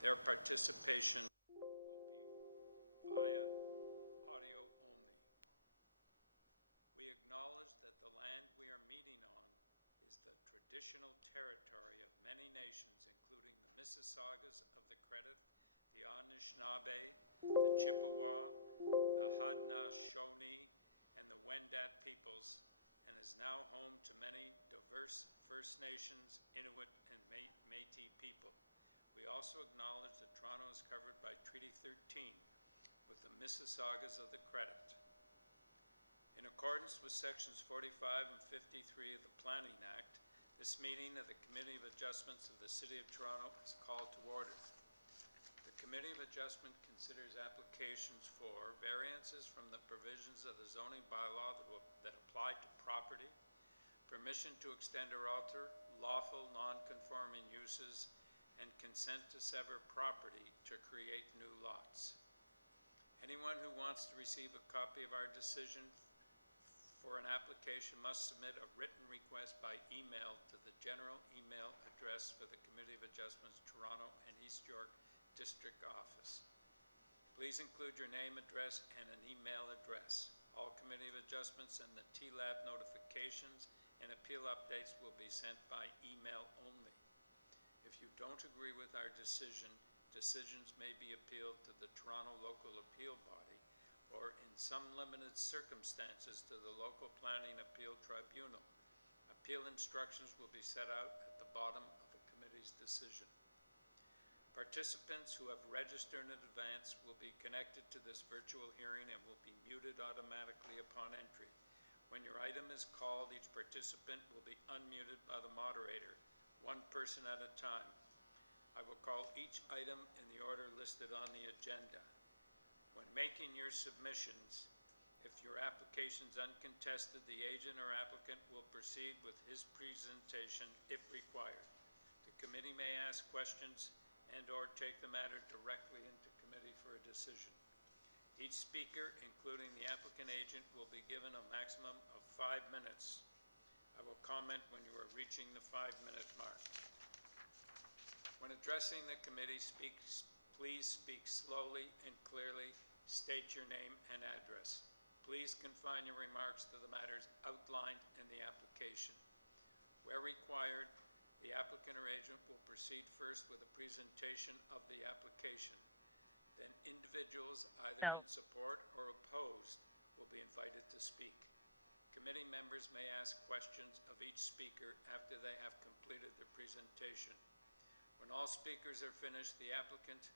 Their participation will be via audio only. We acknowledge that the land we are meeting on is the traditional territory of many nations, including the Mississaugas of the Credit, the Anishinaabe, the Chippewa, the Haudenosaunee, and the Wendat peoples, and is now home to many diverse First Nations, Inuit, and Métis people. We also acknowledge that Toronto is covered by Treaty 13 with the Mississaugas of the Credit. In accordance with sections 45 and 53 of the Planning Act, this meeting of the Committee of Adjustments of the City of Toronto is called to order. The Committee of Adjustment considers applications for variances from the provisions of the zoning bylaw that apply to property, permission to extend or alter lawful non-conforming uses, and consent to sever property to create new lots. Anyone who wants to receive a copy of our decision for an application must submit a written request by email to the general email address for the Committee of Adjustments, Toronto and East York District Office. Please include your name, address, and an email address. All Committee of Adjustments and the TLAB notifications and appeal updates will be sent by email only. If you don't agree with our decision, decisions may be appealed to the Toronto Local Appeal Body or in some limited circumstances to the Local Planning Appeal Tribunal. Appeal instructions will be set out at the bottom of the committee's decision. Participants who have registered in advance will be connected to this virtual hearing and will be muted automatically upon entry. When your item is called, each participant will be unmuted by the moderator, one person at a time. I will call each item in the order listed on the agenda. When making your submissions, if your application is uncontested, the agent or applicant will proceed with his presentation if required. The committee may ask questions and/or take the matter directly into committee for a decision. Each speaker, including the applicant agent, will be given a maximum of 5 minutes. I will comment when you are reaching the 5-minute mark. When addressing the committee, please speak slowly and clearly. State your name and address. Please confine your remarks to the matters outlined in the application. Where required, the applicant or agent will proceed first with a presentation of the application. Then individuals, either in support or opposed, will be invited to speak. Committee members may ask questions of each speaker after they have completed their presentation. When all speakers are finished, the applicant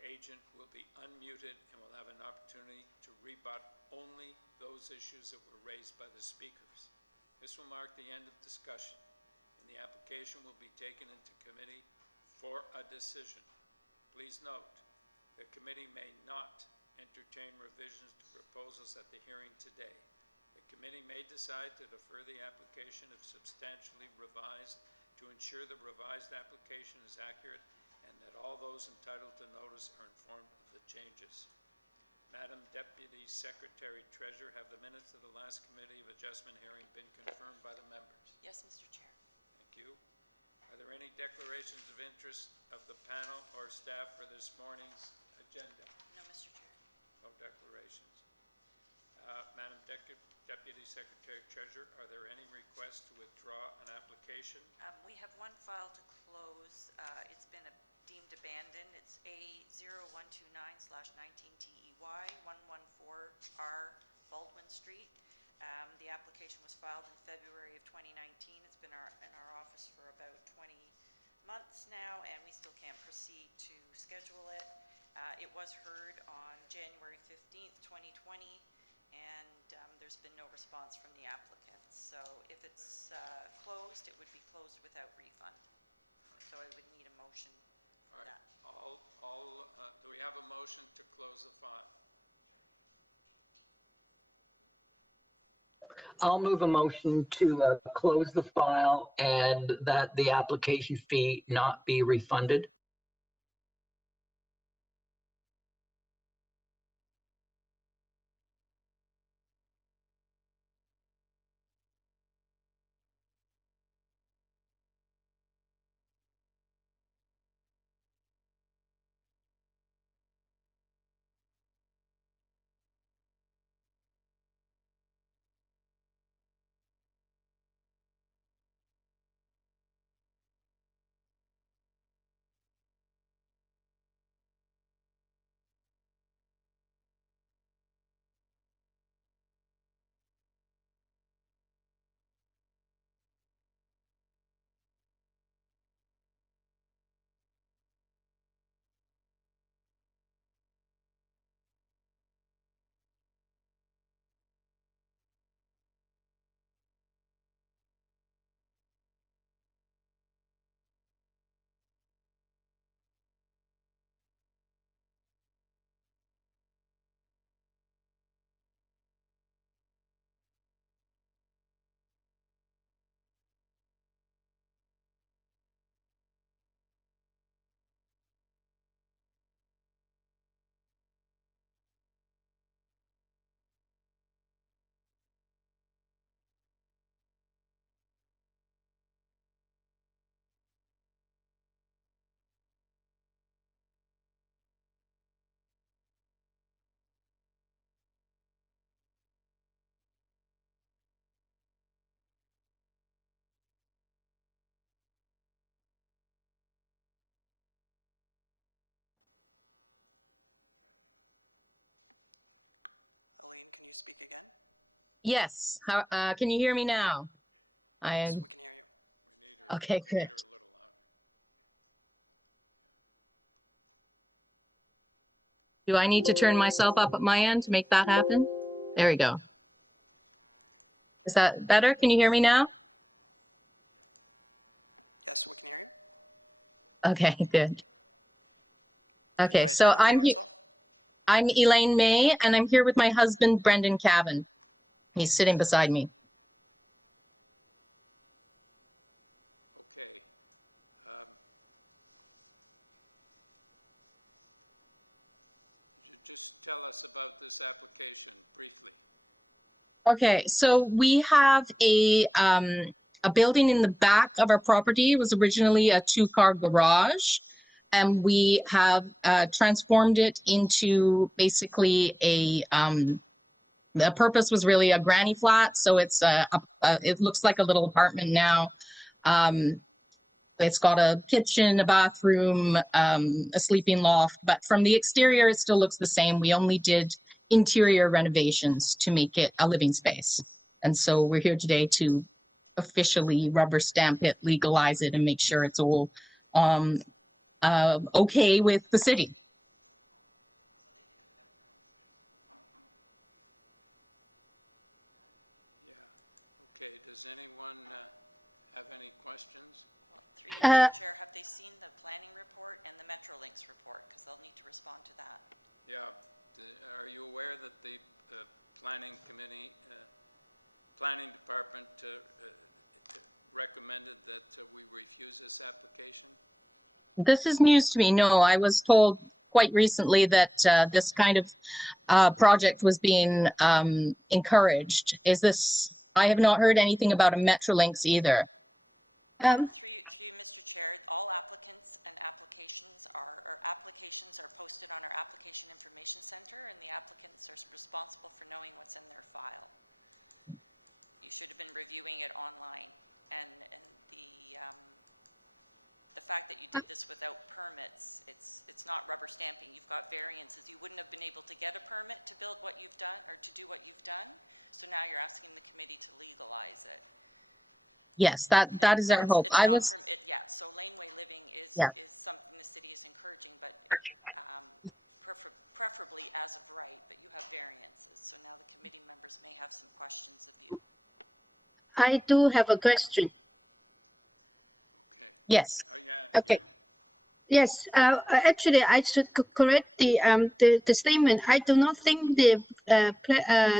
agent will be unmuted and will have an opportunity to rebut only those issues that were raised by the speakers. This will mark the end of discussion, and the application will be taken into committee for a decision. Please note, the committee may not entertain revisions to proposals at the hearing today. The committee may decide to defer the application if substantially revised to ensure the revised application is accurate and that all those entitled to notice are informed of the changes. Madam Deputy Secretary Treasurer, have the minutes of the last Committee of Adjustment hearing been confirmed by the members? Yes, Mr. Chair. Thank you. Are there any declarations of interest of the panel or staff for this morning's agenda? No, Mr. Chair. No declarations. Madam Deputy Secretary Treasurer, are there any requests to withdraw an application? We have one file to close. It's been deemed abandoned. It's A0129/19TEY 114R Baldwin Street. The application was filed in February of 2019. It's been in our office for about 20 months now, and we still can't proceed to schedule it. It was heard on January 15th, 2020, and there's been no response from the applicant. So if it's closed, it would be closed without refund. So I would need a motion for that. Do we have a motion to close the file? I'll move a motion to close the file and that the application fee not be refunded. Eileen, can you speak again? Yes. How, can you hear me now? Yes, we can hear you. We need her, Okay, we need good. her a little louder. Do I need to turn myself up at my end to make that happen? There we go. Is that better? Can you hear me now? Yes, we can hear you. Okay, good. Can Okay, you so identify I'm here. yourself? I'm Elaine May, and I'm here with my husband, Brendan Cavan. He's sitting beside me. Okay. Just tell us about this application briefly. Okay, so we have a building in the back of our property. It was originally a two-car garage, and we have transformed it into basically the purpose was really a granny flat, so it's it looks like a little apartment now. It's got a kitchen, a bathroom, a sleeping loft, but from the exterior, it still looks the same. We only did interior renovations to make it a living space. And so we're here today to officially rubber stamp it, legalize it, and make sure it's all okay with the city. Yeah. Okay, does anyone have any questions? Well, through you, Mr. Chair, have they seen the planning report and the Metrolinx report? Because they'll need to respond to that. Yeah. Are you aware that the planning committee, planning department recommended that we refuse this application? This is news to me. No, I was told quite recently that this kind of project was being encouraged. Is this, I have not heard anything about a Metrolinx either. Through you, Mr. Chair, all applicants and applications are posted on our application information center, and the applicants are responsible for knowing what's in their file. You should have been reviewing it online, and the fact that you did this without permits, it's not rubber stamping. You've got variances. You wouldn't have been able to get a permit to build what you've done or to do what you've done. So now you're asking the committee to legalize it. Yes, that is our hope. Yeah, so laneway living is something the city is encouraging, but preferably as of right, but you have variances. So now the committee members may have some questions of you. I do have a question. Okay. Yes. Oh, yeah. Okay. Yes, actually, I should correct the statement. I do not think the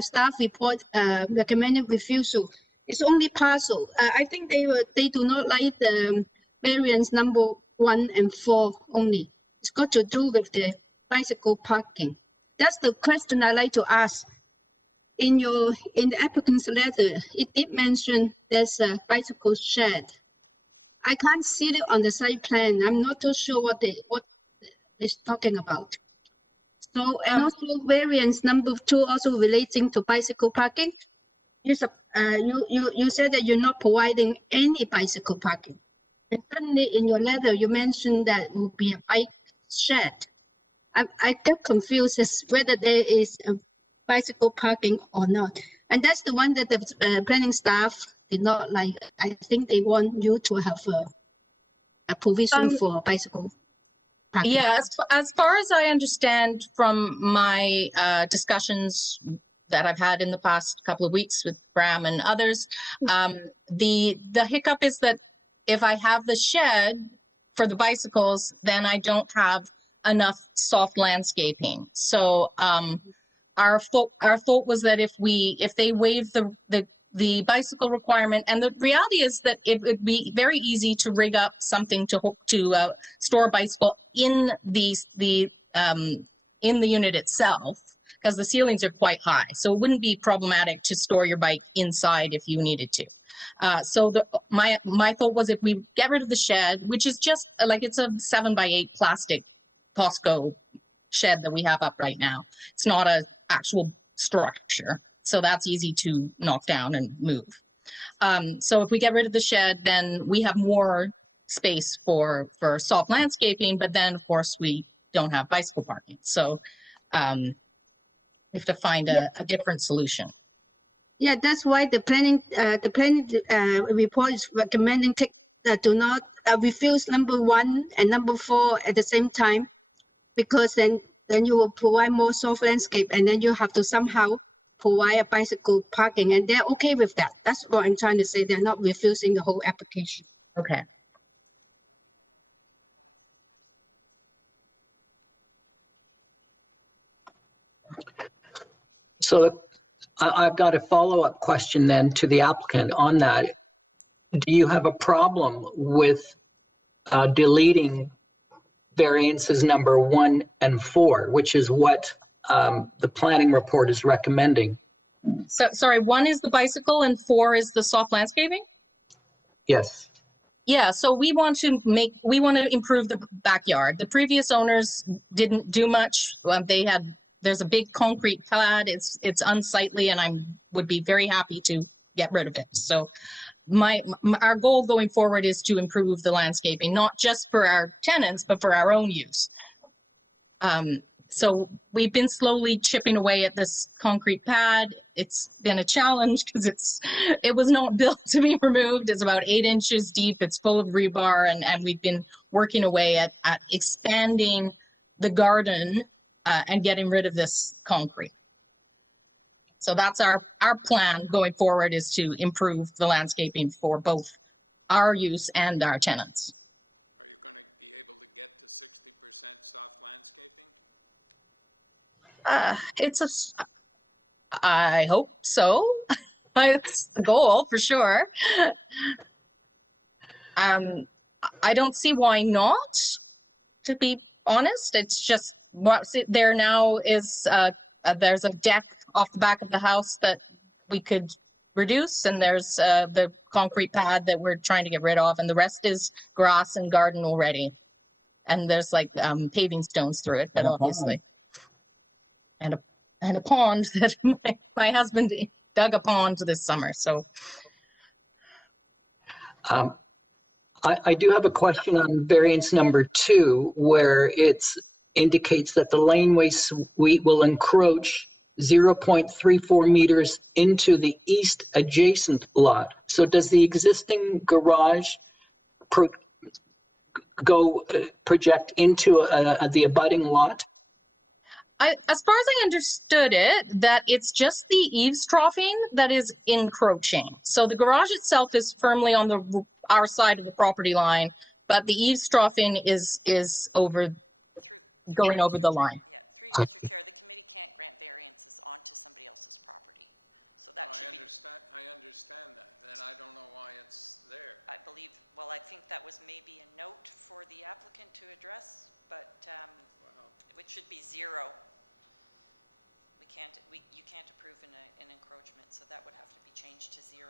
staff report recommended refusal. It's only partial. I think they do not like the variance number 1 and 4 only. It's got to do with the bicycle parking. That's the question I like to ask. In the applicant's letter, it did mention there's a bicycle shed. I can't see it on the site plan. I'm not too sure what it's talking about. So, and also variance number 2 also relating to bicycle parking. You said that you're not providing any bicycle parking. And suddenly in your letter, you mentioned that it would be a bike shed. I get confused as whether there is a bicycle parking or not. And that's the one that the planning staff did not like. I think they want you to have a provision for bicycle parking. Yeah, as far as I understand from my discussions that I've had in the past couple of weeks with Bram and others, the hiccup is that if I have the shed for the bicycles, then I don't have enough soft landscaping. So our thought was that if they waive the bicycle requirement, and the reality is that it would be very easy to rig up something to store a bicycle in the unit itself, because the ceilings are quite high, so it wouldn't be problematic to store your bike inside if you needed to. So my thought was, if we get rid of the shed, which is just like, it's a 7x8 plastic Costco shed that we have up right now. It's not an actual structure, so that's easy to knock down and move. So if we get rid of the shed, then we have more space for soft landscaping, but then of course we don't have bicycle parking. So We have to find a different solution. Yeah, that's why the planning report is recommending do not refuse number 1 and number 4 at the same time, because then you will provide more soft landscape, and then you have to somehow provide a bicycle parking, and they're okay with that. That's what I'm trying to say. They're not refusing the whole application. Okay. So I've got a follow-up question then to the applicant on that. Do you have a problem with deleting variances number 1 and 4, which is what the planning report is recommending? So, sorry, 1 is the bicycle and 4 is the soft landscaping? Yes. Yeah, so we want to improve the backyard. The previous owners didn't do much. There's a big concrete pad. It's unsightly, and I would be very happy to get rid of it. So our goal going forward is to improve the landscaping, not just for our tenants, but for our own use. So we've been slowly chipping away at this concrete pad. It's been a challenge because it was not built to be removed. It's about 8 inches deep. It's full of rebar, and we've been working away at expanding the garden and getting rid of this concrete. So that's our plan going forward, is to improve the landscaping for both our use and our tenants. Are you going to be able to get to 60% soft landscaping? I hope so. It's the goal for sure. I don't see why not, to be honest. It's just what's there now is there's a deck off the back of the house that we could reduce, and there's the concrete pad that we're trying to get rid of, and the rest is grass and garden already. And there's like paving stones through it, but obviously. And a pond that my husband dug a pond this summer, so. I do have a question on variance number 2, where it indicates that the laneway suite will encroach 0.34 meters into the east adjacent lot. So does the existing garage project into the abutting lot? As far as I understood it, that it's just the eavesdropping that is encroaching. So the garage itself is firmly on our side of the property line, but the eavesdropping is going over the line. Yeah, through you, Mr. Chair, the committee can't grant variances onto somebody else's property. So that should be. I understand that, and I don't know why it's there. I believe, well, I think that was maybe a note for the applicant to address, but it should be 0. You can't approve an encroachment, so that would have to be changed to 0.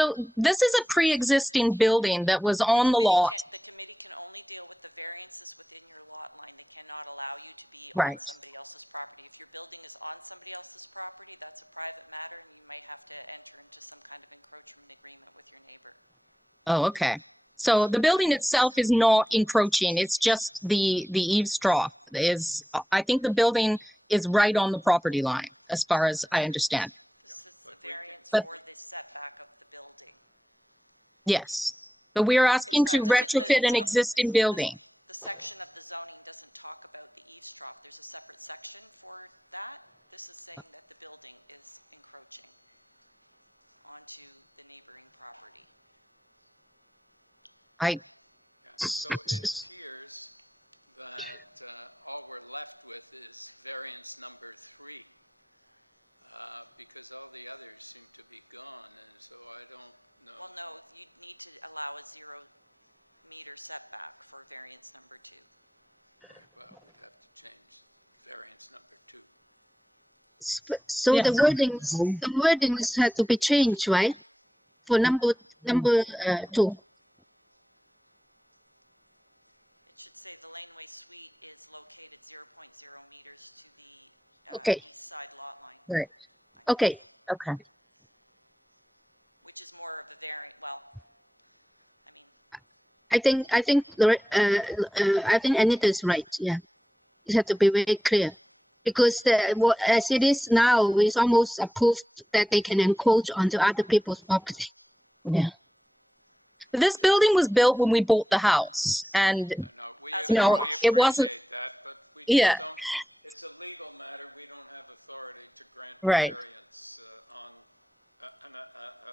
So this is a pre-existing building that was on the lot. The committee can only deal with the variances within your lot line. They cannot allow you to be Right. on somebody else's property. If your building is on somebody else's property, that's a private matter, and you might have to enter into some kind of encroachment agreement with your neighbor. Oh, okay. So the building itself is not encroaching. It's just the eavesdrop is. I think the building is right on the property line, as far as I understand. This is the variance But- for the setback of the building. Yes, but we're asking to It's not- retrofit an existing building. The section of the zoning doesn't talk about the eavesdrop. There's a separate section for that. This is saying that the building is encroaching onto the neighboring property. So it appears that all we're left with is variance number 3, because all the others seem to be gone, and so I don't know. Well, no, you need to allow a 0-meter setback for variance number 2. Well, we'd have to change variance number 2. So Yeah. the wordings had to be changed, right? For number 2. It should say the laneway suite is located 0.0 meters to the Okay. east side lot line, Right. Okay. Okay. which is more of a variant. Well, I mean, I think Anita is right. Yeah, it has to be very clear. Because as it is now, it's almost approved that they can encroach onto other people's property. Yeah. This building was built when we bought the house, and No, we As you know, we it wasn't- appreciate that, but we Yeah. just don't, it's a legal matter. We don't have authority to grant Right. variance on,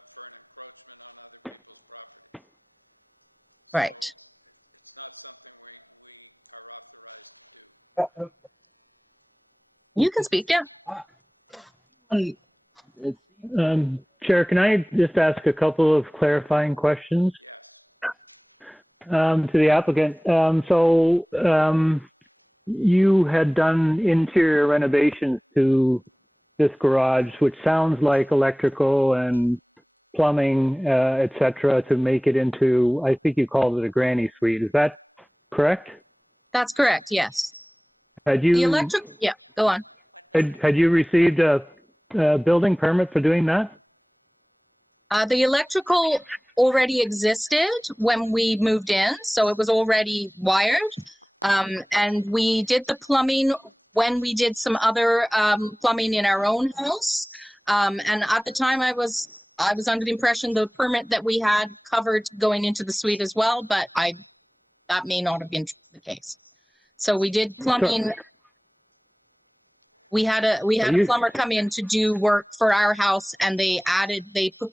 for an encroachment on other people's property. Right. So it's not something we are authorized to do. you can speak, yeah. Chair, can I just ask a couple of clarifying questions Yes. to the applicant? You had done interior renovations to this garage, which sounds like electrical and plumbing, et cetera, to make it into, I think you called it a granny suite. Is that correct? That's correct, yes. Had you, The electric, yeah, go on. had you received a building permit for doing that? The electrical already existed when we moved in, so it was already wired. And we did the plumbing when we did some other plumbing in our own house. And at the time I was under the impression the permit that we had covered going into the suite as well, but that may not have been the case. So we did plumbing. We had a plumber come in to do work for our house, and they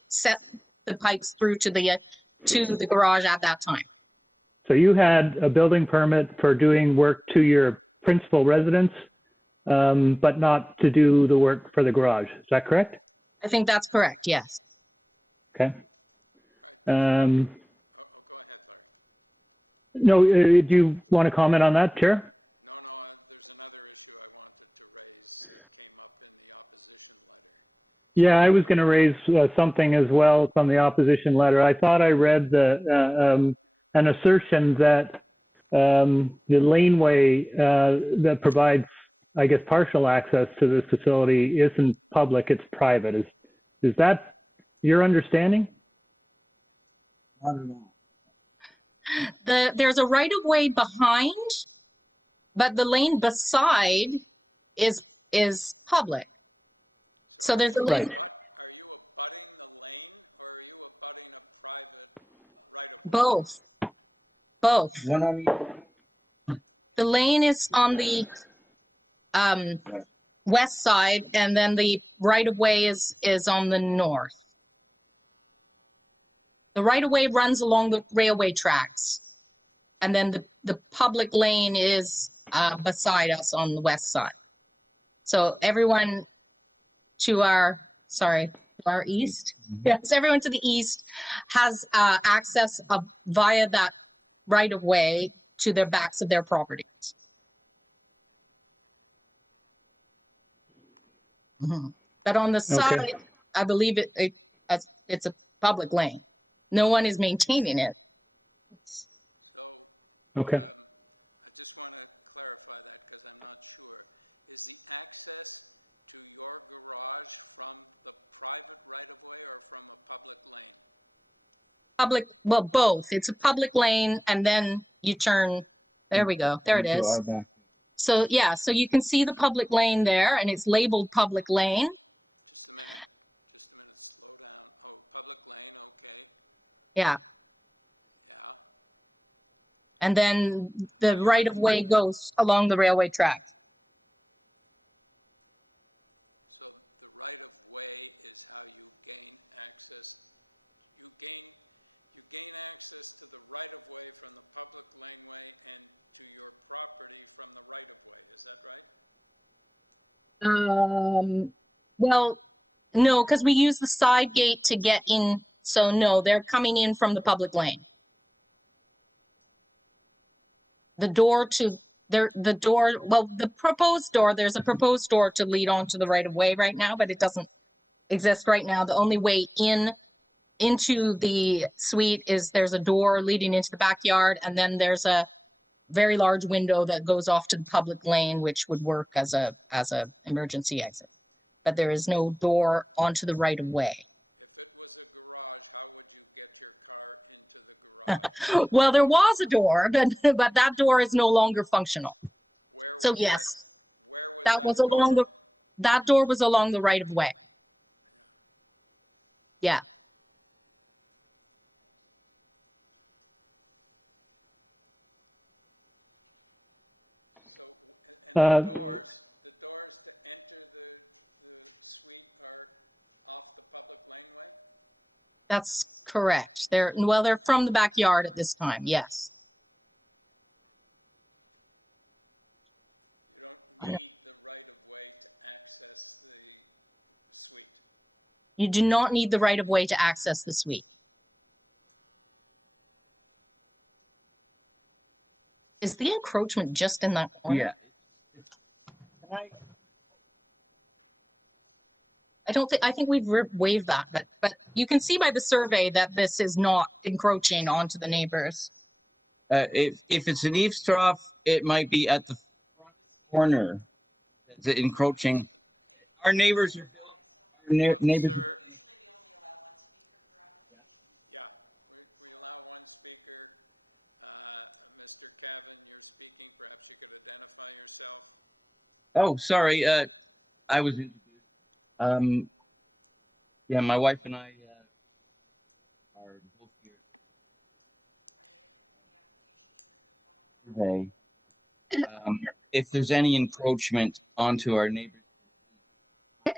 set the pipes through to the garage at that time. So you had a building permit for doing work to your principal residence, but not to do the work for the garage. Is that correct? I think that's correct, yes. Okay. All right. Go ahead, Larry. No, do you want to comment on that, Chair? No, there's another issue I wanted to raise. It came up in the opposition letter. Yeah, I was going to raise something as well from the opposition letter. I thought I read an assertion that the laneway that provides, I guess, partial access to this facility isn't public, it's private. Is that your understanding? There's a right of way behind, but the lane beside is public. So there's a lane. Are you abutting the lane, or are you abutting a private right of way? Both. The lane is on the west side, and then the right of way is on the north. The right of way runs along the railway tracks, and then the public lane is beside us on the west side. So everyone to our east, yes, everyone to the east has access via that right of way to the backs of their properties. But on the side, I believe it's a public lane. No one is maintaining it. So, Okay. I just want to clarify that because I'm not sure. Is the access to your garage from the private right-of-way or from a public lane? Public, well, both. It's a public lane, and then you turn, there we go, there it is. So, yeah, so you can see the public lane there, and it's labeled public lane. Just a minute, slow down. Oh, public lane, okay, Yeah, yeah. and then the right of way goes along the railway track. So the right-of-way is how you gain access. You gain access to the right-of-way from the public laneway and to your property from the right-of-way. Is that right? Well, no, because we use the side gate to get in. So no, they're coming in from the public lane. The proposed door, there's a proposed door to lead onto the right of way right now, but it doesn't exist right now. The only way into the suite is there's a door leading into the backyard, and then there's a very large window that goes off to the public lane, which would work as a emergency exit. But there is no door onto the right of way. If it was a garage, how would you get your car into the garage? Well, there was a door, but that door is no longer functional. Where So was yes. Where where was That was along door? that door was along the right of way. Yeah. So, and Uh, the doors to enter the suite are off the public laneway? That's correct. They're from the backyard at this time, yes. You don't need the right of way to access the suite. You do not need the right of way to access the suite. Is the encroachment just in that corner? Yeah. I think we've waived that, but you can see by the survey that this is not encroaching onto the neighbors. If it's an eaves trough, it might be at the corner, the encroaching. Our neighbors, neighbors. Sir, yeah, we allow one speaker. Mr. Cavan, you're speaking. Perhaps you could identify yourself. Oh, sorry. I was. Yeah, my wife and I are both here today. If there's any encroachment onto our neighbors.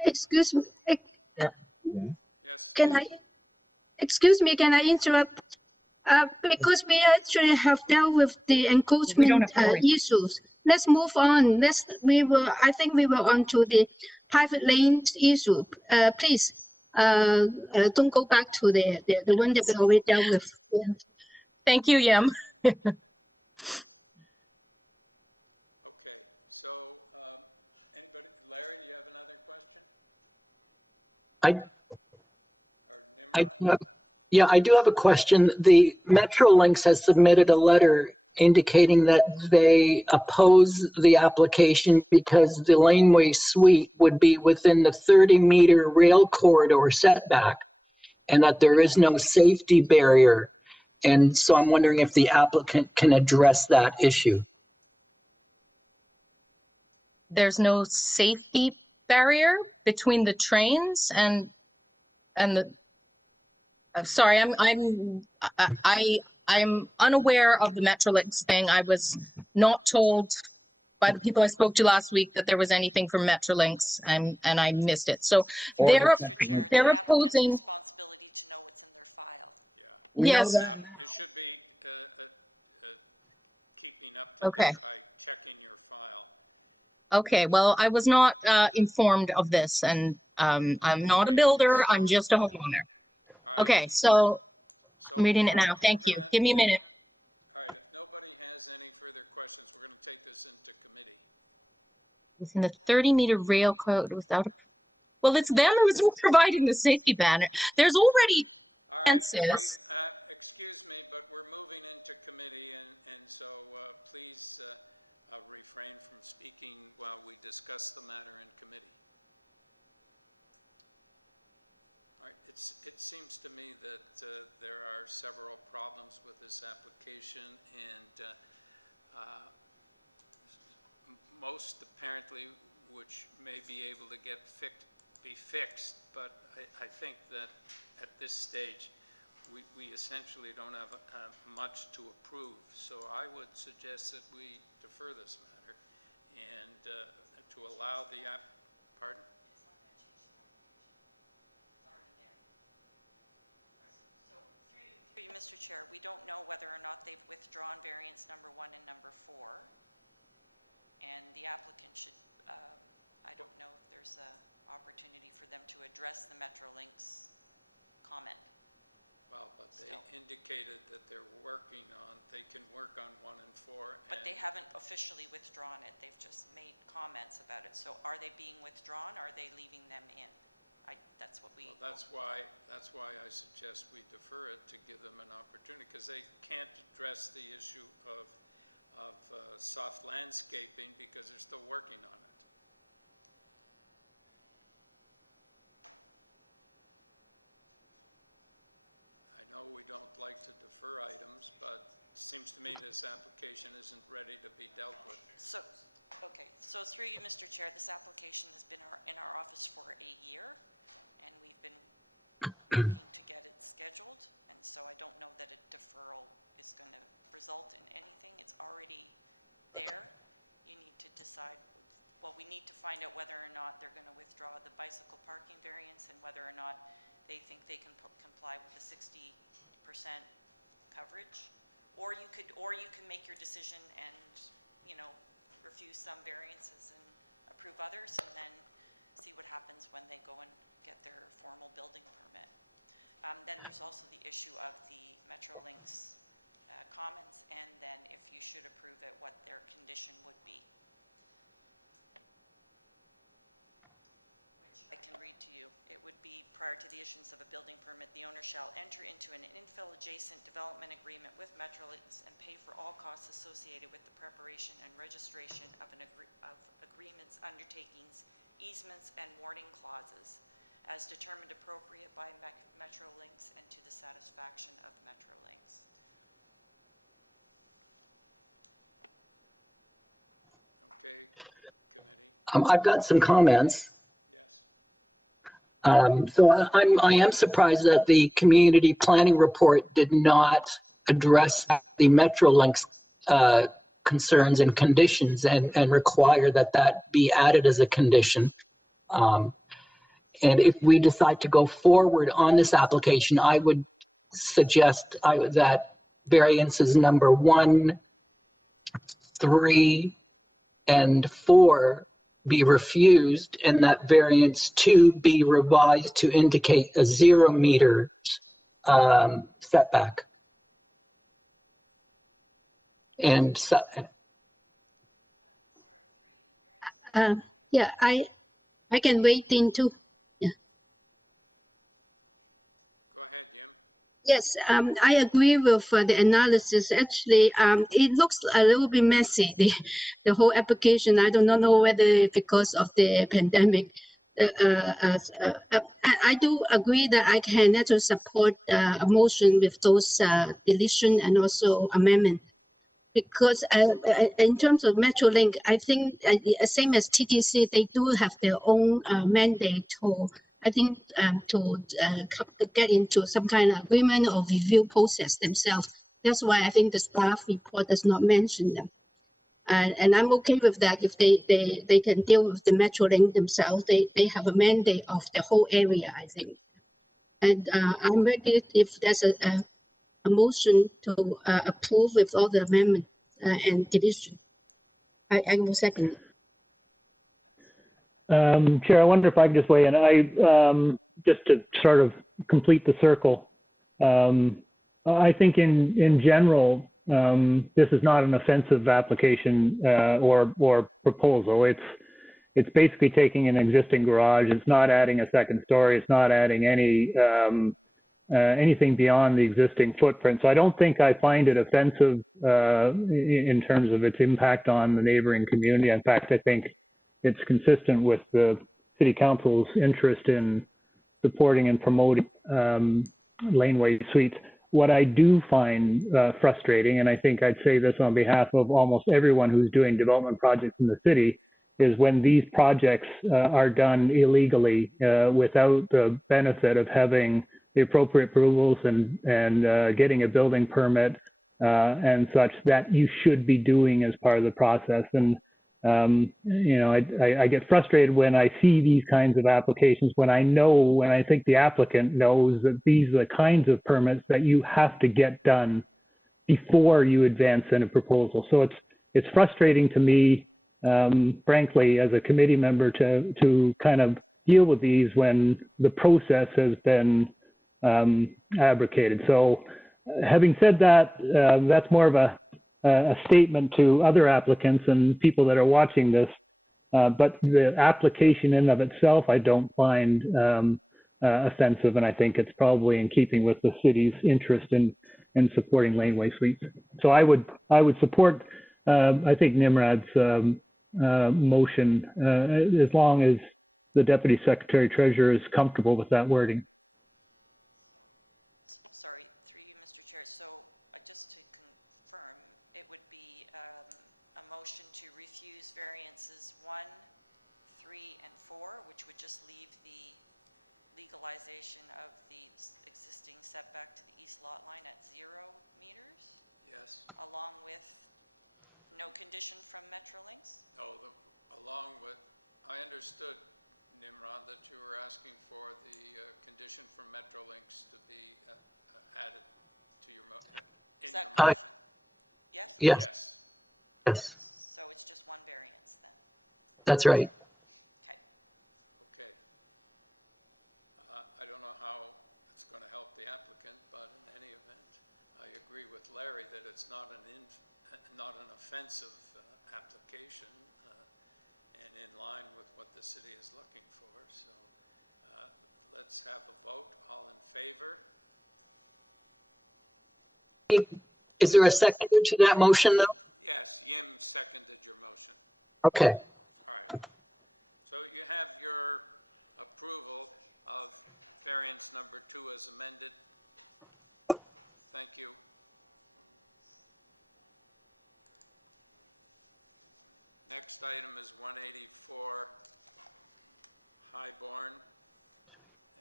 Excuse me, Yes. excuse me, can I interrupt? Because we actually have dealt with the We don't encroachment have to wait. issues. Let's move on. I think we were on to the private lanes issue. Please, don't go back to the one that we already dealt with. Yeah. Thank you, Yim. Okay, so anybody, Larry, do you have another question? Or Nimrod? I do have a question. The Metrolinx has submitted a letter indicating that they oppose the application because the laneway suite would be within the 30-meter rail corridor setback and that there is no safety barrier. And so I'm wondering if the applicant can address that issue. There's no safety barrier between the trains and the. I'm sorry, I'm unaware of the Metrolinx thing. I was not told by the people I spoke to last week that there was anything from Metrolinx, and I missed it. So they're Mr. Chair, it's they're the applicant's opposing. responsibility to know what's in their file. Yeah. Yes. You should be keeping up to Okay. date by checking your file. Okay. Well, I was not informed of this, and I'm not a builder. I'm just a homeowner. All right. Okay. So So I'm reading it we're- now. we're Thank you. gonna- Give me a minute. All right, if nobody has any further questions, we're going to take this into committee. Within the 30-meter rail code without a. Well, it's them who's providing the safety banner. There's already All right, fences. excuse me, but we're moving into committee, and so please refrain from speaking while we discuss the matter in committee. All right, it seems to me that there are several problems with this application, and most apparently which may be able to be fixed, but I think that at this stage we essentially don't have much to approve. So I would suggest that we defer this matter and to allow the pardon? Mr. Chair, we don't know whether or not they've withdrawn variance number 1 and number 4. And the applicant should, I don't know if there's an opportunity for them to address the Metrolinx comment. Well, but they indicated that they're working on, they can work on 1 and 4. But they haven't officially withdrawn it. They've just made comments about it. So are they being withdrawn? Or are they leaving them in? That's what we. Well, that's why I suggest we defer it to give them an opportunity, because they can't address the issue of soft landscaping because they're still working on it. I know we don't like to defer items, but it seems to me this application isn't ready to be dealt with. So Okay, so through you, Mr. Chair, this application has been in our office for a year, and we've been working to get it scheduled, and so I don't know that a deferral is going to result in anything. It's already there. You need to decide, well, we need to find out whether or not they're going to withdraw the bicycle parking variance and whether or not they think they can comply with the 60% coverage, or you can make your decision and, you know, refuse some variances and approve others, and then see what happens when they go and get their formal building permit. Then there's also the issue of the Metrolinx comments, and then if you should approve it, what their condition would be. Which I can read to you. It would be, prior to the issuance of a building permit, the owner shall enter into an infill adjacent development agreement with Metrolinx and pay for all costs associated with the preparation and registration of agreements, undertakings, easements, and warning clauses as determined appropriate by Metrolinx and to the satisfaction of Metrolinx. Okay, committee. I've got some comments. Yes. So I am surprised that the community planning report did not address the Metrolinx concerns and conditions and require that be added as a condition. And if we decide to go forward on this application, I would suggest that variances number 1, 3, and 4 be refused, and that variance 2 be revised to indicate a 0 meter setback. And so, Yeah, I can wait in too. Yeah. Go ahead, Jim. Yes, I agree with the analysis. Actually, it looks a little bit messy, the whole application. I do not know whether because of the pandemic. I do agree that I can actually support a motion with those deletion and also amendment. Because in terms of Metrolink, I think same as TTC, they do have their own mandate to, I think, to get into some kind of agreement or review process themselves. That's why I think the staff report does not mention them. And I'm okay with that if they can deal with the Metrolink themselves. They have a mandate of the whole area, I think. And I'm ready if there's a motion to approve with all the amendment and deletion. I will second. Chair, I wonder if I could just weigh in. Just to sort of complete the circle, I think in general, this is not an offensive application or proposal. It's basically taking an existing garage. It's not adding a second story. It's not adding anything beyond the existing footprint. So I don't think I find it offensive in terms of its impact on the neighboring community. In fact, I think it's consistent with the City Council's interest in supporting and promoting laneway suites. What I do find frustrating, and I think I'd say this on behalf of almost everyone who's doing development projects in the city, is when these projects are done illegally without the benefit of having the appropriate approvals and getting a building permit and such that you should be doing as part of the process. And you know, I get frustrated when I see these kinds of applications, when I think the applicant knows that these are the kinds of permits that you have to get done before you advance in a proposal. So it's frustrating to me, frankly, as a committee member to kind of deal with these when the process has been abrogated. So having said that, that's more of a statement to other applicants and people that are watching this, but the application in of itself I don't find offensive, and I think it's probably in keeping with the city's interest in supporting laneway suites. So I would support I think Nimrod's motion as long as the Deputy Secretary Treasurer is comfortable with that wording. Sorry, through you, Mr. Chair. So just to confirm, it would be a motion to refuse variances 1, 3, and 4, which would just leave the legalization of the existing setback to the east lot line at 0 meters, Yes. along with no condition from Metrolinx? No, along with, I understood, Nimrod, that you were asking for the condition from Metrolinx to be added to your in that your motion. Yes? Yes. Yes. Yes, So it's just one variance then? that's right. Okay. Okay. I don't know how it's going to help the applicant, but in any event, I agree with Larry that it's not an offensive application and in line with what the city is looking for. So let's have a vote. All in favor? Is there a seconder to that motion, though? Yes, Yim seconded your motion. Okay. All right. So you have your approval of variance number 2 as amended. Thank you. Next item is 184 HIGHBOURNE,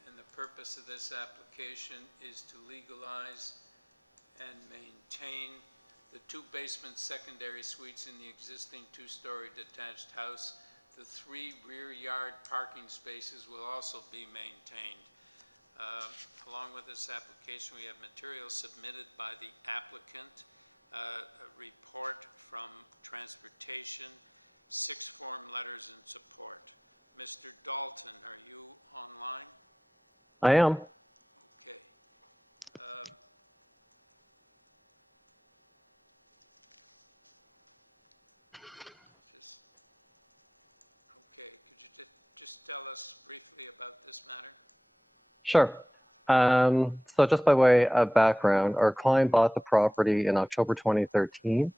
and the purpose of this application is to legalize and maintain the 2 basement secondary suites in the existing 2-story detached house. The 3 rear yard parking spaces will also be maintained. Along with this application, we have materials submitted by the applicant, a report from transportation, 6 form letters in support. Mr. Dalton, are you online? I am. Okay. Okay, could you just tell us briefly about this matter? Sure. So just by way of background, our client bought the property in October 2013.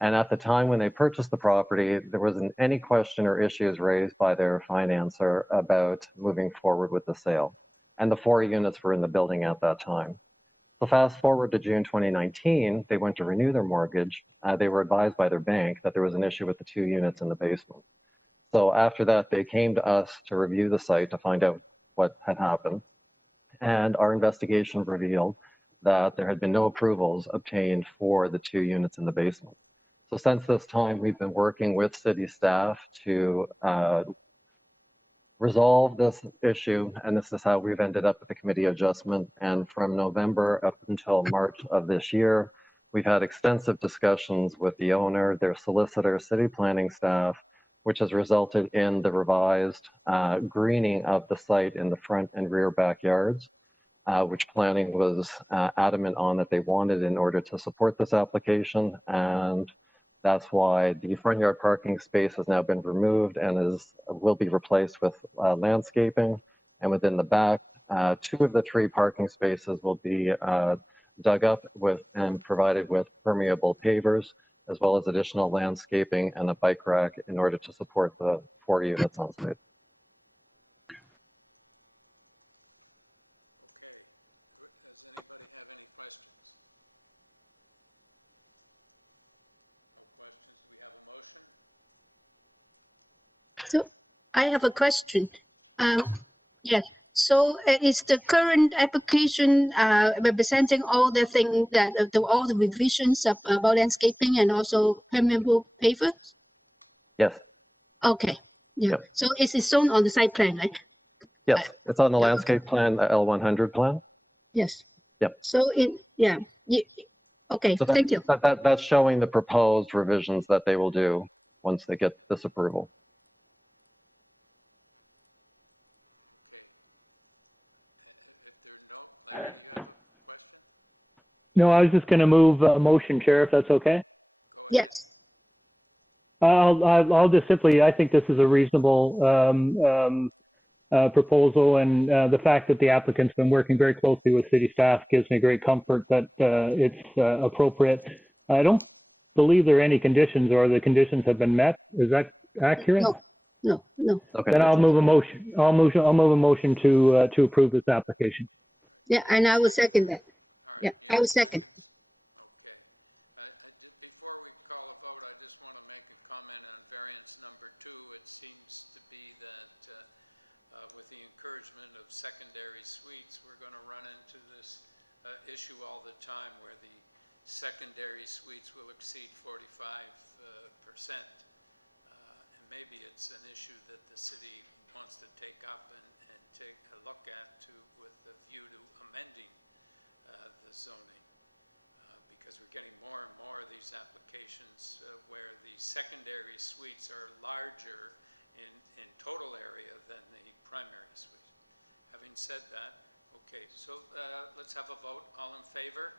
And at the time when they purchased the property, there wasn't any question or issues raised by their financer about moving forward with the sale. And the 4 units were in the building at that time. So fast forward to June 2019, they went to renew their mortgage. They were advised by their bank that there was an issue with the 2 units in the basement. So after that, they came to us to review the site to find out what had happened. And our investigation revealed that there had been no approvals obtained for the 2 units in the basement. So since this time, we've been working with city staff to resolve this issue, and this is how we've ended up with the committee adjustment. And from November up until March of this year, we've had extensive discussions with the owner, their solicitor, city planning staff, which has resulted in the revised greening of the site in the front and rear backyards, which planning was adamant on that they wanted in order to support this application. And that's why the front yard parking space has now been removed and will be replaced with landscaping. And within the back, 2 of the 3 parking spaces will be dug up with and provided with permeable pavers, as well as additional landscaping and a bike rack in order to support the 4 units on site. Okay. Does anybody have any questions? No questions. Do we have a motion? So I have a question. Yes. So is the current application representing all the things that all the revisions of about landscaping and also permeable paver? Yes. Okay. Yeah. Yep. So is it shown on the site plan, right? Yes, it's on the landscape plan, the L100 plan. Yes. Yep. So okay, So thank you. That's showing the proposed revisions that they will do once they get this approval. Okay. If there are no, Larry, do you have a question? No, I was just going to move a motion, Chair, if that's okay. Go ahead. Yes. I'll just simply, I think this is a reasonable proposal, and the fact that the applicant's been working very closely with city staff gives me great comfort that it's appropriate. I don't believe there are any conditions, or the conditions have been met. Is that accurate? No. Okay. Then I'll move a motion. I'll move a motion to approve this application. Yeah, and I will second that. All right. Yeah, I will second. Okay. Before we call a vote, I just want to make a comment on variance number 2. It seems to be that with the encouragement of secondary suites, we're going to run into this issue all the time where the secondary suites will exceed 45%. And maybe it's an issue that the city wants to take up and take a look at with a view to amending the zoning. Because we're getting more and more of these applications where the secondary suites are larger in total area than the primary suite. Having said that, okay, so let's have a vote. All in favor?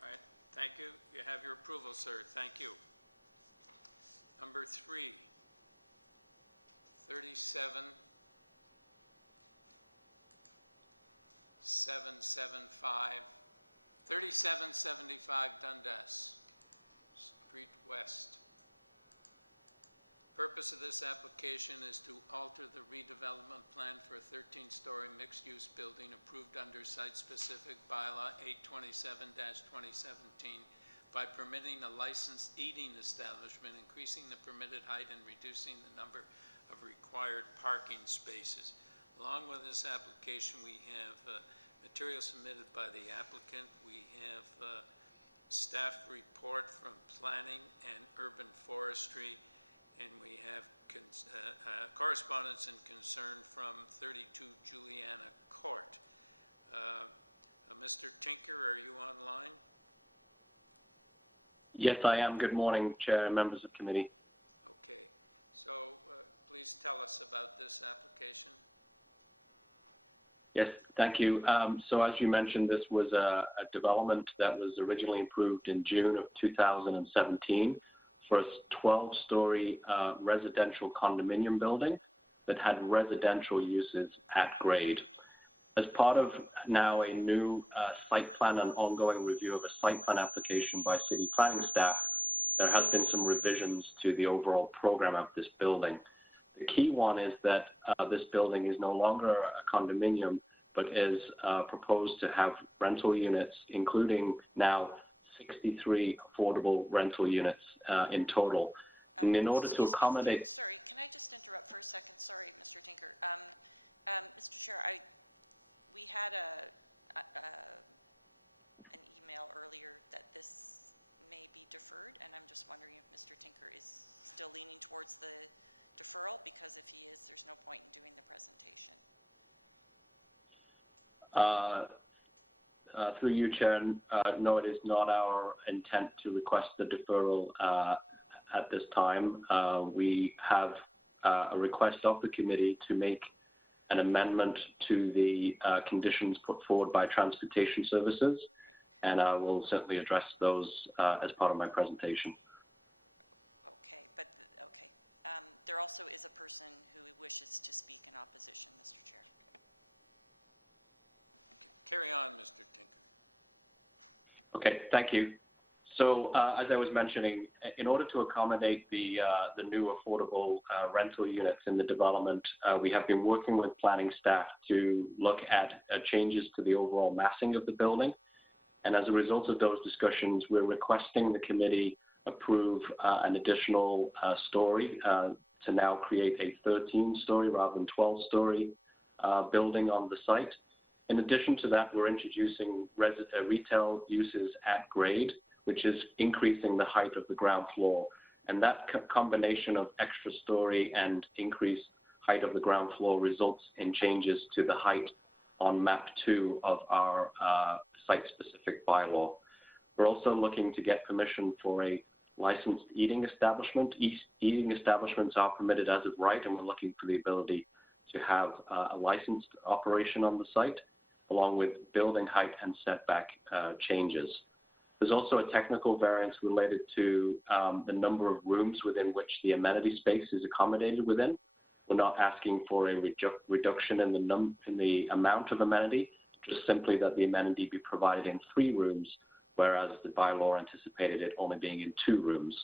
All right, thank you. You have your approval, sir. Thank you. Number 3, 37 775 3775 Dundas Street West. Purpose of this application is to alter the redevelopment plan for a 13-story mixed-use building approved under site-specific bylaw 827-2017 by permitting a licensed eating establishment, increasing the permitted height and reducing the number of required parking spaces. Along with this application, we have material submitted by the applicant. We have staff report from planning and urban forestry, and we have correspondence and concern from 32 Juliana Court. Mr. Tinker, are you online? Yes, I am. Good morning, Chair and members of committee. Okay, so please tell us about this application. Yes, thank you. So as you mentioned, this was a development that was originally approved in June of 2017 for a 12-story residential condominium building that had residential uses at grade. As part of now a new site plan and ongoing review of a site plan application by city planning staff, there has been some revisions to the overall program of this building. The key one is that this building is no longer a condominium, but is proposed to have rental units, including now 63 affordable rental units in total. And in order to accommodate... Sorry, can I just interrupt for a second? Sorry, Mr. Tinker. Mr. Chair, we had an email earlier that this may be deferred, and I'm just wondering if Mr. Tinker is still leaning towards the deferral, because if he is, there's no point in doing the presentation. Through you, Chair, no, it is not our intent to request the deferral at this time. We have a request of the committee to make an amendment to the conditions put forward by Transportation Services, and I will certainly address those as part of my presentation. Okay, but, okay. There also is a person who wishes to speak in opposition, Mr. Chair. Carry on, Mr. Tinker. Okay, thank you. So as I was mentioning, in order to accommodate the new affordable rental units in the development, we have been working with planning staff to look at changes to the overall massing of the building. And as a result of those discussions, we're requesting the committee approve an additional story to now create a 13-story rather than 12-story building on the site. In addition to that, we're introducing retail uses at grade, which is increasing the height of the ground floor. And that combination of extra story and increased height of the ground floor results in changes to the height on map 2 of our site-specific bylaw. We're also looking to get permission for a licensed eating establishment. Eating establishments are permitted as of right, and we're looking for the ability to have a licensed operation on the site, along with building height and setback changes. There's also a technical variance related to the number of rooms within which the amenity space is accommodated within. We're not asking for a reduction in the amount of amenity, just simply that the amenity be provided in 3 rooms, whereas the bylaw anticipated it only being in 2 rooms.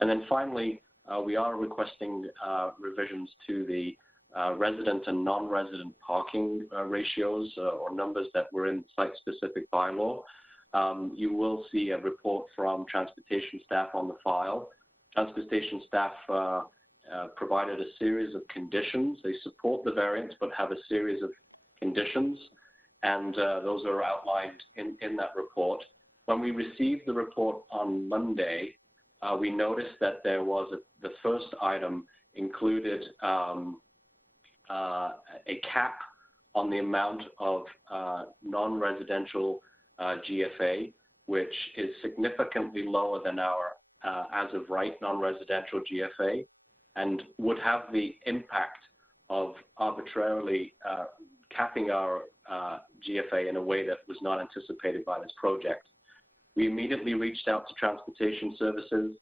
And then finally, we are requesting revisions to the resident and non-resident parking ratios or numbers that were in site-specific bylaw. you will see a report from transportation staff on the file. Transportation staff provided a series of conditions. They support the variance, but have a series of conditions, and those are outlined in that report. When we received the report on Monday, we noticed that there was the first item included a cap on the amount of non-residential GFA, which is significantly lower than our as of right non-residential GFA, and would have the impact of arbitrarily capping our GFA in a way that was not anticipated by this project. We immediately reached out to Transportation Services.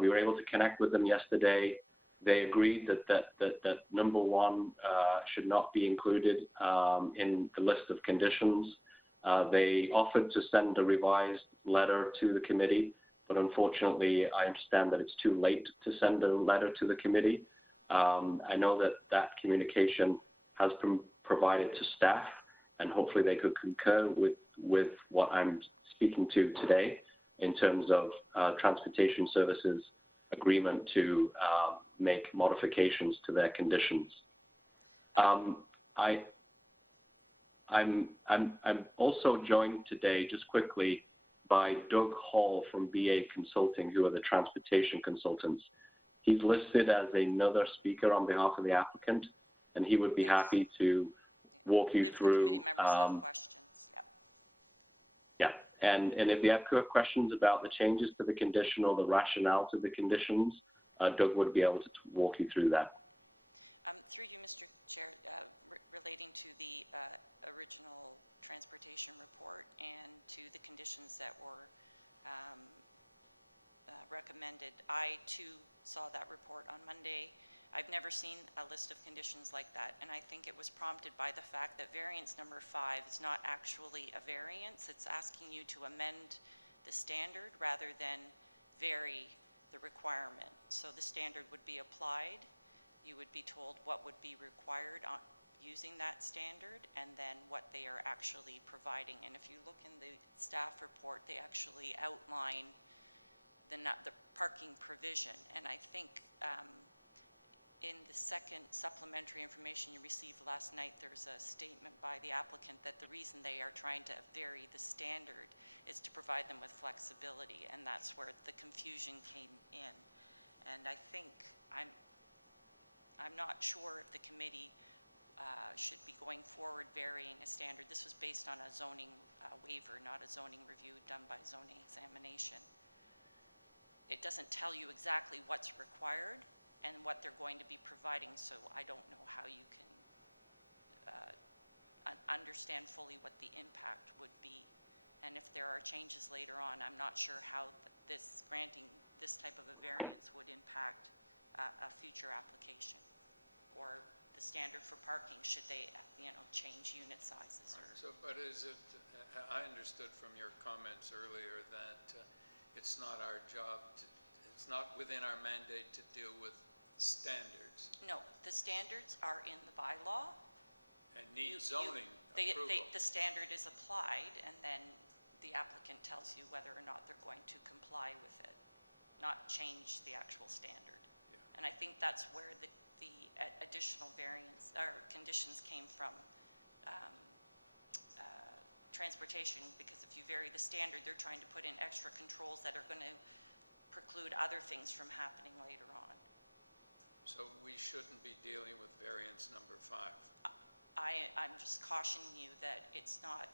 We were able to connect with them yesterday. They agreed that number one should not be included in the list of conditions. They offered to send a revised letter to the committee, but unfortunately, I understand that it's too late to send a letter to the committee. I know that communication has been provided to staff, and hopefully they could concur with what I'm speaking to today in terms of Transportation Services agreement to make modifications to their conditions. I'm also joined today, just quickly, by Doug Hall from BA Consulting, who are the transportation consultants. He's listed as another speaker on behalf of the applicant, and he would be happy to walk you through. If the committee members have questions, yeah. And if you have questions about the changes to the condition or the rationale to the conditions, Doug would be able to walk you through that. Through you, Mr. Chair, relating to the original transportation report and to the conditions that were recommended, I too saw that report on Monday. I've never seen a list of conditions like that, and I think it was prompted by the fact that variance number 5 is not actually a variance. It's asking you to amend the standard rather than vary the requirement. So the standard would be applied. You would be told what would be required on using that standard and then what they are actually providing. And if you look in the staff report, they actually outline the parking provision. And I think in the second supplementary information you received last night, there's a statement by the applicant that the reason they are trying to vary the standard is to provide them with flexibility, and that's where the confusion came in. And I think I'm not sure if the committee should be going forward varying a standard. This was based on a zoning waiver, not a zoning review done by zoning examination. It doesn't tell you exactly what's required and what they're going to be providing, so I don't know how you can understand fully what the impact would be. And if there are changes later on, I'm not sure how this granting this type of a variance would impact a future application or the standard for parking. Should they, change unit sizes? Or so, but is it? I understood from your comments earlier that it's not our job to. It's not within our mandate to deal with standards. No, the standards are in the bylaw. And need zoning approval. The standard is applied, and then the applicant tells you whether or not they're going to comply with it, not change the actual standard. Yeah. And I think that's where the additional variance or conditions came from transportation, because if you vary the standard, they're trying to put in extra controls that are going to preclude other things from happening later on. So we shouldn't be dealing with variance number 5. I'm just cautioning you that it's not,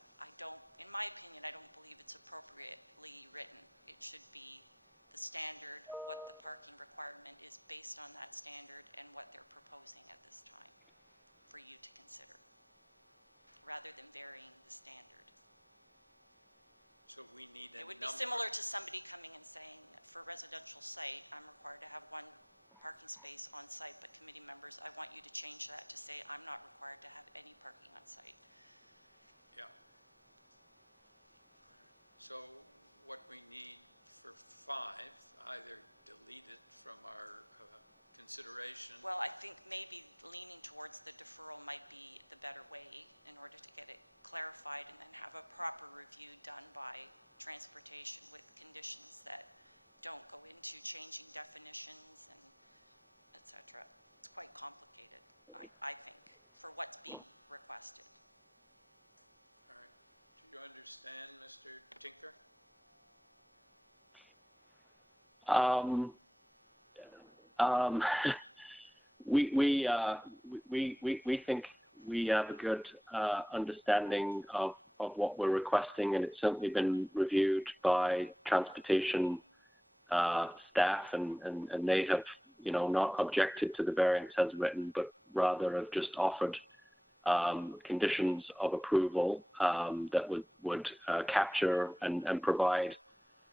in my opinion, I don't believe it's appropriately written. It should be the standard, what the parking requirement is based on that standard, and what they're proposing at this time for you to consider, rather than varying the standard. So we need a It would be similar to somebody coming and saying, for a residential site, I'm required to have 1 parking space on site, but committee members, I want you to change that to say I'm not required to have any parking on site. Yeah. So what we need for 5, either delete it from our consideration. Well, I think maybe leaning towards the deferral might be the better way in order to get it clarified and then have a proper review done by transportation with conditions that don't go into changing definitions and et cetera. It's quite complicated, I think, for what's being requested. All right. Do you understand, Mr. Tinker? We think we have a good understanding of what we're requesting, and it's certainly been reviewed by transportation staff, and they have, you know, not objected to the variance as written, but rather have just offered conditions of approval that would capture and provide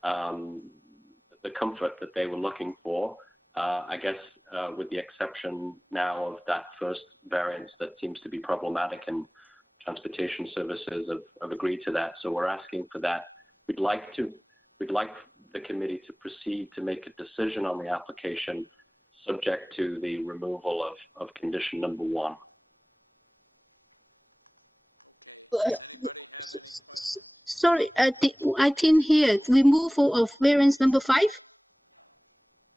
the comfort that they were looking for. I guess with the exception now of that first variance that seems to be problematic, and transportation services have agreed to that. So we're asking for that. We'd like the committee to proceed to make a decision on the application subject to the removal of condition number 1. Okay. Does anybody have any questions? Sorry, I didn't hear. Removal of variance number 5?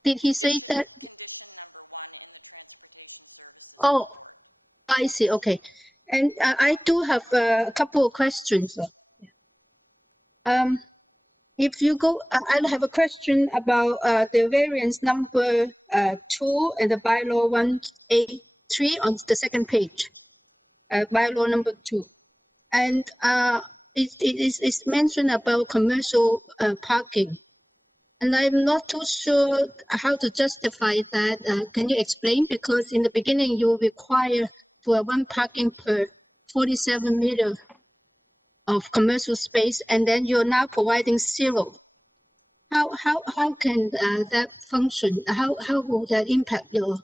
Did he say that? Condition number 1 in the transportation services Oh, report. I see. Okay. And I do have a couple of questions. If you go, I have a question about the variance number 2 and the bylaw 183 on the second page. Bylaw number 2. And it's mentioned about commercial parking. And I'm not too sure how to justify that. Can you explain? Because in the beginning, you require for 1 parking per 47 meters of commercial space, and then you're now providing 0. How can that function? How will that impact your?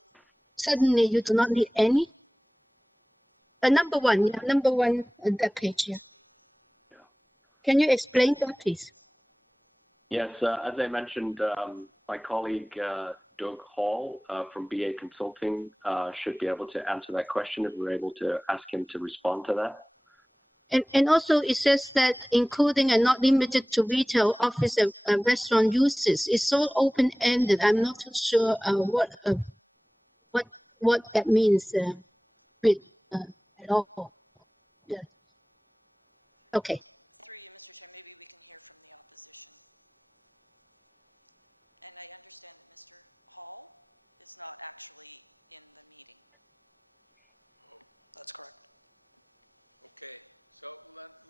Suddenly, you do not need any. Number 1, yeah, number 1 on that page. Yeah. Can you explain that, please? Yes, as I mentioned, my colleague Doug Hall from BA Consulting should be able to answer that question if we're able to ask him to respond to that. And also it says that including and not limited to retail, office, and restaurant uses. It's so open-ended. I'm not too sure what that means at all. Yeah. Okay. Through you, Mr. Chair, maybe we can hear from the opposition. And I understand that Mr. Hall is not actually in the meeting. Oh, That's correct. okay. So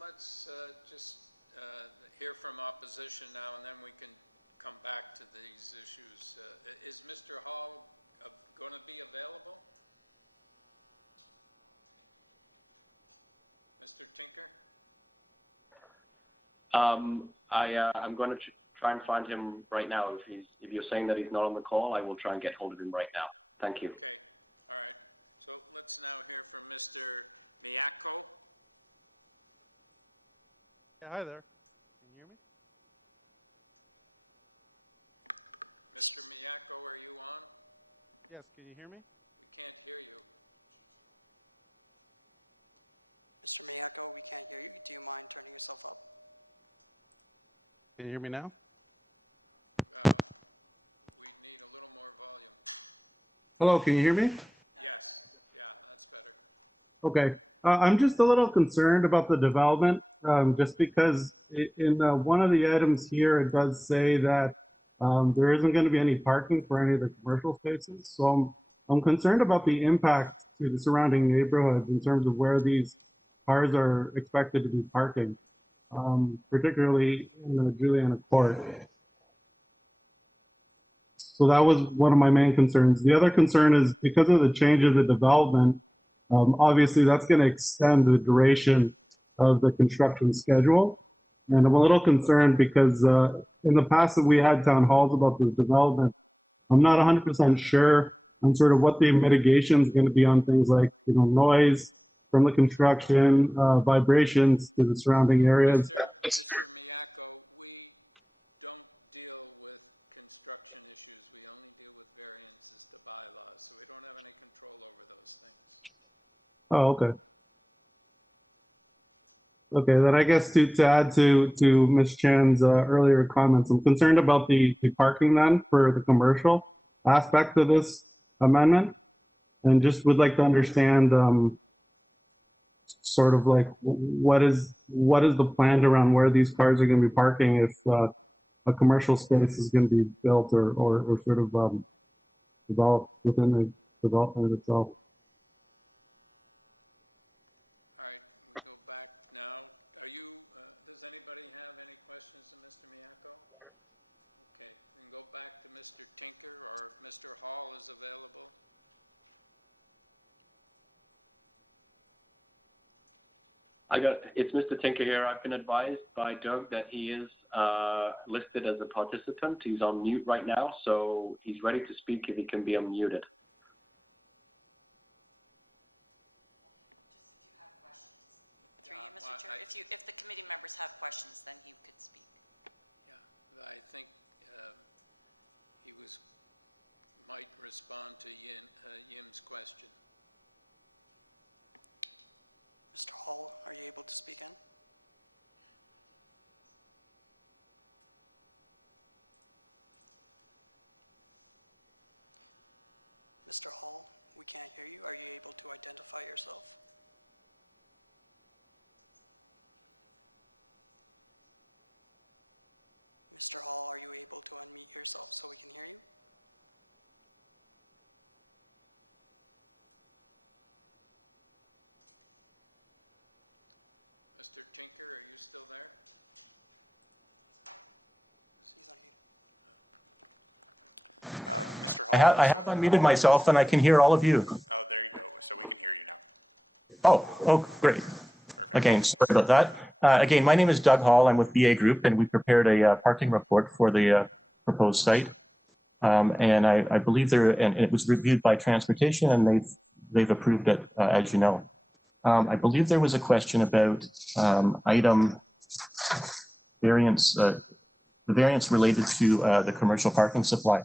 let's just hear from opposition now, and then we can come back to these issues. Is Mr. Hall going to be available? Mr. Tinker? I'm going to try and find him right now. If you're saying that he's not on the call, I will try and get hold of him right now. Thank you. Okay. All right. So let's now hear from Mr. Miyako. Yeah, hi there. Can you hear me? Mr. Miyako, are you on? Yes, can you hear me? We can't hear you. Mr. Miyako, we can't hear you. Do you mind turning yourself up? Can you hear me now? We need a little more volume. Hello, can you hear me? Yes. Yeah, that's better. Okay. I'm just a little concerned about the development, just because in one of the items here, it does say that there isn't going to be any parking for any of the commercial spaces. So I'm concerned about the impact to the surrounding neighborhoods in terms of where these cars are expected to be parking, particularly in the Juliana Court. So that was one of my main concerns. The other concern is because of the change of the development, obviously that's going to extend the duration of the construction schedule. And I'm a little concerned because in the past that we had town halls about this development, I'm not 100% sure on sort of what the mitigation is going to be on things like, you know, noise from the construction, vibrations to the surrounding areas. Mr. Miyako, we don't deal with construction issues. We only deal with variances to bylaws, so we don't have any control over those things. Oh, okay. Okay, then I guess to add to Ms. Chan's earlier comments, I'm concerned about the parking then for the commercial aspect of this amendment, and just would like to understand sort of like what is the plan around where these cars are going to be parking if a commercial space is going to be built or sort of developed within the development itself. All right, we go back now. Are you, does anybody have any questions of Mr. Miyako? Okay, we can go back to Mr. Tinker, or if Mr. Hall is available. It's Mr. Tinker here. I've been advised by Doug that he is listed as a participant. He's on mute right now, so he's ready to speak if he can be unmuted. Through you, Mr. Chair. If the committee members have questions, then he could speak. Yeah, I think he might respond to Yim's question. Mr. Hall, are you able to speak in? Mr. Hall, we can't hear you. Are you able to identify yourself? Mr. Hall, are you able to unmute yourself so we can hear you? Mr. Tinker, are you still there? He's unmuted. Mr. Hall, I have unmuted myself and I can hear all of you. Oh, there you go. So we can hear you now. Oh, great. Perfect. Again, sorry about that. Again, my name is Doug Hall. I'm with BA Group, and we prepared a parking report for the proposed site. And I believe and it was reviewed by Transportation, and they've approved it, as you know. I believe there was a question about item variance, the variance related to the commercial parking supply.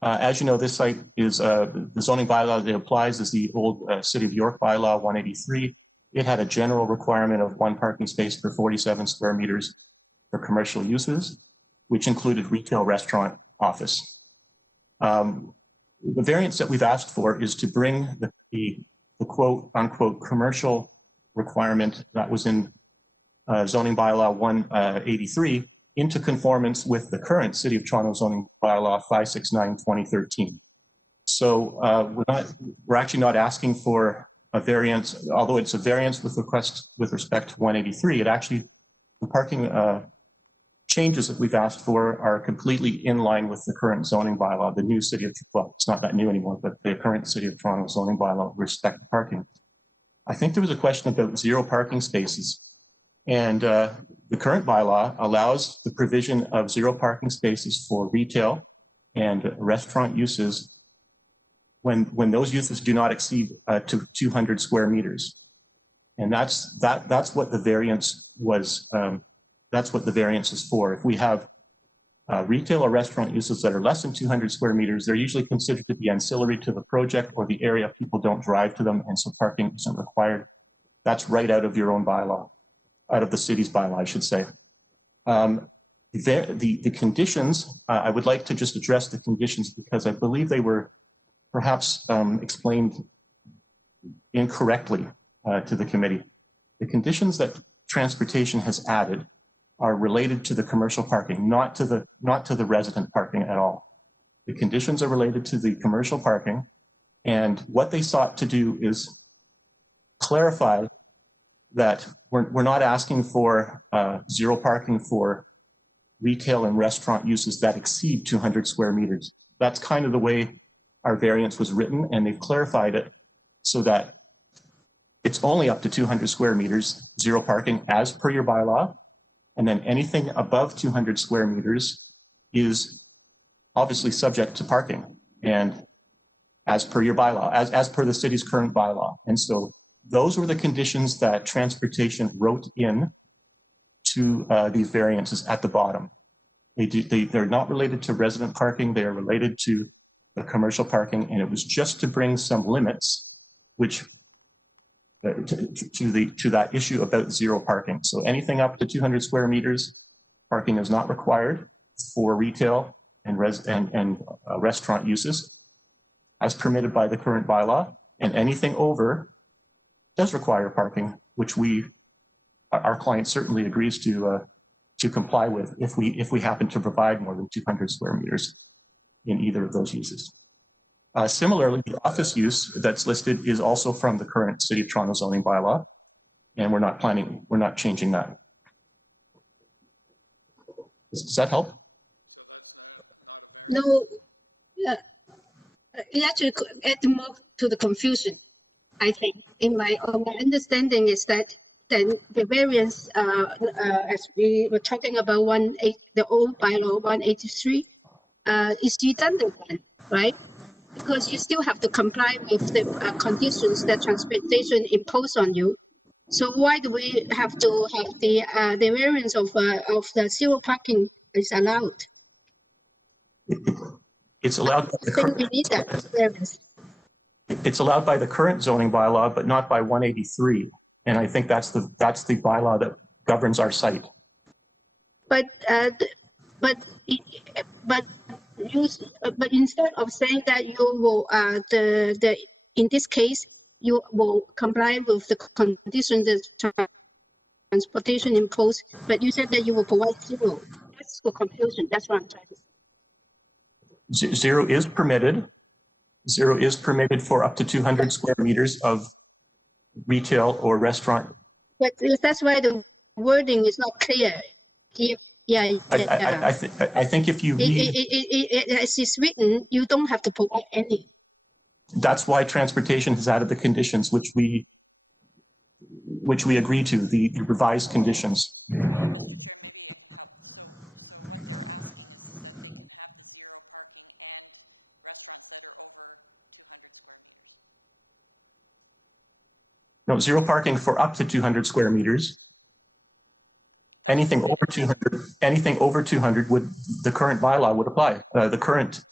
As you know, this site is the zoning bylaw that applies is the old City of York bylaw 183. It had a general requirement of 1 parking space per 47 square meters for commercial uses, which included retail, restaurant, office. The variance that we've asked for is to bring the quote unquote commercial requirement that was in zoning bylaw 183 into conformance with the current City of Toronto zoning bylaw 569/2013. So we're actually not asking for a variance, although it's a variance with respect to 183. It actually, the parking changes that we've asked for are completely in line with the current zoning bylaw, the new City of, well, it's not that new anymore, but the current City of Toronto zoning bylaw with respect to parking. I think there was a question about 0 parking spaces, and the current bylaw allows the provision of 0 parking spaces for retail and restaurant uses when those uses do not exceed to 200 square meters. And that's what the variance was, that's what the variance is for. If we have retail or restaurant uses that are less than 200 square meters, they're usually considered to be ancillary to the project or the area. People don't drive to them, and so parking isn't required. That's right out of your own bylaw, out of the city's bylaw, I should say. The conditions, I would like to just address the conditions because I believe they were perhaps explained incorrectly to the committee. The conditions that Transportation has added are related to the commercial parking, not to the resident parking at all. The conditions are related to the commercial parking, and what they sought to do is clarify that we're not asking for 0 parking for retail and restaurant uses that exceed 200 square meters. That's kind of the way our variance was written, and they've clarified it so that it's only up to 200 square meters, 0 parking as per your bylaw, and then anything above 200 square meters is obviously subject to parking, and as per your bylaw, as per the city's current bylaw. And so those were the conditions that Transportation wrote in to these variances at the bottom. They're not related to resident parking. They are related to the commercial parking, and it was just to bring some limits, which to that issue about zero parking. So anything up to 200 square meters, parking is not required for retail and restaurant uses, as permitted by the current bylaw, and anything over does require parking, which our client certainly agrees to comply with if we happen to provide more than 200 square meters in either of those uses. Similarly, the office use that's listed is also from the current City of Toronto zoning bylaw, and we're not changing that. Does that help? So that's not a variance? No, it actually could add more to the confusion, I think. My understanding is that then the variance, as we were talking about the old bylaw 183, is redundant, right? Because you still have to comply with the conditions that transportation impose on you. So why do we have to have the variance of the zero parking is allowed? It's allowed. I think we need that variance. It's allowed by the current zoning bylaw, but not by 183. And I think that's the bylaw that governs our site. But instead of saying that you will in this case you will comply with the conditions that transportation imposed, but you said that you will provide zero. That's for confusion. That's what I'm trying to say. Zero is permitted. Zero is permitted for up to 200 square meters of retail or restaurant. But that's why the wording is not clear. I think if you read, as it's written, you don't have to provide any. That's why transportation has added the conditions which we agree to, the revised conditions. Through you, Mr. Chair, maybe I can help. So what they're asking is that they can have the zero parking and restaurants that are over 200 square meters. No, zero parking for up to 200 square meters. Anything over 200 would, the current bylaw would apply. The current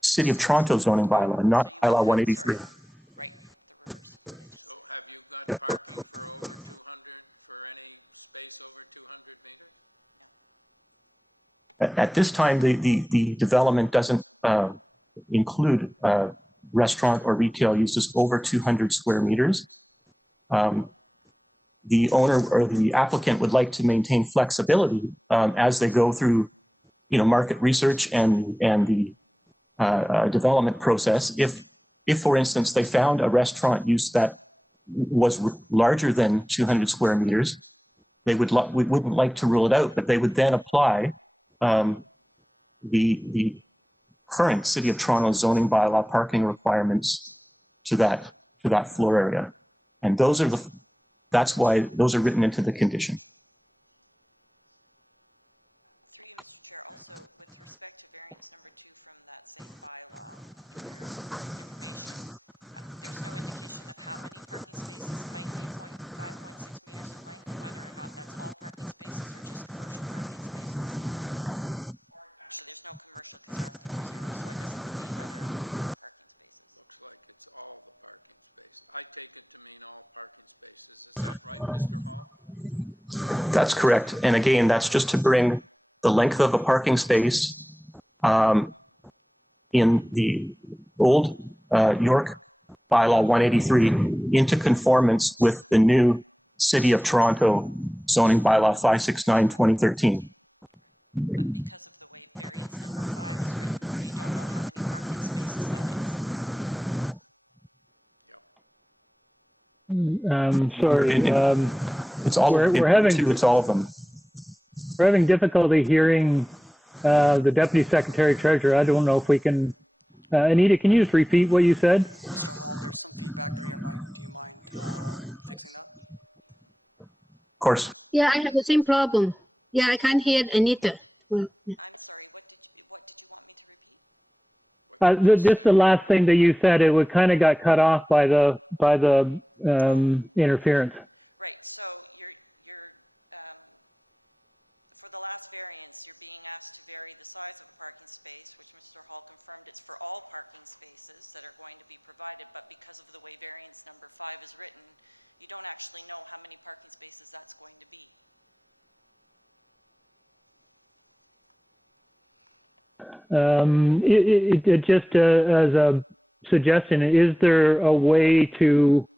City of Toronto zoning bylaw, not bylaw 183. Right, the reverse. So have you got parking for over 200, for any space over 200 meters? No. At this time, the development doesn't include restaurant or retail uses over 200 square meters. The owner or the applicant would like to maintain flexibility as they go through, market research and the development process. If, for instance, they found a restaurant use that was larger than 200 square meters, we wouldn't like to rule it out, but they would then apply the current City of Toronto zoning bylaw parking requirements to that floor area, and that's why those are written into the condition. Through you, Mr. Chair, also with respect to variance number 2 from that same bylaw, in your information, there's no indication of how many parking spaces might be 5.6 meters in length, whether or not that's all parking spaces or just commercial parking spaces. Or actually, there's no commercial because they're asking for zero, so I guess it would be other parking spaces. Looks like it's all the parking spaces. I take it to mean all parking spaces. Is that right, Mr. Hall? That's correct. And again, that's just to bring the length of a parking space in the old York bylaw 183 into conformance with the new City of Toronto zoning bylaw 569/2013. But because of the way variance number 5 is written, you don't know how many parking spaces that is. Yep. Sorry. It's all of them. We're having difficulty hearing the Deputy Secretary Treasurer. I don't know if we can. Anita, can you just repeat what you said? Mr. Hall, there's some feedback through your mic. Do you mind fixing that? Of course. Yeah, I have the same problem. Yeah, I can't hear Anita. I'm sorry, what did you want me to repeat? Just the last thing that you said, it would kind of got cut off by the interference. Right, so you're for the last variance, you're being asked to vary the size of a parking space, which Mr. Hall confirmed it's for all parking spaces that are going to be provided, but because of the way variance number 5 is written, you don't actually know how many parking spaces that's going to be. Just as a suggestion, is there a way to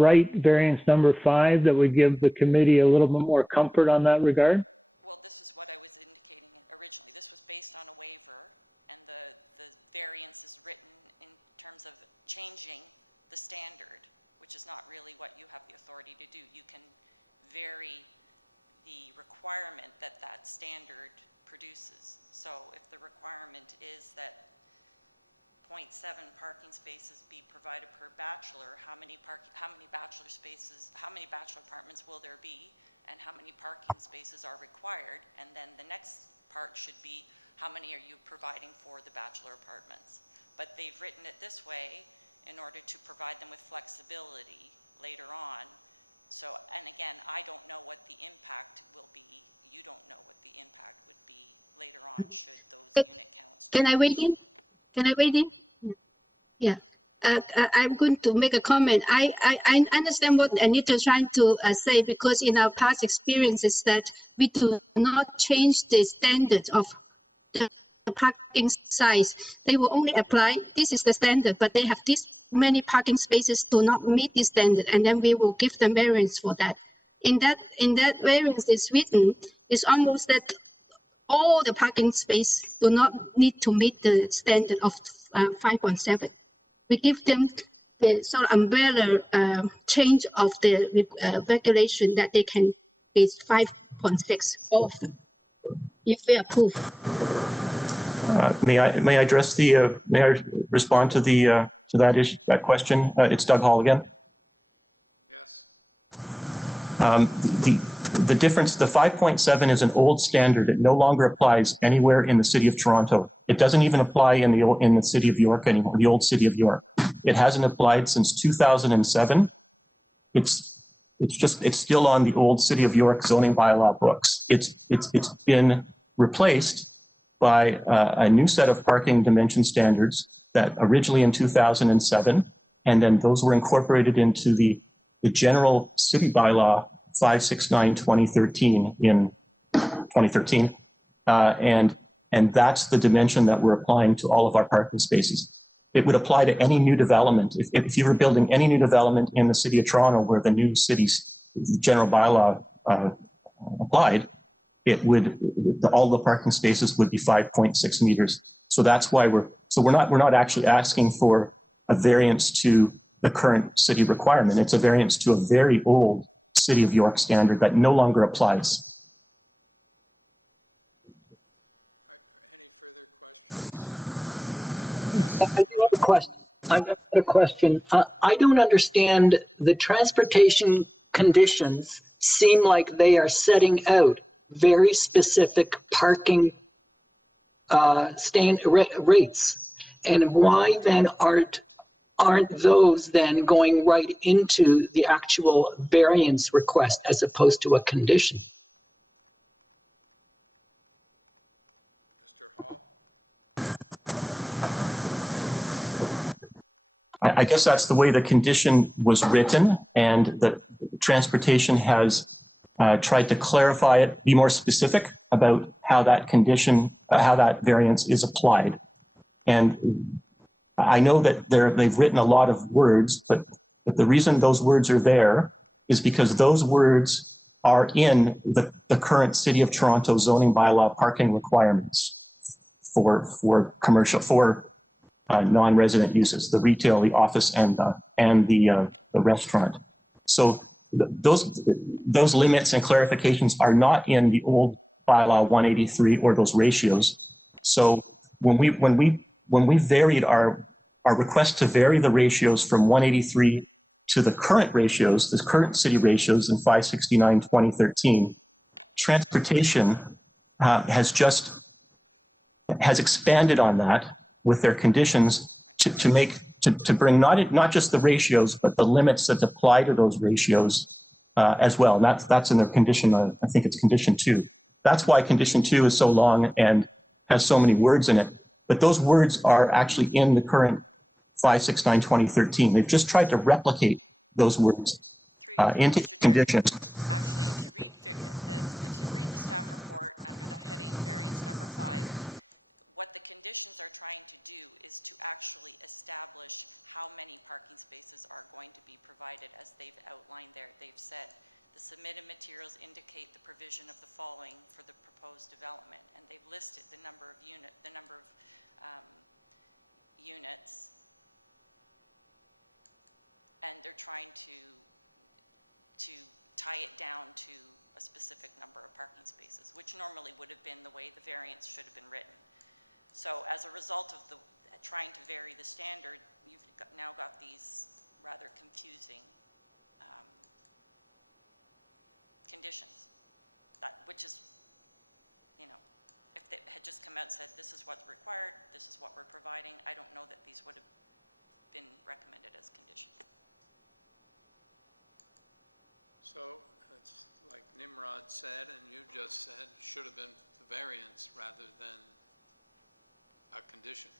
write variance number 5 that would give the committee a little bit more comfort on that regard? Well, this is what I was indicating originally. This was based on a waiver, and the variance is written in terms of changing the standard, which is not really what you have the authority to do. You can vary the requirement that that standard produces. So if the requirement is that 0.7 parking spaces be provided per bachelor, how many bachelor spaces, how many bachelor apartments will there be, and how many parking spaces are required? And then the next part should be, how many are you providing for the bachelor apartments? But they've written it this way in order to provide them with flexibility later on. So, and again, I don't know what the impact will be. You don't know what the impact would be later on should those unit counts change. Can I weigh in? Can I weigh in? Yeah. I'm going to make a comment. I understand what Anita is trying to say, because in our past experiences that we do not change the standard of the parking size. They will only apply, this is the standard, but they have this many parking spaces do not meet this standard, and then we will give them variance for that. In that variance is written, it's almost that all the parking space do not need to meet the standard of 5.7. We give them the sort of umbrella change of the regulation that they can be 5.6, all of them, if we approve. May I address the? May I respond to the to that issue, that question? It's Doug Hall again. Yes. The difference, the 5.7 is an old standard. It no longer applies anywhere in the city of Toronto. It doesn't even apply in the city of York anymore, the old city of York. It hasn't applied since 2007. It's still on the old city of York zoning bylaw books. It's been replaced by a new set of parking dimension standards that originally in 2007, and then those were incorporated into the general city bylaw 569/2013 in 2013, and that's the dimension that we're applying to all of our parking spaces. It would apply to any new development. If you were building any new development in the city of Toronto where the new city's general bylaw applied, it would, all the parking spaces would be 5.6 meters. So that's why we're not actually asking for a variance to the current city requirement. It's a variance to a very old City of York standard that no longer applies. Any further questions? I do have a question. I've got a question. I don't understand, the transportation conditions seem like they are setting out very specific parking rates. And why then aren't those then going right into the actual variance request as opposed to a condition? Mr. Hall? I guess that's the way the condition was written, and the transportation has tried to clarify it, be more specific about how that condition, how that variance is applied. And I know that they've written a lot of words, but the reason those words are there is because those words are in the current City of Toronto zoning bylaw parking requirements for commercial, for non-resident uses, the retail, the office, and the restaurant. So those limits and clarifications are not in the old bylaw 183 or those ratios. So when we varied our request to vary the ratios from 183 to the current ratios, the current city ratios in 569/2013, transportation has expanded on that with their conditions to bring not just the ratios, but the limits that apply to those ratios as well. And that's in their condition. I think it's condition 2. That's why condition 2 is so long and has so many words in it. But those words are actually in the current 569-2013. They've just tried to replicate those words into conditions. Actually, if you read the staff report under the heading variance number 5, what the conditions are trying to do is to actually establish how many parking spaces are going to be provided, as they've outlined there. They've said the submitted materials indicate the provision of the following for the proposed development, and they've listed the number of units, and they're trying to tie it down to a specific number of parking spaces, which normally would have been the way the variance should have been written. So as a result of trying to vary the standard, you've now got these rather confusing conditions, which is, you know, if they had just come out and said, this is what's required, this is what we're providing, I don't know that these would have been recommended as conditions. So it's like Nimrod said, and you just said, should have been the variance rather than a condition.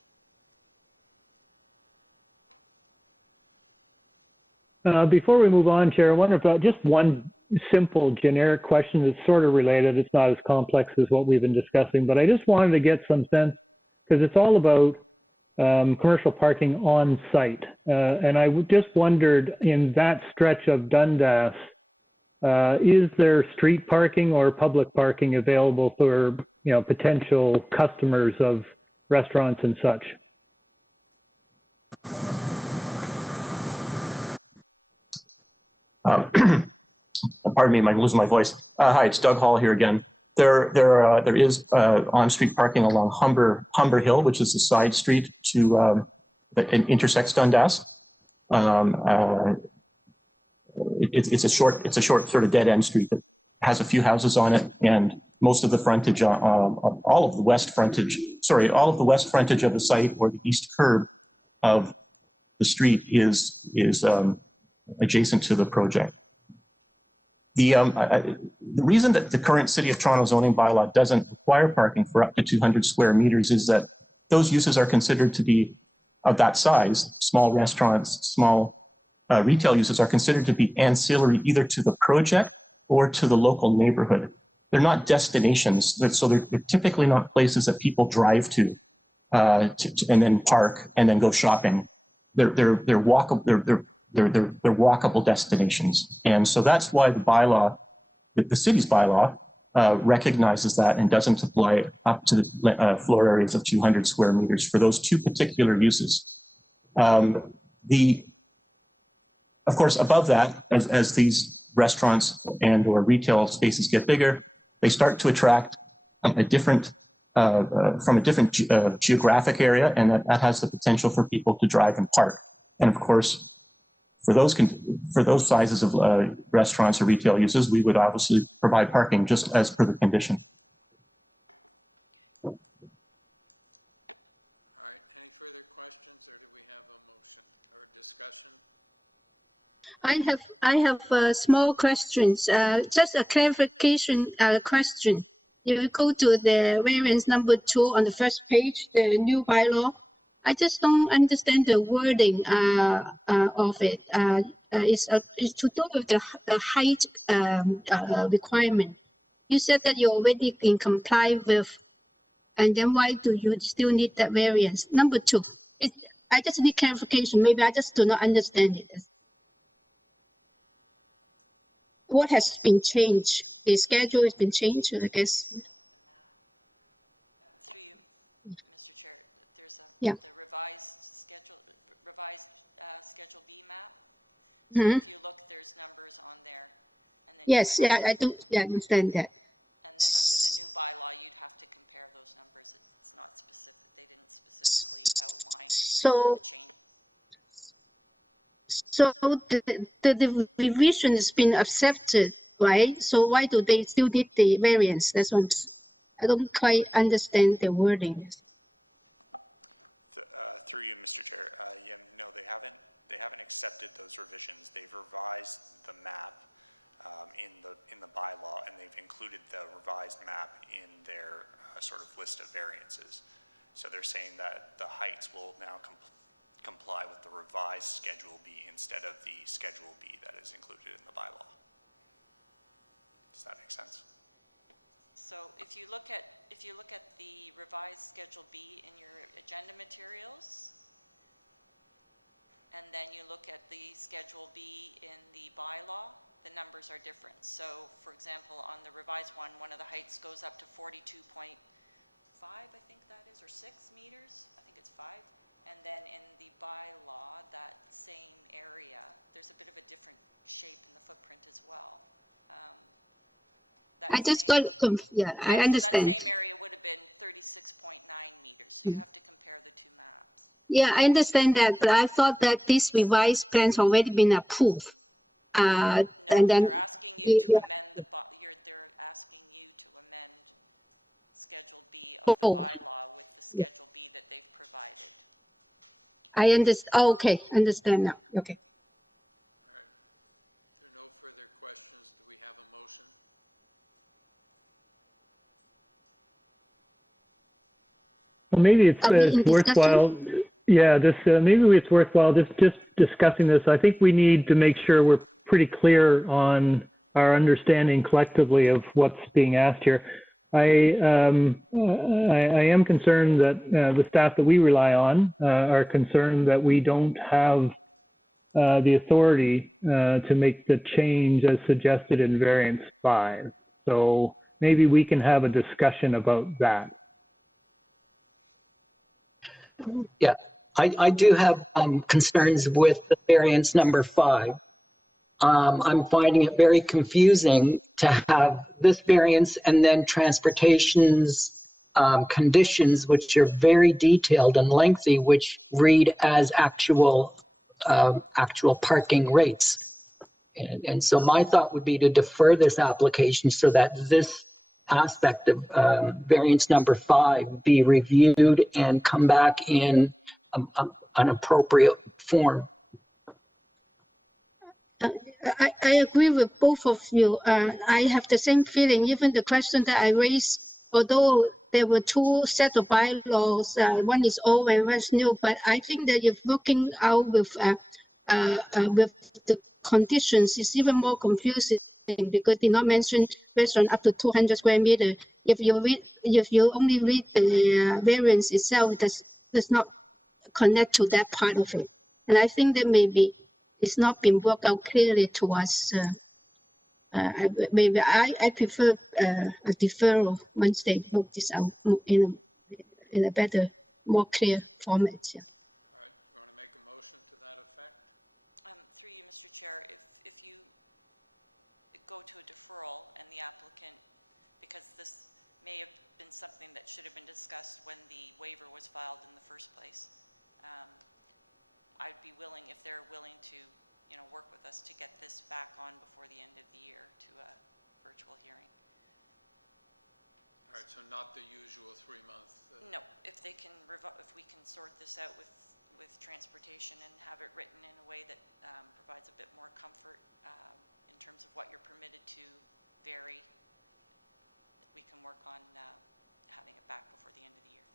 Before we move on, Chair, I wonder about just one simple generic question that's sort of related. It's not as complex as what we've been discussing, but I just wanted to get some sense, because it's all about commercial parking on site. And I just wondered, in that stretch of Dundas, is there street parking or public parking available for, you know, potential customers of restaurants and such? Pardon me, I'm losing my voice. Hi, it's Doug Hall here again. There is on-street parking along Humber Hill, which is the side street to that intersects Dundas. It's a short sort of dead-end street that has a few houses on it, and most of the frontage, all of the west frontage of the site, or the east curb of the street is adjacent to the project. The reason that the current City of Toronto zoning bylaw doesn't require parking for up to 200 square meters is that those uses are considered to be of that size. Small restaurants, small retail uses are considered to be ancillary either to the project or to the local neighborhood. They're not destinations, so they're typically not places that people drive to and then park and then go shopping. They're walkable. They're walkable destinations, and so that's why the bylaw, the city's bylaw, recognizes that and doesn't apply up to the floor areas of 200 square meters for those two particular uses. Of course, above that, as these restaurants and or retail spaces get bigger, they start to attract from a different geographic area, and that has the potential for people to drive and park. And of course, for those sizes of restaurants or retail uses, we would obviously provide parking just as per the condition. All right, any further questions, or do we have a motion or discussion? I have small questions, just a clarification question. If you go to the variance number 2 on the first page, the new bylaw, I just don't understand the wording of it. It's to do with the height requirement. You said that you're already in comply with, and then why do you still need that variance? Number 2, I just need clarification. Maybe I just do not understand it. What has been changed? The schedule has been changed, I guess. Through you, Mr. Chair, there's the revised Schedule B map. So if you look, there's numbers on there. And then yes, I do understand that. And then under the new bylaw, you'd have to compare those numbers. It's not specific. They didn't specifically outline the change. So the revision has been accepted, right? So why do they still need the variance? That's what I don't quite understand the wording. Through you, Mr. Chair, no, they haven't accepted those revisions. They've revised the map in the bylaw, and they've included the revised map in their sort of list of variances. So they're saying that the heights will now comply with the revised Schedule B instead of the Schedule B that is included in the bylaw. Does that make sense? So if you look at the revised Schedule B in your agenda materials, and then you look at the Schedule B in the bylaw, the numbers are different. So, for example, on the revised one of the heights goes up to 42.5, I think that is, or 6 meters. I think it's 5. And then in the bylaw, that same area, there's a bit of a different shape in the footprint as well. I just got, yeah, I understand. So that same area would have been 36.9 meters. So you have to compare the two maps. Yeah, I understand that, but I thought that this revised plan's already been approved. No, and then they're asking you to amend they're asking you to amend Schedule B of the bylaw with the Schedule B that they've provided. I understand. Oh, okay, understand now. Okay. All right. If there are no further questions, do we have a motion? Well, maybe it's worthwhile. Yeah, maybe it's worthwhile just discussing this. I think we need to make sure we're pretty clear on our understanding collectively of what's being asked here. I am concerned that the staff that we rely on are concerned that we don't have the authority to make the change as suggested in variance 5. So maybe we can have a discussion about that. Yeah, I do have concerns with the variance number 5. I'm finding it very confusing to have this variance and then transportation's conditions, which are very detailed and lengthy, which read as actual parking rates. And so my thought would be to defer this application so that this aspect of variance number 5 be reviewed and come back in an appropriate form. I agree with both of you. I have the same feeling. Even the question that I raised, although there were 2 sets of bylaws, one is old and one is new, but I think that if looking out with the conditions, it's even more confusing because they not mention restaurant up to 200 square meter. If you only read the variance itself, does not connect to that part of it, and I think that maybe it's not been worked out clearly to us. Maybe I prefer a deferral once they work this out in a better, more clear format. Yeah. All right, you want to make a motion to that effect? Through you, Mr. Chair, if you go to a deferral and the applicant, because this may have been something that should have been discussed when the waiver was filed in the first place, I'd be willing, if they're willing to, work with us to get this back on before the end of the year to a virtual hearing. All right, so not the usual 3-month. No, if we can sort this out with transportation and have it written in a way that provides a bit more comfort in terms of what you're permitted to vary, we can work on having it back before the end of the year.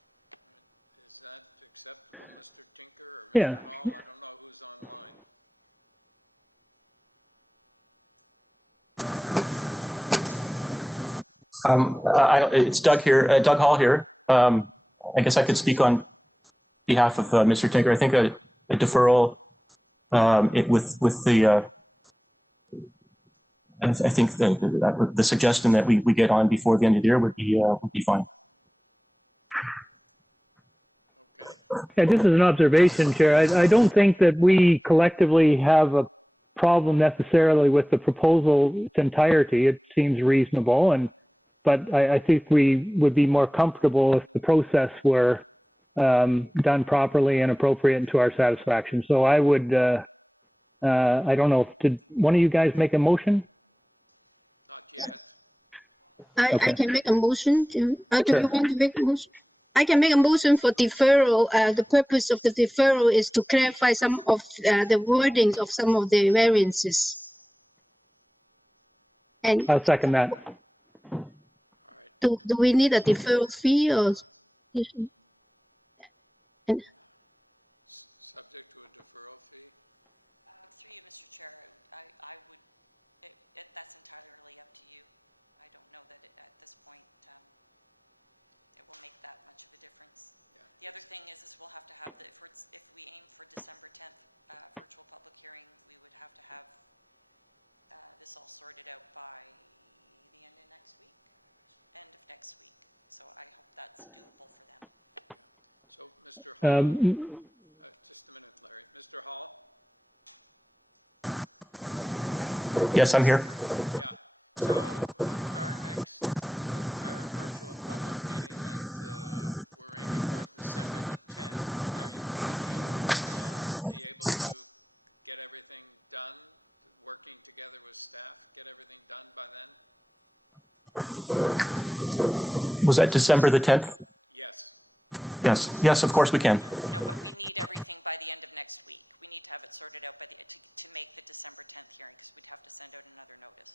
Is that acceptable, Mr. Tinker or Mr. Yeah. Hall? I don't know who's online. It's Doug here, Doug Hall here. I guess I could speak on behalf of Mr. Tinker. I think a deferral with the I think the suggestion that we get on before the end of the year would be fine. Yeah, just as an observation, Chair, I don't think that we collectively have a problem necessarily with the proposal's entirety. It seems reasonable, but I think we would be more comfortable if the process were done properly and appropriate and to our satisfaction. So I would, I don't know, did one of you guys make a motion? Not yet. I can make a motion. Do you want to make a motion? I can make a motion for deferral. The purpose of the deferral is to clarify some of the wordings of some of the variances. And I'll second that. do we need a deferral fee or? And Subject to a deferral fee? Through you, Mr. Chair, I would, that's entirely up to you. I don't know that at this point it will make that much of a difference. Yeah. The other thing is we'll have to have if we aim for December 10th virtual public hearing, we would have to have this all sorted out by the end of next week. So I hope that's doable for them. Yeah. So, Mr. Hall, Um, just a minute, Larry. Mr. Hall? Yes, I'm here. Yeah. So our virtual public meeting that we're aiming for December the 10th, are you going to be able to get everything done, working together with staff, get everything done by then? Was that December the 10th? Yes. Yes, of course we can. No, but we need everything by the end of next week. We need to have it sorted out by to make the December 10th hearing, because we'd have to send out another notice.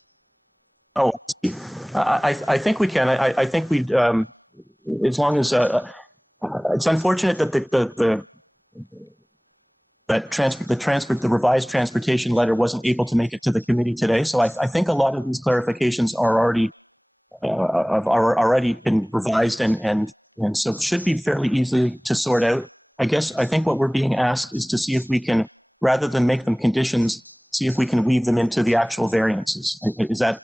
Oh, I think we can. I think we'd, as long as, it's unfortunate that the revised transportation letter wasn't able to make it to the committee today. So I think a lot of these clarifications are already been revised and so should be fairly easy to sort out. I think what we're being asked is to see if we can, rather than make them conditions, see if we can weave them into the actual variances. Is that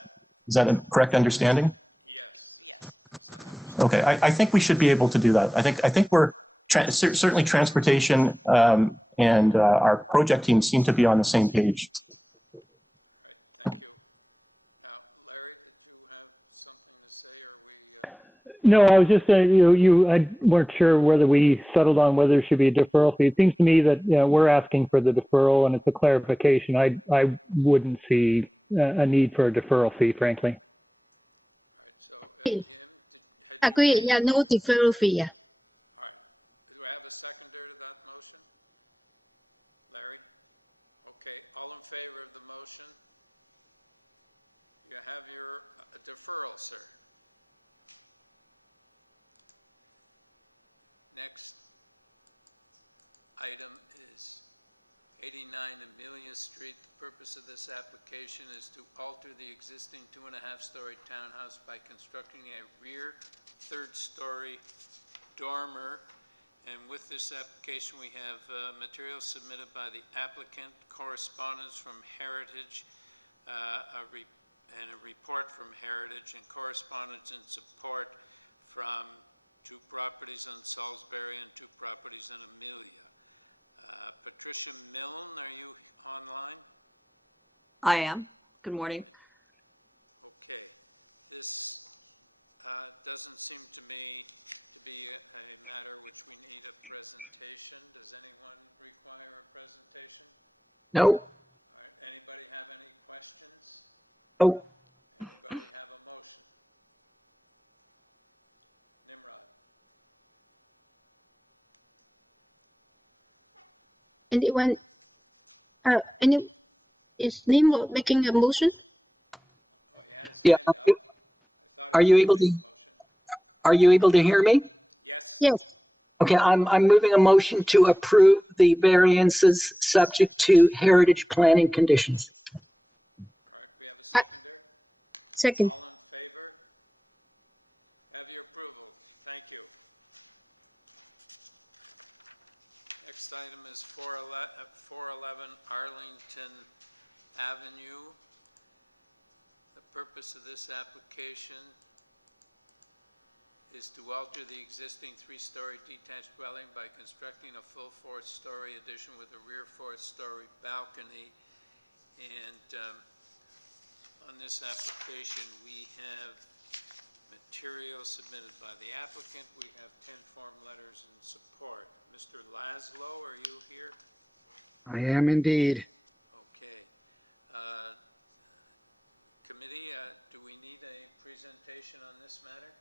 a correct understanding? Yes. Yes. Okay, I think we should be able to do that. I think we're certainly transportation and our project team seem to be on the same page. All right, thank you. Now, Larry, did you have something to say, or we? No, I was just saying, I weren't sure whether we settled on whether there should be a deferral fee. It seems to me that we're asking for the deferral, and it's a clarification. I wouldn't see a need for a deferral fee, frankly. All right. So, Kim, agree. Yeah, no deferral fee. Yeah. All right. Do I have a seconder to that motion? Larry? Okay. All in favor of the motion? You have your deferral, sir. Next item is 89 Amelia Street. The purpose of this application is to alter the existing 2.5-story townhouse by constructing a rear third-story dormer. And with this application, we have materials submitted by the applicant, correspondence from Heritage, and a report from Heritage, and correspondence in support from 2 properties on Salisbury and 2 properties on Amelia. Patricia Milne, are you online? I am. Good morning. Okay. This doesn't seem to me to be a matter which we need a presentation. Does anyone require a presentation? No. All right. Anybody have any questions? Oh. Anybody have a motion? Nimrod. Anyone? Is Nimrod making a motion? Oh, he had his Yeah. hand up. I thought Are you able to? Are you able to hear me? Yes. Yes. Okay, I'm moving a motion to approve the variances subject to heritage planning conditions. All right. We have a seconder. Second. All in favor? Have your approval. Thank you. Next item is 411 Arlington Avenue. The purpose of this application is to alter the existing 3-story detached dwelling by constructing a full 4th-story addition with a rear 4th-story balcony. And on this application, we have materials submitted by the applicant. We have 10 form letters in support. Mr. Laszlo, are you here? I am indeed. Okay. Committee, do we need a presentation on this matter?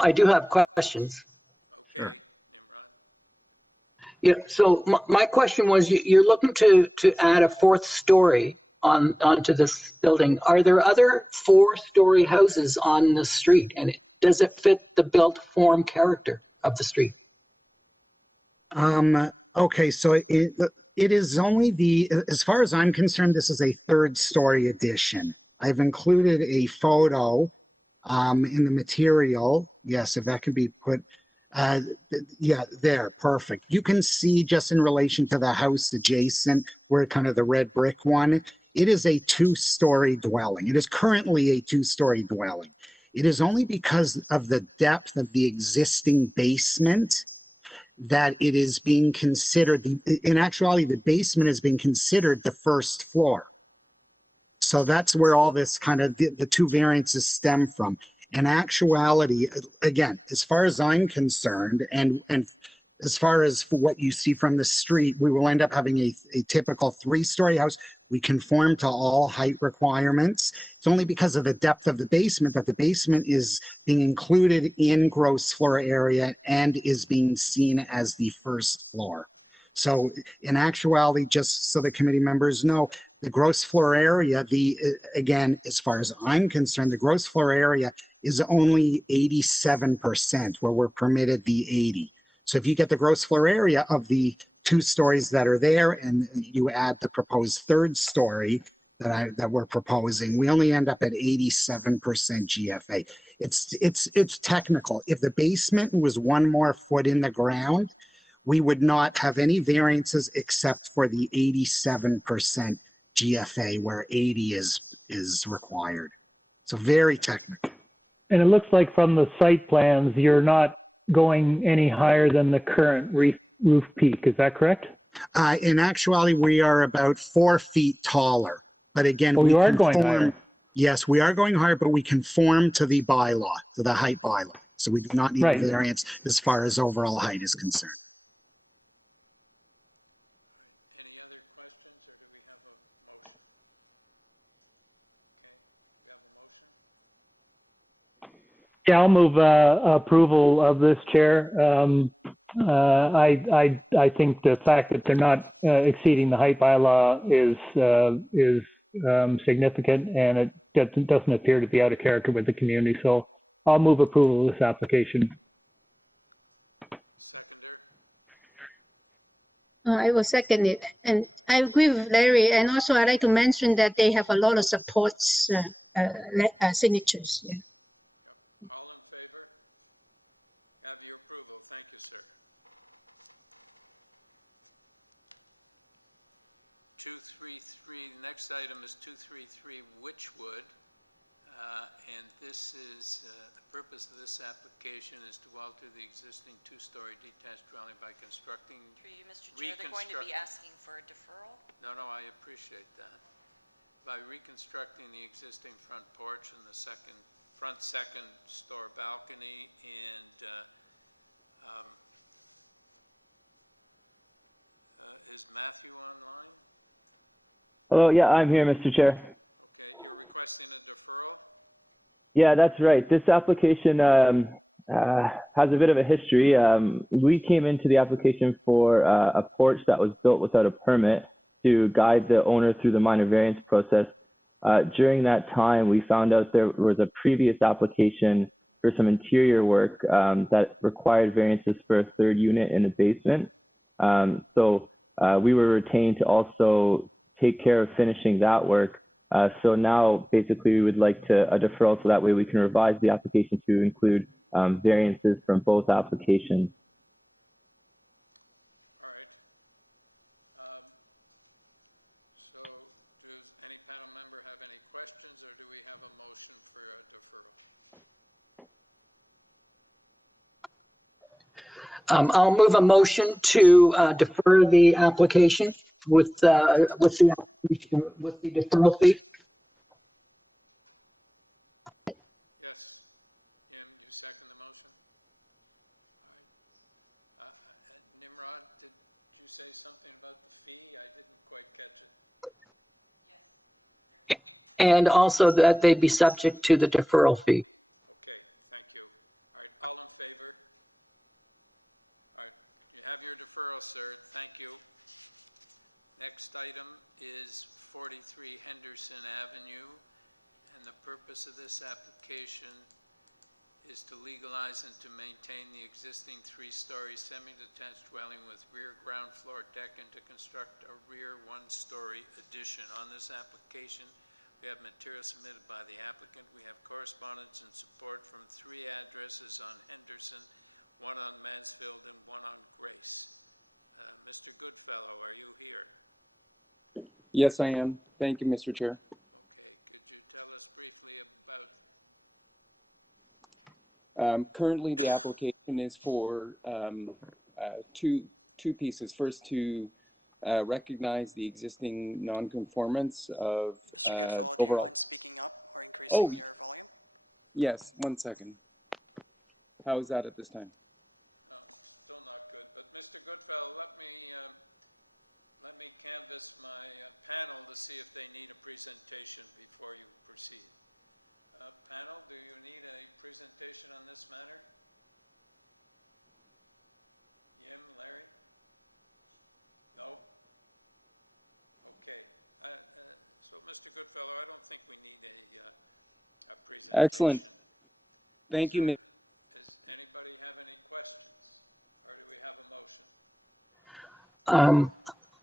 I do have questions. Okay, Nimrod. Yeah, so my question was, you're looking to add a 4th story onto this building. Are there other 4-story houses on the street? And does it fit the built form character of the street? Okay, so it is only as far as I'm concerned, this is a 3rd-story addition. I've included a photo in the material. Yes, if that can be put, yeah, there, perfect. You can see just in relation to the house adjacent, where kind of the red brick one, it is a 2-story dwelling. It is currently a 2-story dwelling. It is only because of the depth of the existing basement that it is being considered, in actuality, the basement is being considered the 1st floor. So that's where all this kind of, the 2 variances stem from. In actuality, again, as far as I'm concerned, and as far as what you see from the street, we will end up having a typical 3-story house. We conform to all height requirements. It's only because of the depth of the basement that the basement is being included in gross floor area and is being seen as the 1st floor. So in actuality, just so the committee members know, the gross floor area, again, as far as I'm concerned, the gross floor area is only 87%, where we're permitted the 80. So if you get the gross floor area of the 2 stories that are there, and you add the proposed 3rd story that we're proposing, we only end up at 87% GFA. It's technical. If the basement was 1 more foot in the ground, we would not have any variances except for the 87% GFA, where 80 is required. So very technical. And it looks like from the site plans, you're not going any higher than the current roof peak. Is that correct? In actuality, we are about 4 feet taller. But again, Oh, we you are conform, going higher. Yes, we are going higher, but we conform to the bylaw, to the height bylaw. So we do not need Right. a variance as far as overall height is concerned. Any other questions, or do we have a motion? Okay, we have a motion? Yeah, I'll move approval of this, Chair. I think the fact that they're not exceeding the height bylaw is significant, and it doesn't appear to be out of character with the community. So I'll move approval of this application. Seconder? I will second it. And I agree with Larry. And also I'd like to mention that they have a lot of supports, signatures. Yeah. Yep. All in favor? Have your approval. Thank you, sir. 233, the next item is 233 Wychwood. And this is, the purpose of this application is to alter the existing 2-story detached dwelling by constructing. Through you, Mr. Chair, they're going to be asking for a deferral. No, I appreciate that. By reconstructing the existing front porch and the front second store balcony, and is Matthew online? Hello, yeah, I'm here, Mr. Chair. Okay, you're requesting a deferral? Yeah, that's right. This application has a bit of a history. We came into the application for a porch that was built without a permit to guide the owner through the minor variance process. During that time, we found out there was a previous application for some interior work that required variances for a 3rd unit in the basement. So we were retained to also take care of finishing that work. So now basically we would like a deferral so that way we can revise the application to include variances from both applications. All right. So does any panel member have any questions, or do we have a motion for a deferral? I'll move a motion to defer the application with the deferral fee. Yes. Jim, you second the motion? All right. Nimrod, did you say something about the fee? I didn't quite catch it. And also that they be subject to the deferral fee. Okay, thank you. All right, all in favor? All right, you have your deferral, sir. Thank you. Next item is 43 Henderson Avenue, and the purpose of this application is to legalize and to maintain the existing three-story semi-detached dwelling with rear ground floor deck and to construct a rear one-story addition. On this application, we have material submitted by the applicant. We have correspondence and support from 3 addresses on Henderson, 1 on Mansfield and 1 on Grace. Mr. Goodfellow, are you here? Yes, I am. Thank you, Mr. Chair. Okay, could you tell us briefly about currently, the application is for two pieces. First, to recognize the existing non-conformance of Mr. Goodfellow, do you mind speaking up or increasing your volume? Yes, 1 second. How is that at this time? still not good, but Mr. Goodfellow, let me canvass my panel to see if they need a presentation before you proceed. Panel, do you need a presentation on this matter? Yim, Larry? No? Okay. So, Mr. Goodfellow, I don't think we need a presentation. Excellent. Thank you, Nick. Does anybody have any questions, or do we have a motion?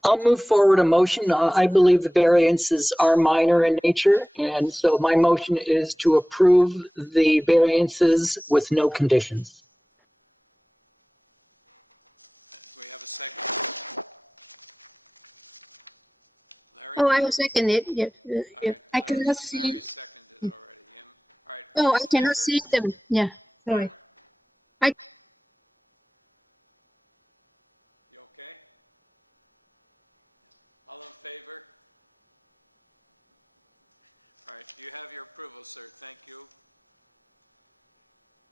I'll move forward a motion. I believe the variances are minor in nature, and so my motion is to approve the variances with no conditions. Do we have a second? Larry? Oh, I will second it. Yeah, Right, I cannot see. Larry seconded it already. All right. Oh, I cannot see them. Yeah, sorry. You okay? All in favor? All right, you have your approval, sir. Thank you.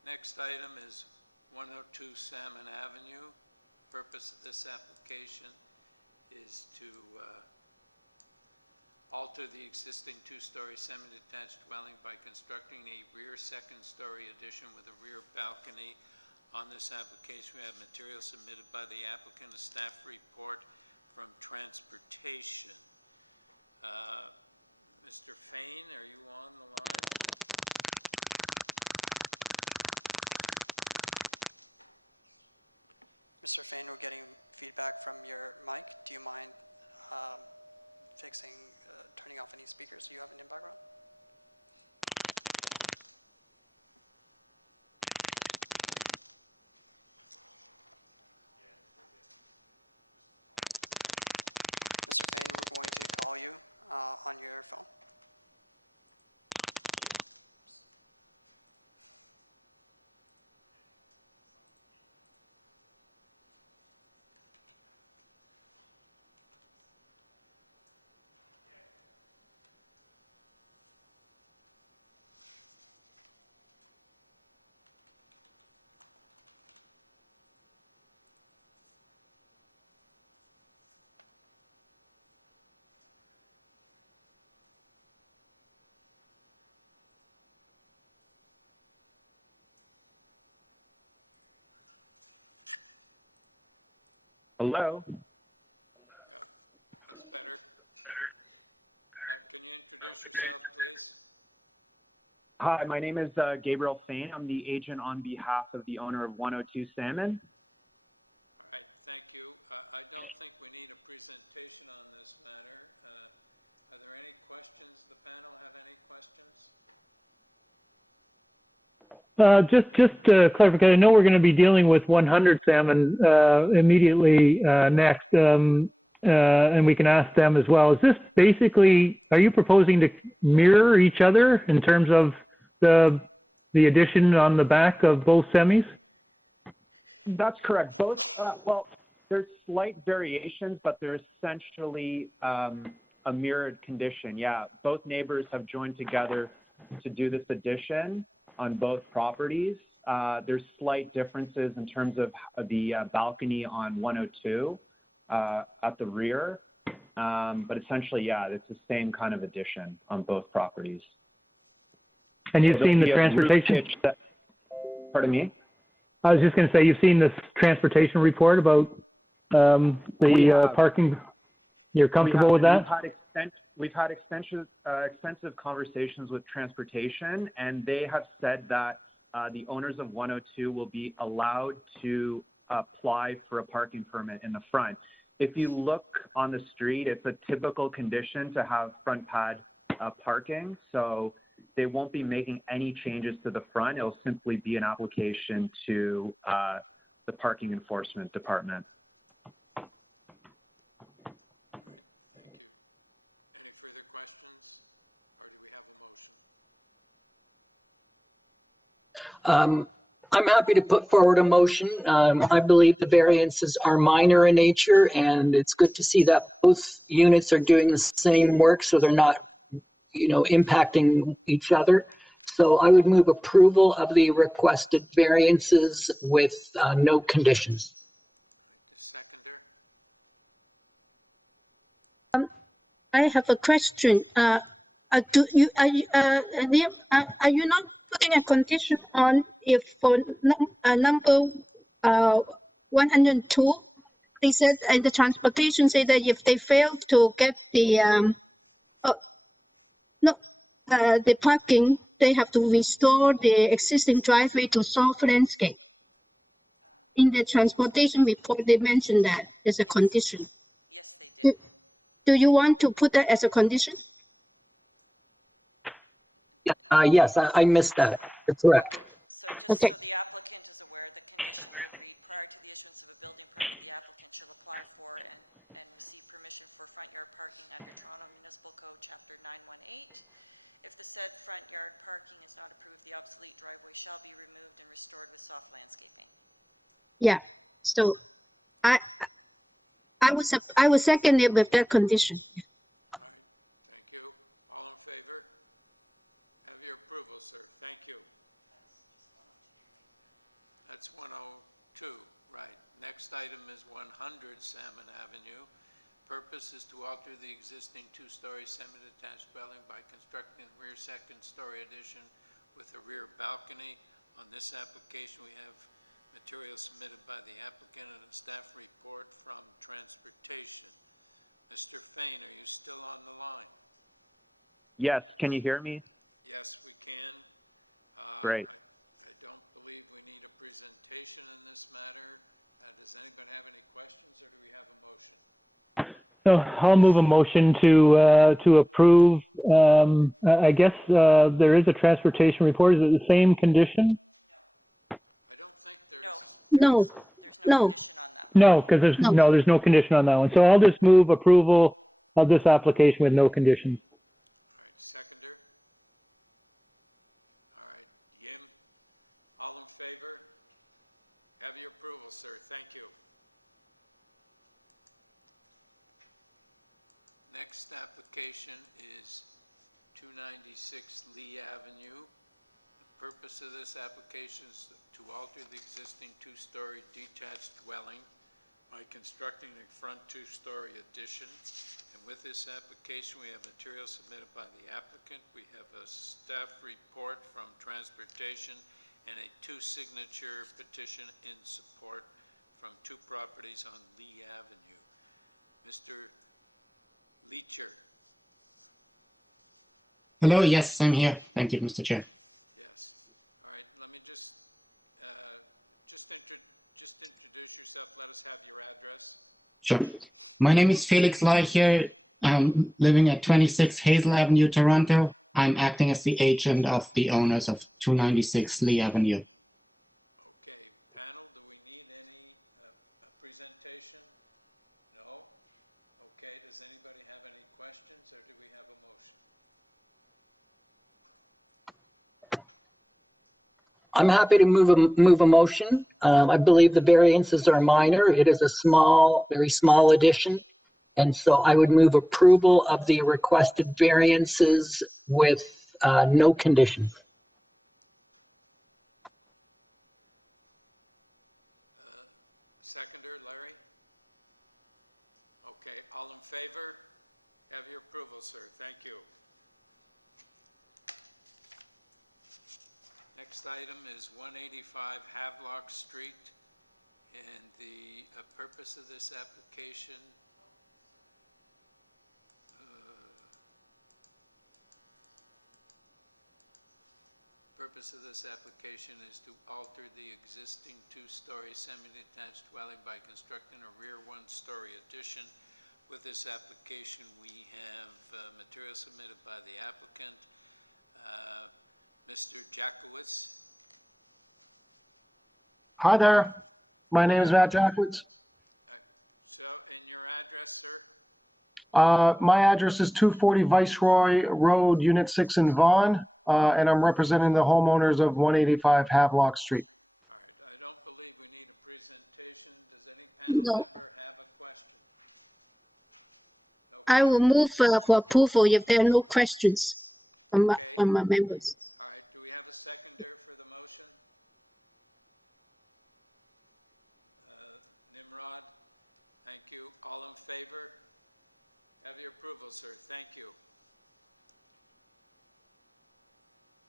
Next item is 102 Salmon Avenue. Purpose of this application is to alter the existing two-story semi-detached dwelling by constructing a rear second-story addition with a rear balcony. On this application, we have material submitted by the applicant, a staff report from transportation. Mr. Fain, are you on the line? Mr. Fain, we're getting feedback from your mic. Do you mind turning off any speakers you have in the background? Mr. Fain, we're going to call you on your phone. Hello? Yeah, that's better. Can you introduce yourself, please? Hi, my name is Gabriel Fain. I'm the agent on behalf of the owner of 102 Salmon. All right, thank you. I don't think we need a presentation on this matter. Are there any questions? The panel have any questions? Just to clarify, I know we're going to be dealing with 100 Salmon immediately next, and we can ask them as well. Is this basically, are you proposing to mirror each other in terms of the addition on the back of both semis? That's correct. Both, well, there's slight variations, but they're essentially a mirrored condition. Yeah, both neighbors have joined together to do this addition on both properties. There's slight differences in terms of the balcony on 102 at the rear, but essentially, yeah, it's the same kind of addition on both properties. And you've seen the transportation? Pardon me? I was just going to say, you've seen this transportation report about the parking. You're comfortable with that? we've had extensive conversations with transportation, and they have said that the owners of 102 will be allowed to apply for a parking permit in the front. If you look on the street, it's a typical condition to have front pad parking, so they won't be making any changes to the front. It'll simply be an application to the parking enforcement department. All right, thank you. Any further questions, or do we have a motion? I'm happy to put forward a motion. I believe the variances are minor in nature, and it's good to see that both units are doing the same work, so they're not, impacting each other. So I would move approval of the requested variances with no conditions. All right, the seconder. I have a question. Are you not putting a condition on if for number 102? They said, and the transportation said that if they fail to get the the parking, they have to restore the existing driveway to soft landscape. In the transportation report, they mentioned that as a condition. Yes, they did. Do you want to put that as a condition? Yes, I missed that. That's correct. So just so the applicant is aware, the condition would read, prior to the issuance of a building permit, the applicant shall apply for and receive permission for front yard parking under Toronto Municipal Code Chapter 918. If the said front yard parking is not approved, the obsolete driveway shall be removed and restored with soft landscaping. Yeah, so I will second it with that condition. All right, thank you. All in favor? Have your approval, sir. Thank you. That's 102, right. Next item is 100 Salmon Avenue. Purpose is to alter the existing two-story semi-detached dwelling by constructing a rear second-story addition with a rear balcony. On this application, we have material submitted by the applicant and a staff report from transportation. Mr. Fain, are you still on the line? Yes, can you hear me? Yes, we can. Great. I don't believe we need a presentation in this matter. Does anybody have any questions, or do we have a motion? So I'll move a motion to approve. I guess there is a transportation report. Is it the same condition? I don't think there's... No. There's no condition on that. No, because there's no condition on that one. So I'll just move approval of this application with no conditions. All right, seconder. All right, Yim. All in favor? Have your approval, sir. Thank you. Next application is 296 Lee Avenue. The purpose of this application is to alter the existing two-story detached dwelling by constructing a front two-story addition. And with this application, we have material submitted by the applicant. We have a staff report from transportation and a two-signature petition in support from two properties on Lee Avenue. Mr. Leacher. Hello, yes, I'm here. Thank you, Mr. Chair. Yes. All right, let me just introduce yourself. Let us have your address. Sure. My name is Felix Leicher. I'm living at 26 Hazel Avenue, Toronto. I'm acting as the agent of the owners of 296 Lee Avenue. Okay, panel, do we need any presentation? No? Okay, does anybody have any questions, or do we have a motion? I'm happy to move a motion. I believe the variances are minor. It is a very small addition. And so I would move approval of the requested variances with no conditions. Seconder, Larry? Okay, all in favor? Have your approval, sir. Thank you. Next item is 185 Havelock Street, and the purpose of this application, purpose of this application is to alter the existing two-story semi-detached dwelling by constructing a rear one-story addition. With this application, we have material submitted by the applicant, Mr. Jackowitz. Hi there. My name is Matt Jackwitz. So, and your address, sir? My address is 240 Viceroy Road, Unit 6 in Vaughan, and I'm representing the homeowners of 185 Havelock Street. All right, I don't believe we need a presentation. Does any panel member have a question? No I will move for approval if there are no questions from my members. All right, do we have a seconder for the motion? Nimrod, thank you. All in favor? Have your approval, sir. Thank you.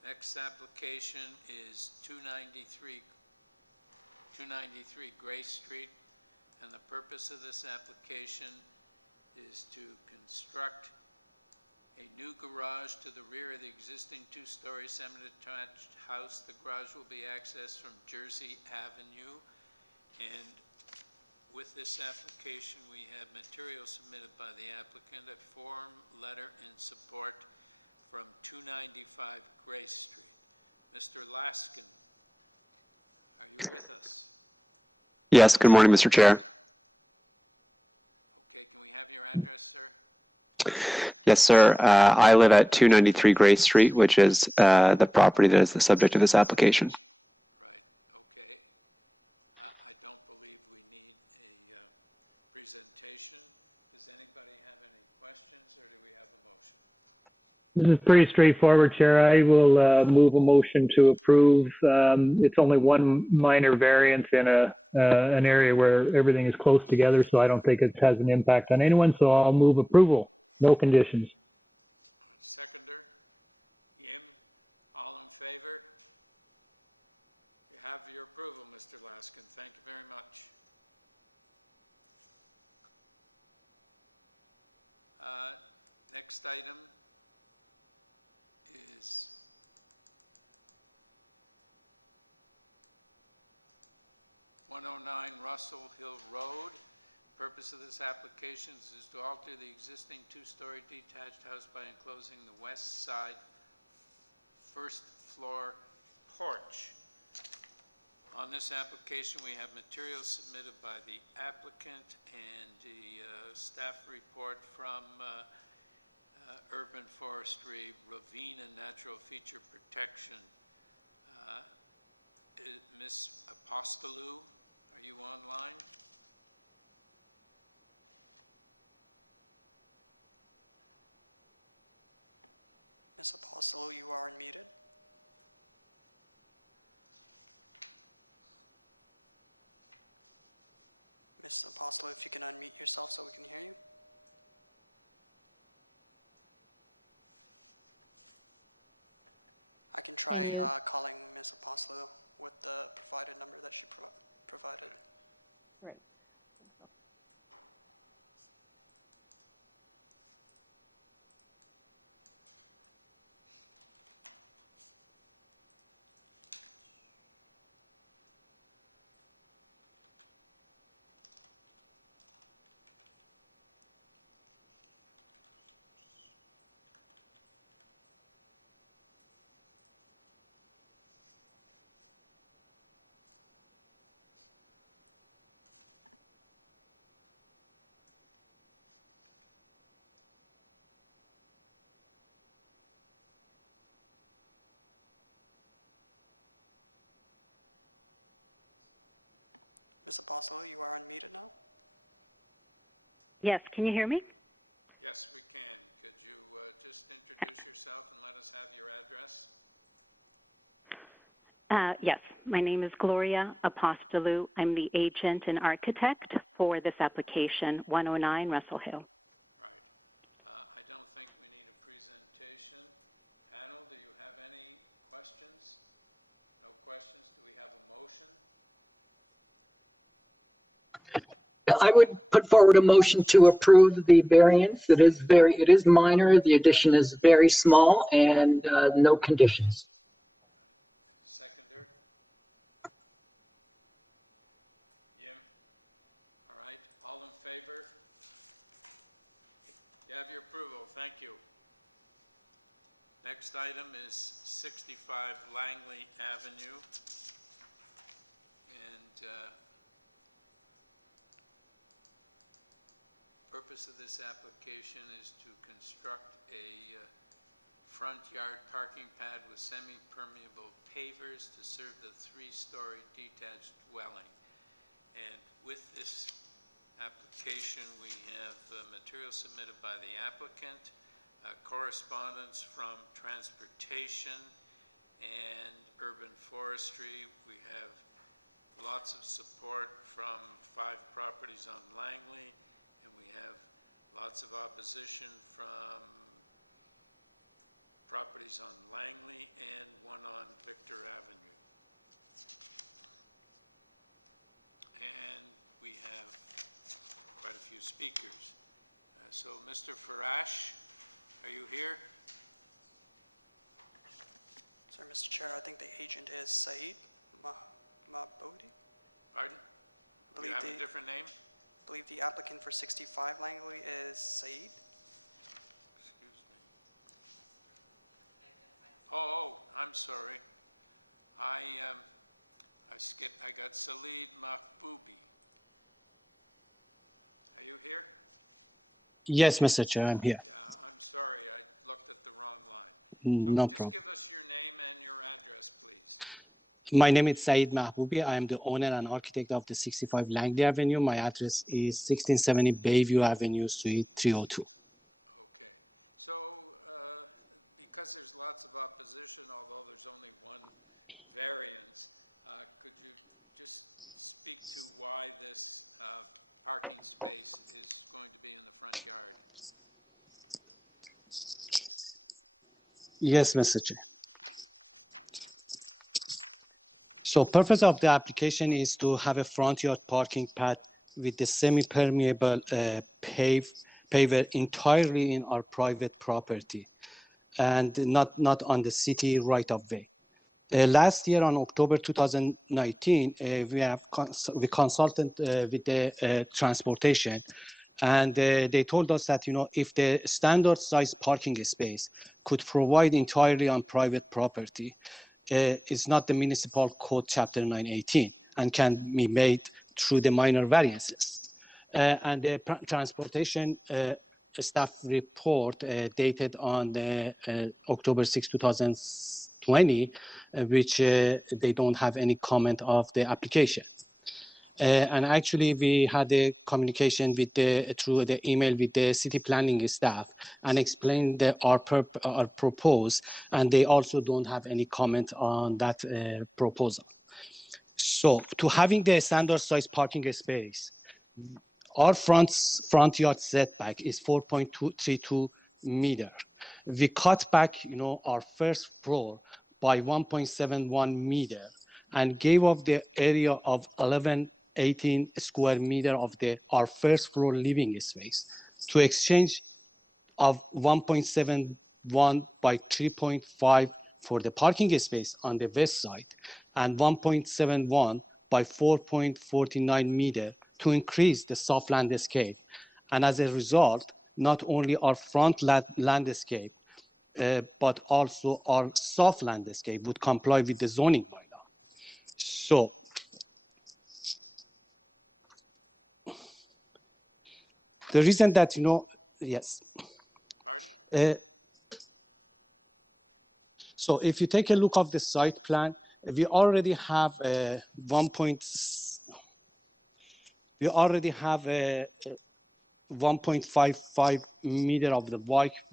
Next application is 293 Grace Street, and the purpose of this application is to construct a new garage to the rear of the existing two-story semi-detached house. The garage will be accessed from Jersey Avenue, and with this application, we have material submitted by the applicant, a form letter in support from 295 Grace Street. Mr. Laskin, are you with us? Yes, good morning, Mr. Chair. Okay, can we have your address, sir? Yes, sir. I live at 293 Grace Street, which is the property that is the subject of this application. Presentation. Does anybody have any questions, or do we have a motion? This is pretty straightforward, Chair. I will move a motion to approve. It's only one minor variance in an area where everything is close together, so I don't think it has an impact on anyone, so I'll move approval. No conditions. Seconder, Yim, all in favor? You have your approval, Mr. Laskin. Thank you very much. Next item is (109) Russell Hill Road. Purpose of this application is to alter the existing two-story detached house by enclosing the west side first floor porch. On this application, we have materials submitted by the applicant and the staff report from Urban Forestry, Ravine and Natural Feature Protection. Ms. Apostolou, are you online? Ms. Apostolou, you are unmuted. Ms. Apostolou, if you can unmute yourself so we can hear you. I can try calling Ms. Apostolou with the provided number that she provided. Right. Ms. Apostolou, you are unmuted now. Yes, can you hear me? Yes, we can. Could you just introduce yourself and let us have your address? Yes, my name is Gloria Apostolou. I'm the agent and architect for this application, 109 Russell Hill. Right. I don't think we need a presentation. Panel, do you have any questions? No questions. Do we have a motion? I would put forward a motion to approve the variance. It is minor. The addition is very small and no conditions. favor? You have your approval. Thank you. Next item is 65 Langley Avenue. And purpose of this application is to construct a front yard parking pad with semi-permeable pavers to serve the three-story detached dwelling. And with this application, we have material submitted by the applicant, correspondence from transportation and urban forestry. We have lots of support from 5 properties on Langley, and we have lots of opposition from properties on Langley and one on Victor Avenue. And we have quite a few speakers. So Mr. Farash, are you here? Sorry, Mr. Chair, I think the agent is Saeed Mahboudi. Pardon? Do you have a different name? I believe the applicant for 65 Langley is Saeed. Excuse me. Oh, I'm sorry. I skipped. I got Salid Mahboubi. Are you here? Yes, Mr. Chair, I'm here. Yeah, I'm sorry. I looked at the wrong line. No Just problem. give us your name and your address, please. My name is Saeed Mahboubi. I am the owner and architect of the 65 Langley Avenue. My address is 1670 Bayview Avenue, Suite 302. Okay. So, because there's lots of opposition, although there's only one variance, could you just speak to why this parking space is going to be in the front yard? Yes, Mr. Chair. So purpose of the application is to have a front yard parking pad with the semi-permeable paver entirely in our private property and not on the city right of way. Last year on October 2019, we consulted with the transportation, and they told us that, if the standard size parking space could provide entirely on private property, it's not the municipal code chapter 918 and can be made through the minor variances. And the transportation staff report dated on October 6, 2020, which they don't have any comment of the application. And actually, we had a communication with through the email with the city planning staff and explained our propose, and they also don't have any comment on that proposal. So, to having the standard size parking space, our front yard setback is 4.32 meter. We cut back, our first floor by 1.71 meter and gave up the area of 18 square meter of our first floor living space to exchange of 1.71 by 3.5 for the parking space on the west side and 1.71 by 4.49 meter to increase the soft landscape. And as a result, not only our front landscape, but also our soft landscape would comply with the zoning bylaw. So, the reason that, yes. Pardon? So if you take a look at the site plan, we already have a 1.55 meter of the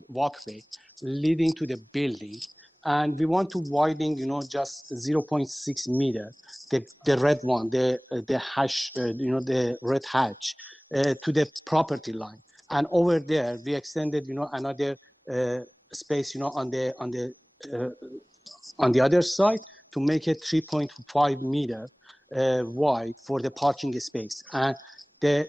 walkway leading to the building, and we want to widen, just 0.6 meter, the red one, the hash, the red hatch, to the property line, and over there we extended, another space, on the other side to make it 3.5 meter wide for the parking space. And the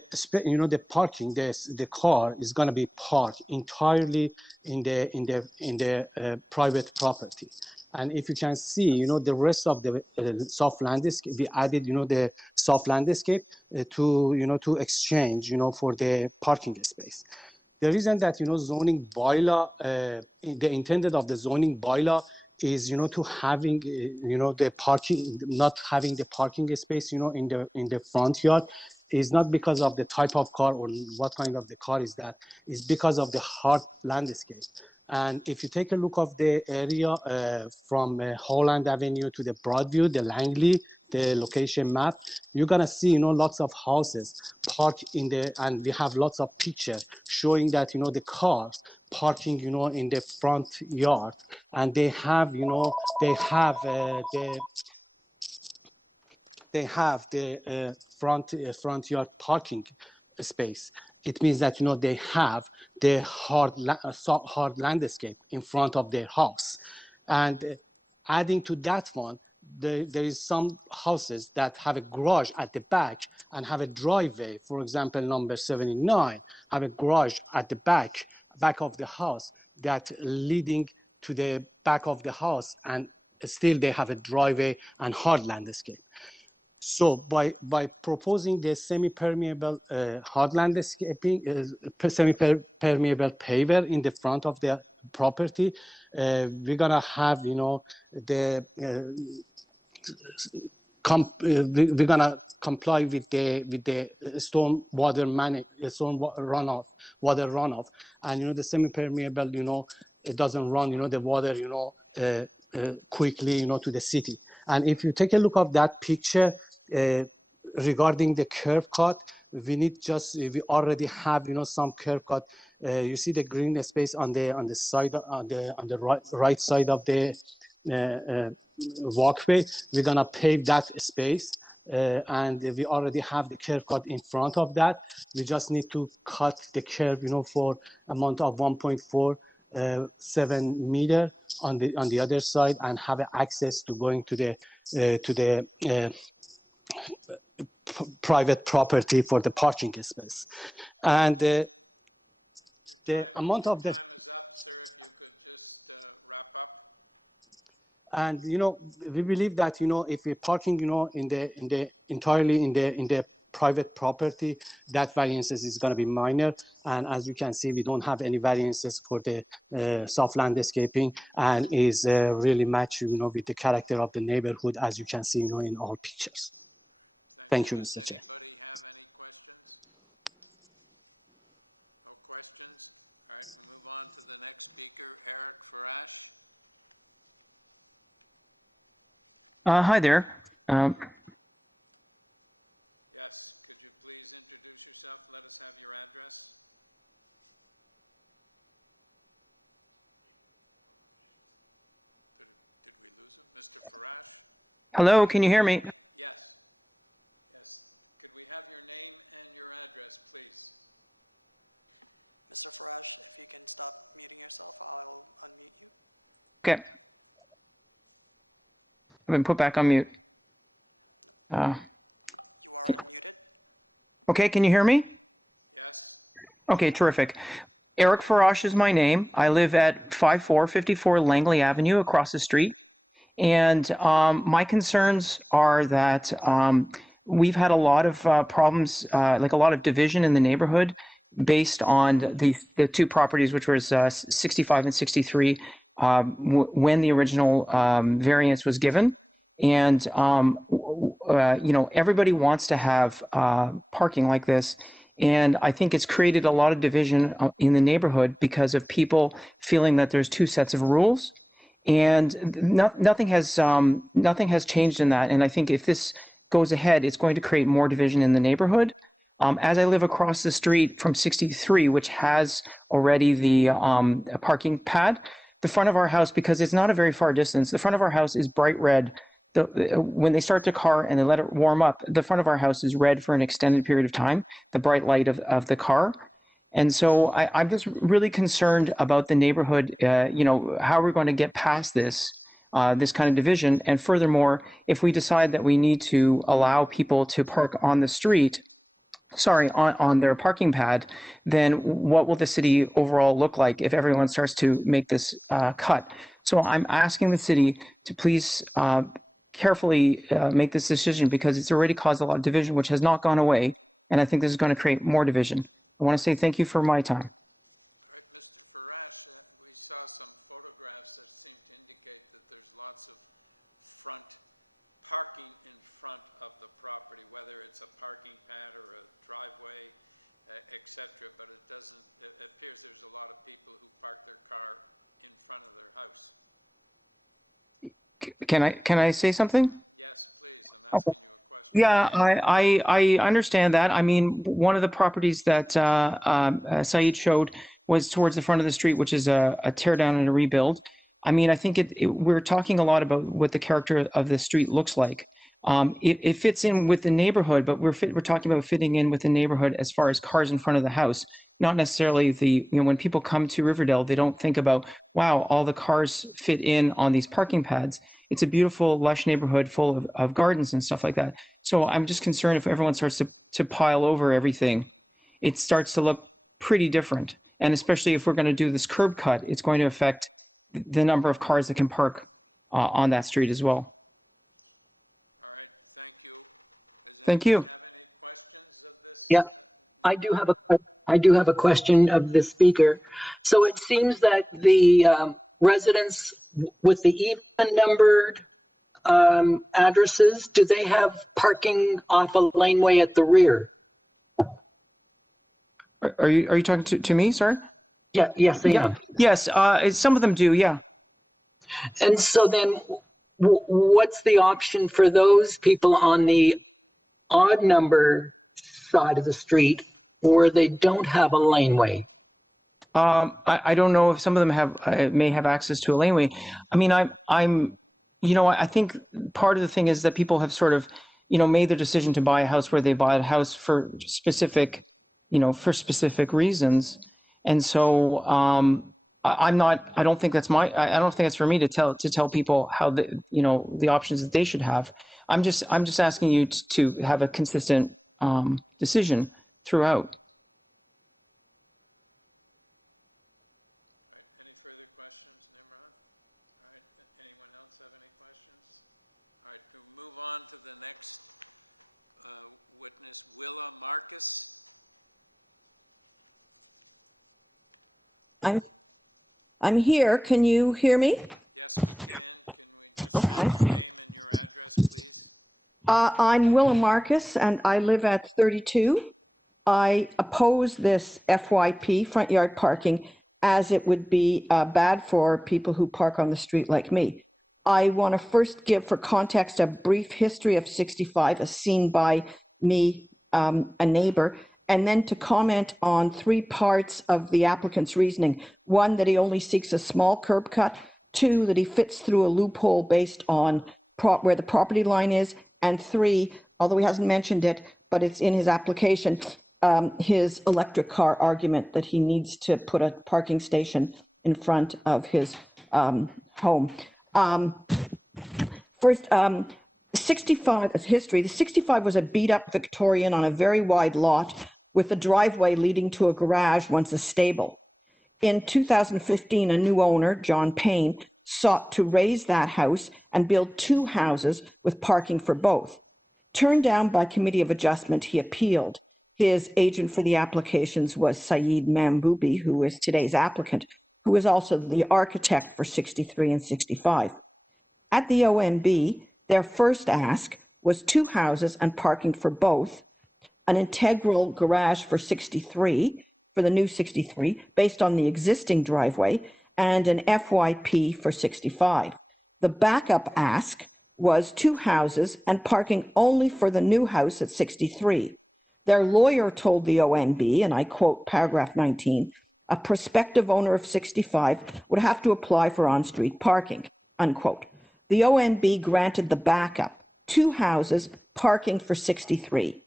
parking, the car is going to be parked entirely in the private property. And if you can see, the rest of the soft landscape, we added, the soft landscape to exchange, for the parking space. The reason that, zoning bylaw, the intended of the zoning bylaw is, to having, the parking, not having the parking space, in the front yard is not because of the type of car or what kind of the car is that, is because of the hard landscape. And if you take a look of the area from Holland Avenue to the Broadview, the Langley, the location map, you're gonna see, lots of houses parked in the, and we have lots of pictures showing that, the cars parking, in the front yard, and they have, the front yard parking space. It means that they have the hard landscape in front of their house, and adding to that one, there is some houses that have a garage at the back and have a driveway. For example, number 79 have a garage at the back of the house that leading to the back of the house, and still they have a driveway and hard landscape. So by proposing the semi-permeable hard landscaping, semi-permeable paver in the front of the property, we're gonna have, we're gonna comply with the storm water runoff, and the semi-permeable, it doesn't run, the water, quickly, to the city. And if you take a look at that picture regarding the curb cut, we already have, some curb cut. You see the green space on the side, on the right side of the walkway. We're gonna pave that space, and we already have the curb cut in front of that. We just need to cut the curb, for amount of 1.47 meter on the other side, and have access to going to the private property for the parking space. And the amount of the time is up, sir. If you could just wrap up. And we believe that if we're parking entirely in the private property, that variances is going to be minor. And as you can see, we don't have any variances for the soft landscaping, and is really matched with the character of the neighborhood, as you can see in all pictures. Thank you, Mr. Chair. Does anybody have any questions? No questions? All right, we'll move on to the next speaker, Eric Farash. Hi there. Yes, could you please introduce yourself? Let us have your address. Did we lose him? Mr. Farash? Hello, can you hear me? Yes. Yes. Could we have your name and your address, please? Mr. Farash, if you can stop muting yourself, I'll unmute you. Okay. I've been put back on mute. You are unmuted. Okay, can you hear me? Yes. Okay, terrific. Eric Farash is my name. I live at 5454 Langley Avenue across the street. And my concerns are that we've had a lot of problems, like a lot of division in the neighborhood based on the two properties, which was 65 and 63, when the original variance was given. And, everybody wants to have parking like this. And I think it's created a lot of division in the neighborhood because of people feeling that there's two sets of rules. And nothing has changed in that. And I think if this goes ahead, it's going to create more division in the neighborhood. As I live across the street from 63, which has already the parking pad, the front of our house, because it's not a very far distance, the front of our house is bright red. When they start the car and they let it warm up, the front of our house is red for an extended period of time, the bright light of the car. And so I'm just really concerned about the neighborhood, how we're going to get past this kind of division. And furthermore, if we decide that we need to allow people to park on the street, on their parking pad, then what will the city overall look like if everyone starts to make this cut? So I'm asking the city to please carefully make this decision because it's already caused a lot of division, which has not gone away. And I think this is going to create more division. I want to say thank you for my time. All right, Mr. Farash, we saw some photographs that seem to indicate that there's lots of parking in front of the property, whether it's a parking pad or a driveway, etc. But it appears there's a lot of people who park their car in front of their house. Can I say something? Yes, please. I'm asking you a question. Yeah, I understand that. I mean, one of the properties that Saeed showed was towards the front of the street, which is a tear down and a rebuild. I mean, I think we're talking a lot about what the character of the street looks like. It fits in with the neighborhood, but we're talking about fitting in with the neighborhood as far as cars in front of the house, not necessarily when people come to Riverdale, they don't think about, wow, all the cars fit in on these parking pads. It's a beautiful, lush neighborhood full of gardens and stuff like that. So I'm just concerned if everyone starts to pile over everything, it starts to look pretty different. And especially if we're going to do this curb cut, it's going to affect the number of cars that can park on that street as well. All right, thank you. Thank you. Have any questions of this? Yeah, I do have a question of the speaker. So it seems that the residents with the even numbered addresses, do they have parking off a laneway at the rear? Are you talking to me? Sorry. Yeah. Yes, I am. Yes. Some of them do. Yeah. And so then, what's the option for those people on the odd number side of the street where they don't have a laneway? I don't know if some of them may have access to a laneway. I mean, I think part of the thing is that people have sort of, made their decision to buy a house where they buy a house for specific reasons. And so I don't think it's for me to tell people how the options that they should have. I'm just asking you to have a consistent decision throughout. On to the next witness, Willa Marcus. I'm here. Can you hear me? Yes, we can. Can we just have your name and your address, please? I'm Willa Marcus, and I live at 32. I oppose this FYP, front yard parking, as it would be bad for people who park on the street like me. I want to first give, for context, a brief history of 65 as seen by me, a neighbor, and then to comment on 3 parts of the applicant's reasoning. 1, that he only seeks a small curb cut. 2, that he fits through a loophole based on where the property line is. And 3, although he hasn't mentioned it, but it's in his application, his electric car argument that he needs to put a parking station in front of his home. First, 65 as history. The 65 was a beat-up Victorian on a very wide lot with a driveway leading to a garage, once a stable. In 2015, a new owner, John Payne, sought to raise that house and build 2 houses with parking for both. Turned down by Committee of Adjustment, he appealed. His agent for the applications was Saeed Mamboubi, who is today's applicant, who is also the architect for 63 and 65. At the OMB, their first ask was 2 houses and parking for both, an integral garage for 63, for the new 63, based on the existing driveway, and an FYP for 65. The backup ask was 2 houses and parking only for the new house at 63. Their lawyer told the OMB, and I quote paragraph 19, a prospective owner of 65 would have to apply for on-street parking, unquote. The OMB granted the backup, 2 houses, parking for 63.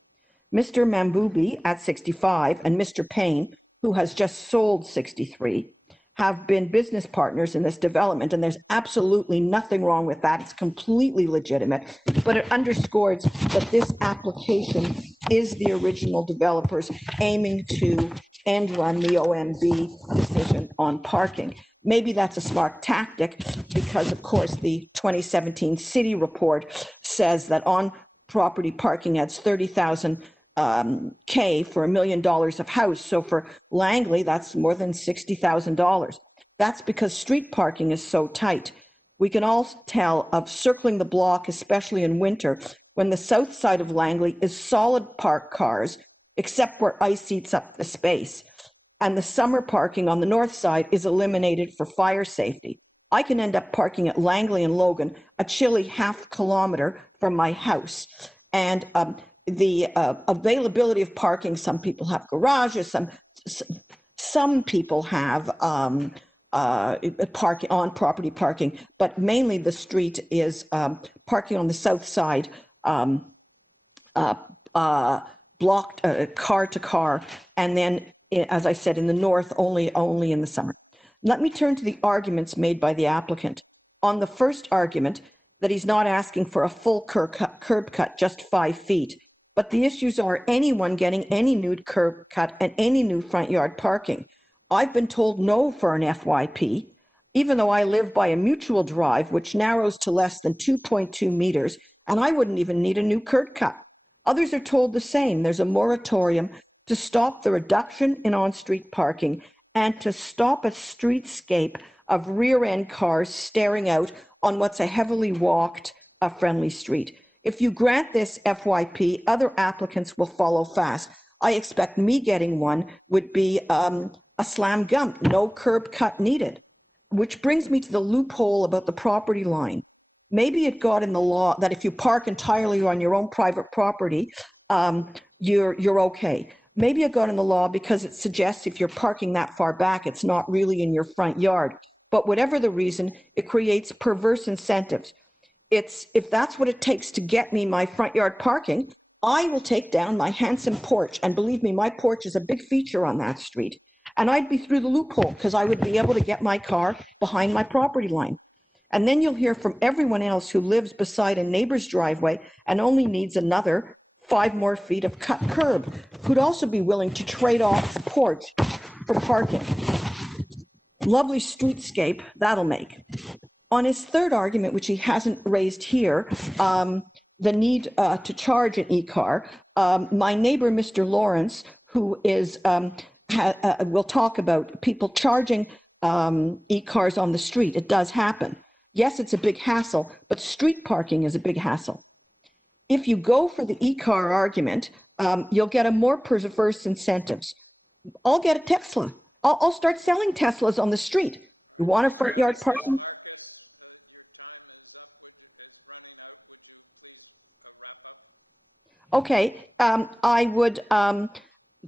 Mr. Mamboubi at 65 and Mr. Payne, who has just sold 63, have been business partners in this development, and there's absolutely nothing wrong with that. It's completely legitimate, but it underscores that this application is the original developers aiming to end run the OMB decision on parking. Maybe that's a smart tactic because, of course, the 2017 city report says that on property parking adds 30,000 K for $1 million of house. So for Langley, that's more than $60,000. That's because street parking is so tight. We can all tell of circling the block, especially in winter, when the south side of Langley is solid parked cars, except where ice eats up the space. And the summer parking on the north side is eliminated for fire safety. I can end up parking at Langley and Logan, a chilly ½ kilometer from my house. And the availability of parking, some people have garages, some people have parking, on-property parking, but mainly the street is parking on the south side, blocked car to car, and then, as I said, in the north, only in the summer. Let me turn to the arguments made by the applicant. On the first argument, that he's not asking for a full curb cut, just 5 feet, but the issues are anyone getting any new curb cut and any new front yard parking. I've been told no for an FYP, even though I live by a mutual drive, which narrows to less than 2.2 meters, and I wouldn't even need a new curb cut. Others are told the same. There's a moratorium to stop the reduction in on-street parking and to stop a streetscape of rear-end cars staring out on what's a heavily walked, friendly street. If you grant this FYP, other applicants will follow fast. I expect me getting one would be a slam dunk, no curb cut needed. Which brings me to the loophole about the property line. Maybe it got in the law that if you park entirely on your own private property, you're okay. Maybe it got in the law because it suggests if you're parking that far back, it's not really in your front yard. But whatever the reason, it creates perverse incentives. If that's what it takes to get me my front yard parking, I will take down my handsome porch. And believe me, my porch is a big feature on that street. And I'd be through the loophole because I would be able to get my car behind my property line. And then you'll hear from everyone else who lives beside a neighbor's driveway and only needs another 5 more feet of cut curb, who'd also be willing to trade off a porch for parking. Lovely streetscape that'll make. On his third argument, which he hasn't raised here, the need to charge an e-car, my neighbor, Mr. Lawrence, who is, will talk about people charging e-cars on the street. It does happen. Yes, it's a big hassle, but street parking is a big hassle. If you go for the e-car argument, you'll get a more perverse incentives. I'll get a Tesla. I'll start selling Teslas on the street. You want a front yard parking? Marcus, your time is up. Is running out. Would you please wrap up? Okay. I would.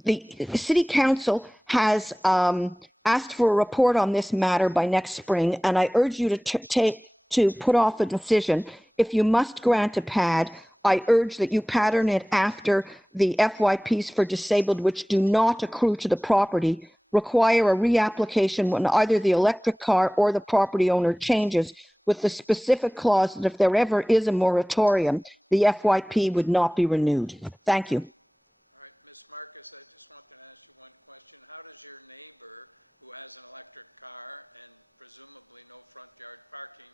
The City Council has asked for a report on this matter by next spring, and I urge you to put off a decision. If you must grant a PAD, I urge that you pattern it after the FYPs for disabled, which do not accrue to the property, require a reapplication when either the electric car or the property owner changes, with the specific clause that if there ever is a moratorium, the FYP would not be renewed. Thank you. All right, Ms. Marcus, I just wanted to ask you one question. How does your neighbor, who has an electric car and presumably no front yard parking,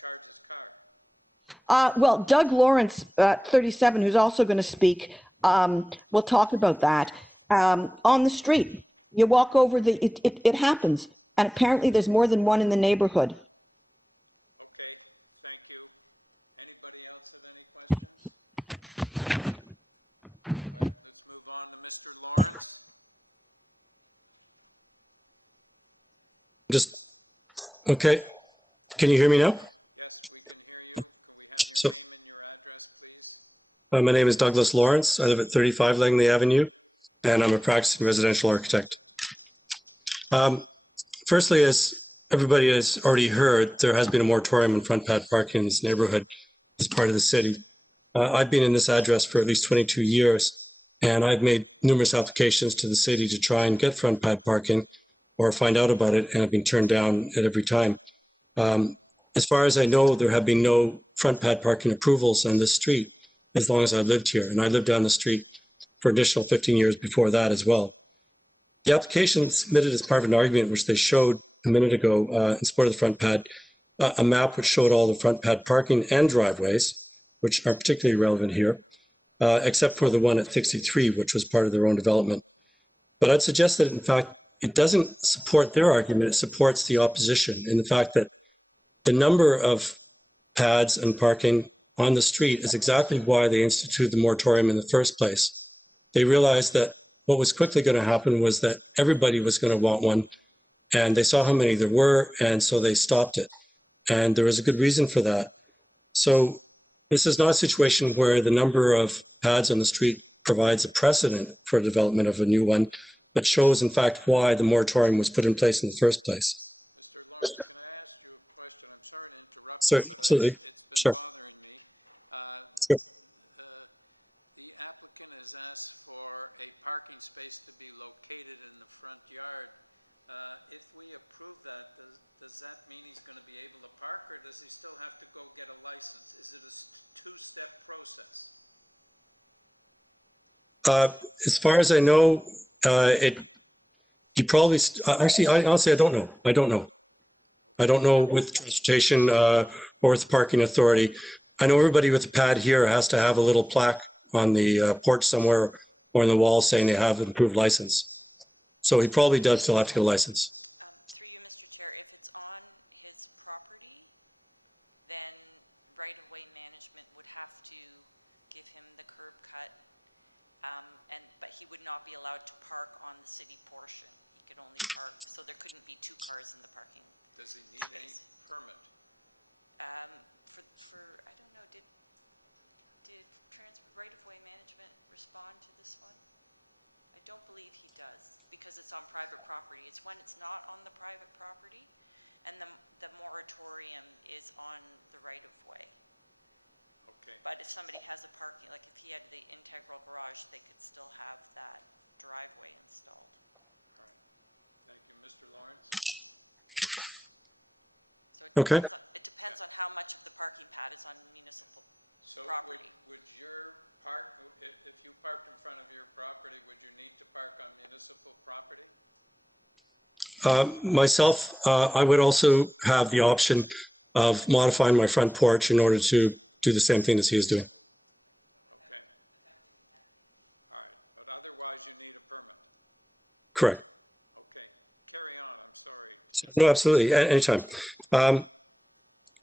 charge his car? Well, Doug Lawrence, 37, who's also going to speak, will talk about that. On the street, you walk over it happens. And apparently there's more than one in the neighborhood. Okay, thank you. Anybody else have any questions? All right, let's move on to Mr. Lawrence. Okay. Can you hear me now? Yes, we can hear you. Can we have your name and your address, please? My name is Douglas Lawrence. I live at 35 Langley Avenue, and I'm a practicing residential architect. Firstly, as everybody has already heard, there has been a moratorium on front pad parking in this neighborhood as part of the city. I've been in this address for at least 22 years, and I've made numerous applications to the city to try and get front pad parking or find out about it, and I've been turned down at every time. As far as I know, there have been no front pad parking approvals on this street as long as I've lived here, and I lived down the street for additional 15 years before that as well. The application submitted as part of an argument which they showed a minute ago in support of the front pad, a map which showed all the front pad parking and driveways, which are particularly relevant here, except for the one at 63, which was part of their own development. But I'd suggest that, in fact, it doesn't support their argument, it supports the opposition in the fact that the number of pads and parking on the street is exactly why they instituted the moratorium in the first place. They realized that what was quickly going to happen was that everybody was going to want one, and they saw how many there were, and so they stopped it. And there was a good reason for that. So this is not a situation where the number of pads on the street provides a precedent for development of a new one, but shows, in fact, why the moratorium was put in place in the first place. Mr. Lawrence, can I ask you a question? I'm sorry to interrupt Sure, you, but absolutely. it's been bothering me. Sure. The applicant has asked for a parking space to be located in the front yard. If we approve that, does that mean he's going to be able to park, or does he still have to go get a license? Is it a two-step process? As far as I know, you probably, actually, honestly, I don't know. I don't know with transportation or with the parking authority. I know everybody with a pad here has to have a little plaque on the porch somewhere or on the wall saying they have an approved license. So he probably does still have to get a license. Through you, Mr. Chair, if it's on his property, then right-of-way management would have to give him the curb cut, but he would not be allowed to park on the city portion. He could only park, so there couldn't be two cars in the parking Does he need a permit? I don't know, did right-of-way management respond to this one? I don't believe he does, because it's on private property. It's when it's not on the private property, and the moratorium is on the right-of-way. Okay. But if somebody has a parking, like if he had the integral garage, they could still have that driveway installed. All right. Thank you. Mr. Lawrence? So Okay. It depends on how much of the parking pad is on municipal So property. would your park, if you parked in front of your property, would you need to park on municipal property? Myself, I would also have the option of modifying my front porch in order to do the same thing as he is doing. Okay. All right, but otherwise you need a permit. Correct. Okay, carry on, I'm sorry. No, absolutely, anytime.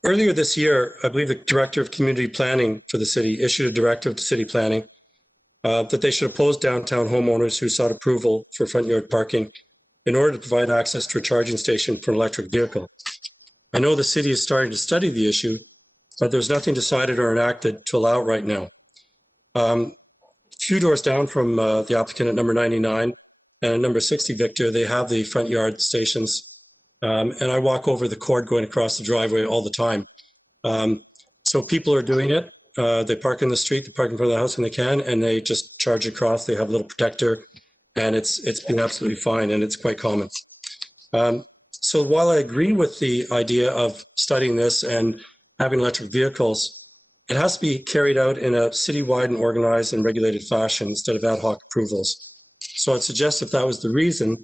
Earlier this year, I believe the Director of Community Planning for the city issued a directive to city planning that they should oppose downtown homeowners who sought approval for front yard parking in order to provide access to a charging station for an electric vehicle. I know the city is starting to study the issue, but there's nothing decided or enacted to allow it right now. A few doors down from the applicant at number 99 and number 60, Victor, they have the front yard stations. And I walk over the cord going across the driveway all the time. So people are doing it. They park in the street, they park in front of the house when they can, and they just charge across. They have a little protector, and it's been absolutely fine, and it's quite common. So while I agree with the idea of studying this and having electric vehicles, it has to be carried out in a citywide and organized and regulated fashion instead of ad hoc approvals. So I'd suggest if that was the reason,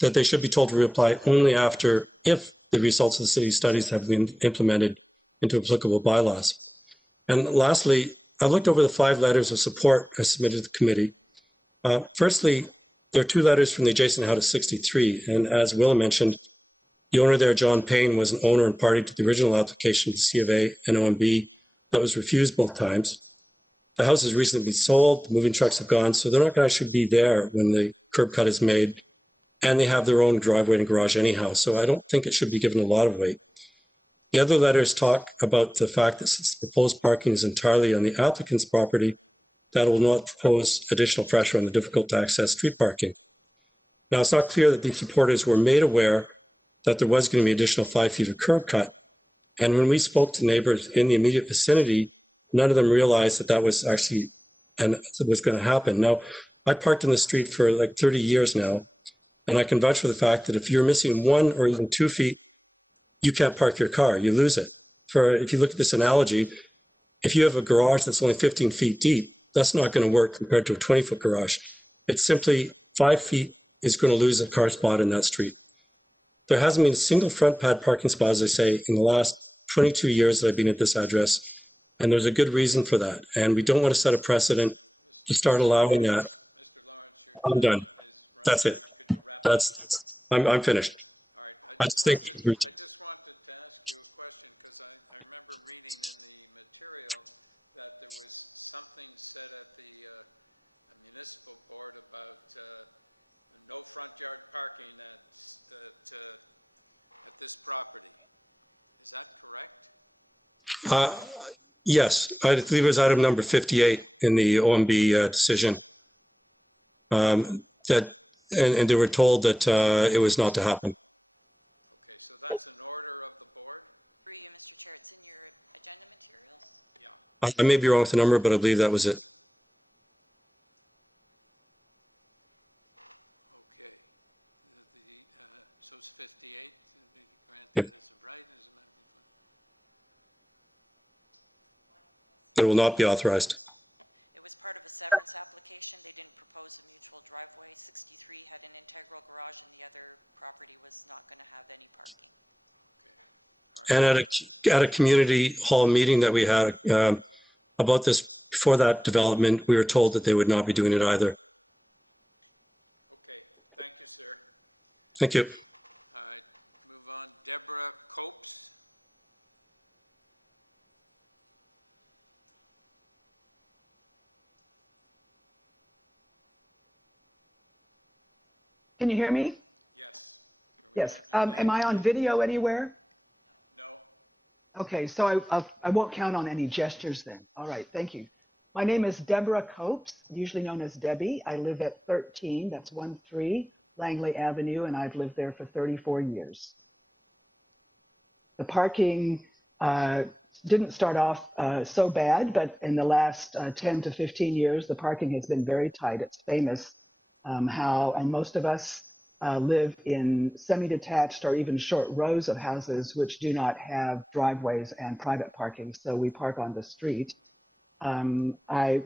that they should be told to reapply only after, if the results of the city studies have been implemented into applicable bylaws. And lastly, I looked over the 5 letters of support I submitted to the committee. Firstly, there are 2 letters from the adjacent house at 63, and as Willa mentioned, the owner there, John Payne, was an owner and party to the original application to C of A and OMB that was refused both times. The house has recently been sold, the moving trucks have gone, so they're not going to actually be there when the curb cut is made. And they have their own driveway and garage anyhow, so I don't think it should be given a lot of weight. The other letters talk about the fact that since the proposed parking is entirely on the applicant's property, that will not pose additional pressure on the difficult to access street parking. Now, it's not clear that these supporters were made aware that there was going to be additional 5 feet of curb cut. And when we spoke to neighbors in the immediate vicinity, none of them realized that that was actually was going to happen. Now, I parked in the street for like 30 years now, and I can vouch for the fact that if you're missing 1 or even 2 feet, you can't park your car, you lose it. If you look at this analogy, if you have a garage that's only 15 feet deep, that's not going to work compared to a 20-foot garage. It's simply 5 feet is going to lose a car spot in that street. There hasn't been a single front pad parking spot, as I say, in the last 22 years that I've been at this address. And there's a good reason for that. And we don't want to set a precedent to start allowing that. Mr. Lawrence, I'm done. That's it. I'm finished. All right. I just think I just wanted to ask you a question because I remember reading in the material that there was something said at the municipal board about no front yard parking at this property. Is that correct? Yes, I believe it was item number 58 in the OMB decision. And they were told that it was not to happen. Okay, so that's an order of the board? Through you, Mr. Chair, it's in your agenda materials? Yeah. I may be wrong with the number, but I believe that was it. Okay. So it's 58 to be granted as of right as a matter of fact. It will not be authorized. It was part of a severance application. They didn't propose a mutual driveway. 63 had an integral garage and the other property was not going to have any parking. And at a community hall meeting that we had about this, before that development, we were told that they would not be doing it either. Okay, thank you, sir. Thank you. All right, move on. Deborah Copes. Can you hear me? Yes. Yes. Am I on video anywhere? No. Okay, so I won't count on any gestures then. All right, thank you. My name is Deborah Copes, usually known as Debbie. I live at 13, that's 13 Langley Avenue, and I've lived there for 34 years. The parking didn't start off so bad, but in the last 10 to 15 years, the parking has been very tight. It's famous and most of us live in semi-detached or even short rows of houses which do not have driveways and private parking, so we park on the street. My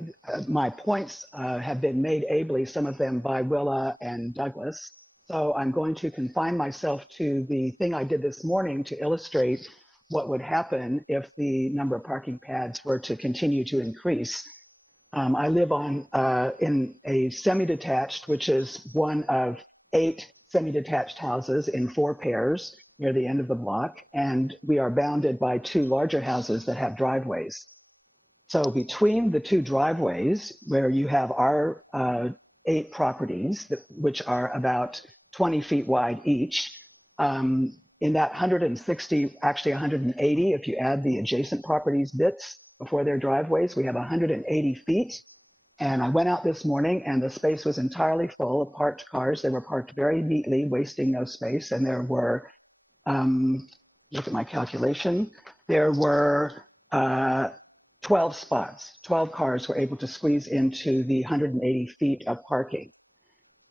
points have been made ably, some of them by Willa and Douglas, so I'm going to confine myself to the thing I did this morning to illustrate what would happen if the number of parking pads were to continue to increase. I live in a semi-detached, which is one of 8 semi-detached houses in 4 pairs near the end of the block, and we are bounded by 2 larger houses that have driveways. So between the 2 driveways, where you have our 8 properties, which are about 20 feet wide each, in that 160, actually 180, if you add the adjacent properties bits, before their driveways, we have 180 feet. And I went out this morning and the space was entirely full of parked cars. They were parked very neatly, wasting no space. And there were, look at my calculation, there were 12 spots. 12 cars were able to squeeze into the 180 feet of parking.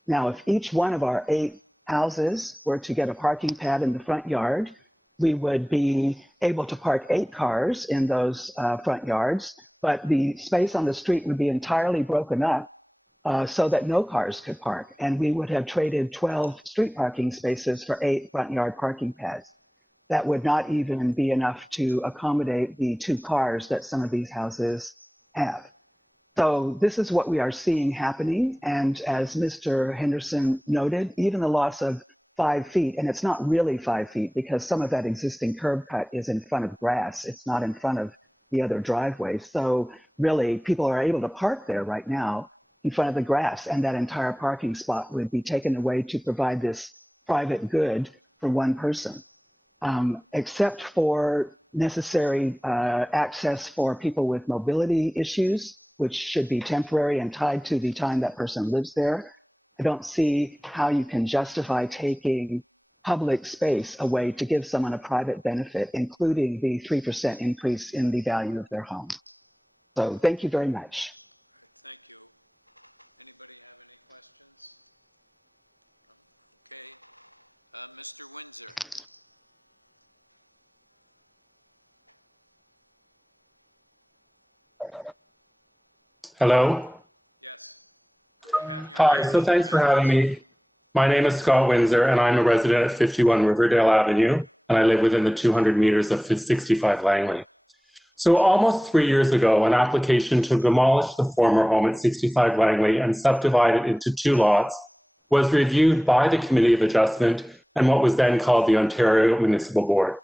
Now, if each one of our 8 houses were to get a parking pad in the front yard, we would be able to park 8 cars in those front yards, but the space on the street would be entirely broken up so that no cars could park. And we would have traded 12 street parking spaces for 8 front yard parking pads. That would not even be enough to accommodate the 2 cars that some of these houses have. So this is what we are seeing happening. And as Mr. Henderson noted, even the loss of 5 feet, and it's not really 5 feet because some of that existing curb cut is in front of grass. It's not in front of the other driveway. So really people are able to park there right now in front of the grass, and that entire parking spot would be taken away to provide this private good for one person. Except for necessary access for people with mobility issues, which should be temporary and tied to the time that person lives there. I don't see how you can justify taking public space away to give someone a private benefit, including the 3% increase in the value of their home. So thank you very much. All right, thank you. Anybody have any questions? Okay. Mr. Windsor. Hello. Yes. Hi, so thanks for having me. My name is Scott Windsor, and I'm a resident at 51 Riverdale Avenue, and I live within the 200 meters of 65 Langley. So almost 3 years ago, an application to demolish the former home at 65 Langley and subdivide it into 2 lots was reviewed by the Committee of Adjustment and what was then called the Ontario Municipal Board.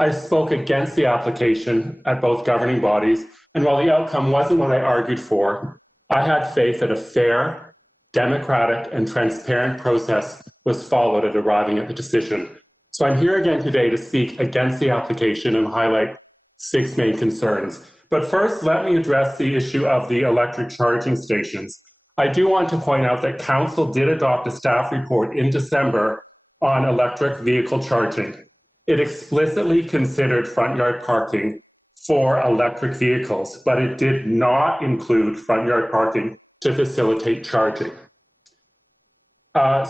I spoke against the application at both governing bodies, and while the outcome wasn't what I argued for, I had faith that a fair, democratic, and transparent process was followed at arriving at the decision. So I'm here again today to speak against the application and highlight 6 main concerns. But first, let me address the issue of the electric charging stations. I do want to point out that Council did adopt a staff report in December on electric vehicle charging. It explicitly considered front yard parking for electric vehicles, but it did not include front yard parking to facilitate charging.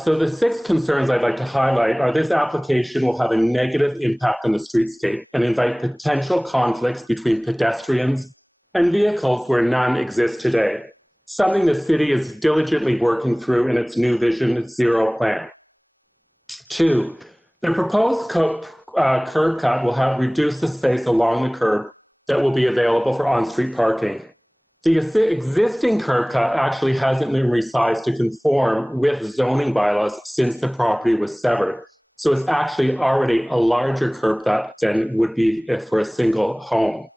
So the 6 concerns I'd like to highlight are this application will have a negative impact on the streetscape and invite potential conflicts between pedestrians and vehicles where none exist today, something the city is diligently working through in its new Vision Zero plan. 2, the proposed curb cut will have reduced the space along the curb that will be available for on-street parking. The existing curb cut actually hasn't been resized to conform with zoning bylaws since the property was severed. So it's actually already a larger curb cut than would be for a single home.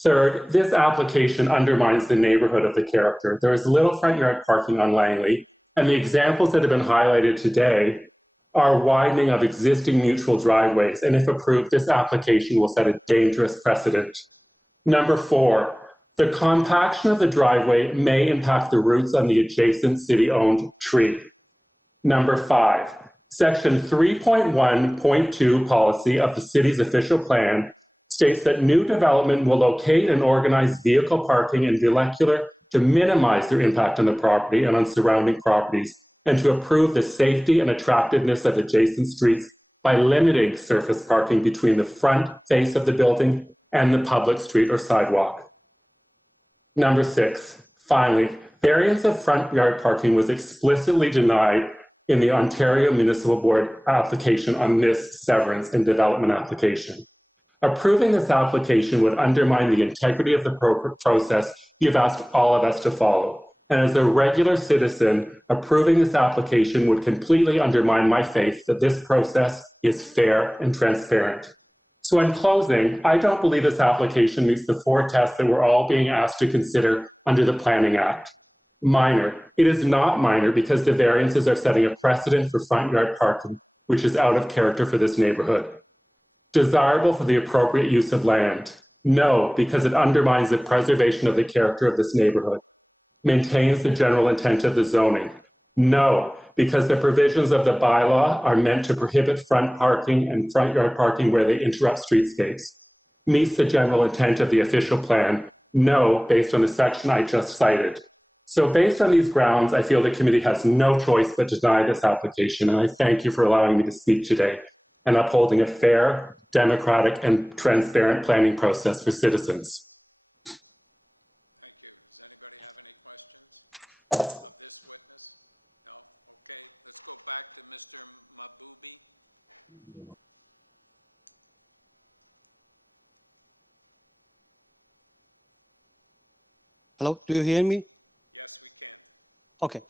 Third, this application undermines the neighborhood of the character. There is little front yard parking on Langley, and the examples that have been highlighted today are widening of existing mutual driveways, and if approved, this application will set a dangerous precedent. Number 4, the compaction of the driveway may impact the roots on the adjacent city-owned tree. Number 5, Section 3.1.2 policy of the city's official plan states that new development will locate and organize vehicle parking and vehicular to minimize their impact on the property and on surrounding properties, and to improve the safety and attractiveness of adjacent streets by limiting surface parking between the front face of the building and the public street or sidewalk. Number 6, finally, variance of front yard parking was explicitly denied in the Ontario Municipal Board application on this severance and development application. Approving this application would undermine the integrity of the process you've asked all of us to follow. And as a regular citizen, approving this application would completely undermine my faith that this process is fair and transparent. So in closing, I don't believe this application meets the 4 tests that we're all being asked to consider under the Planning Act. Minor. It is not minor because the variances are setting a precedent for front yard parking, which is out of character for this neighborhood. Desirable for the appropriate use of land. No, because it undermines the preservation of the character of this neighborhood. Maintains the general intent of the zoning. No, because the provisions of the bylaw are meant to prohibit front parking and front yard parking where they interrupt streetscapes. Meets the general intent of the official plan. No, based on the section I just cited. So based on these grounds, I feel the committee has no choice but to deny this application, and I thank you for allowing me to speak today and upholding a fair, democratic, and transparent planning process for citizens. Thank you. Does anybody have any questions of this witness? No? Okay, let's go back to Mr. Mabubi. Hello, do you hear me? Yes, we can. Okay.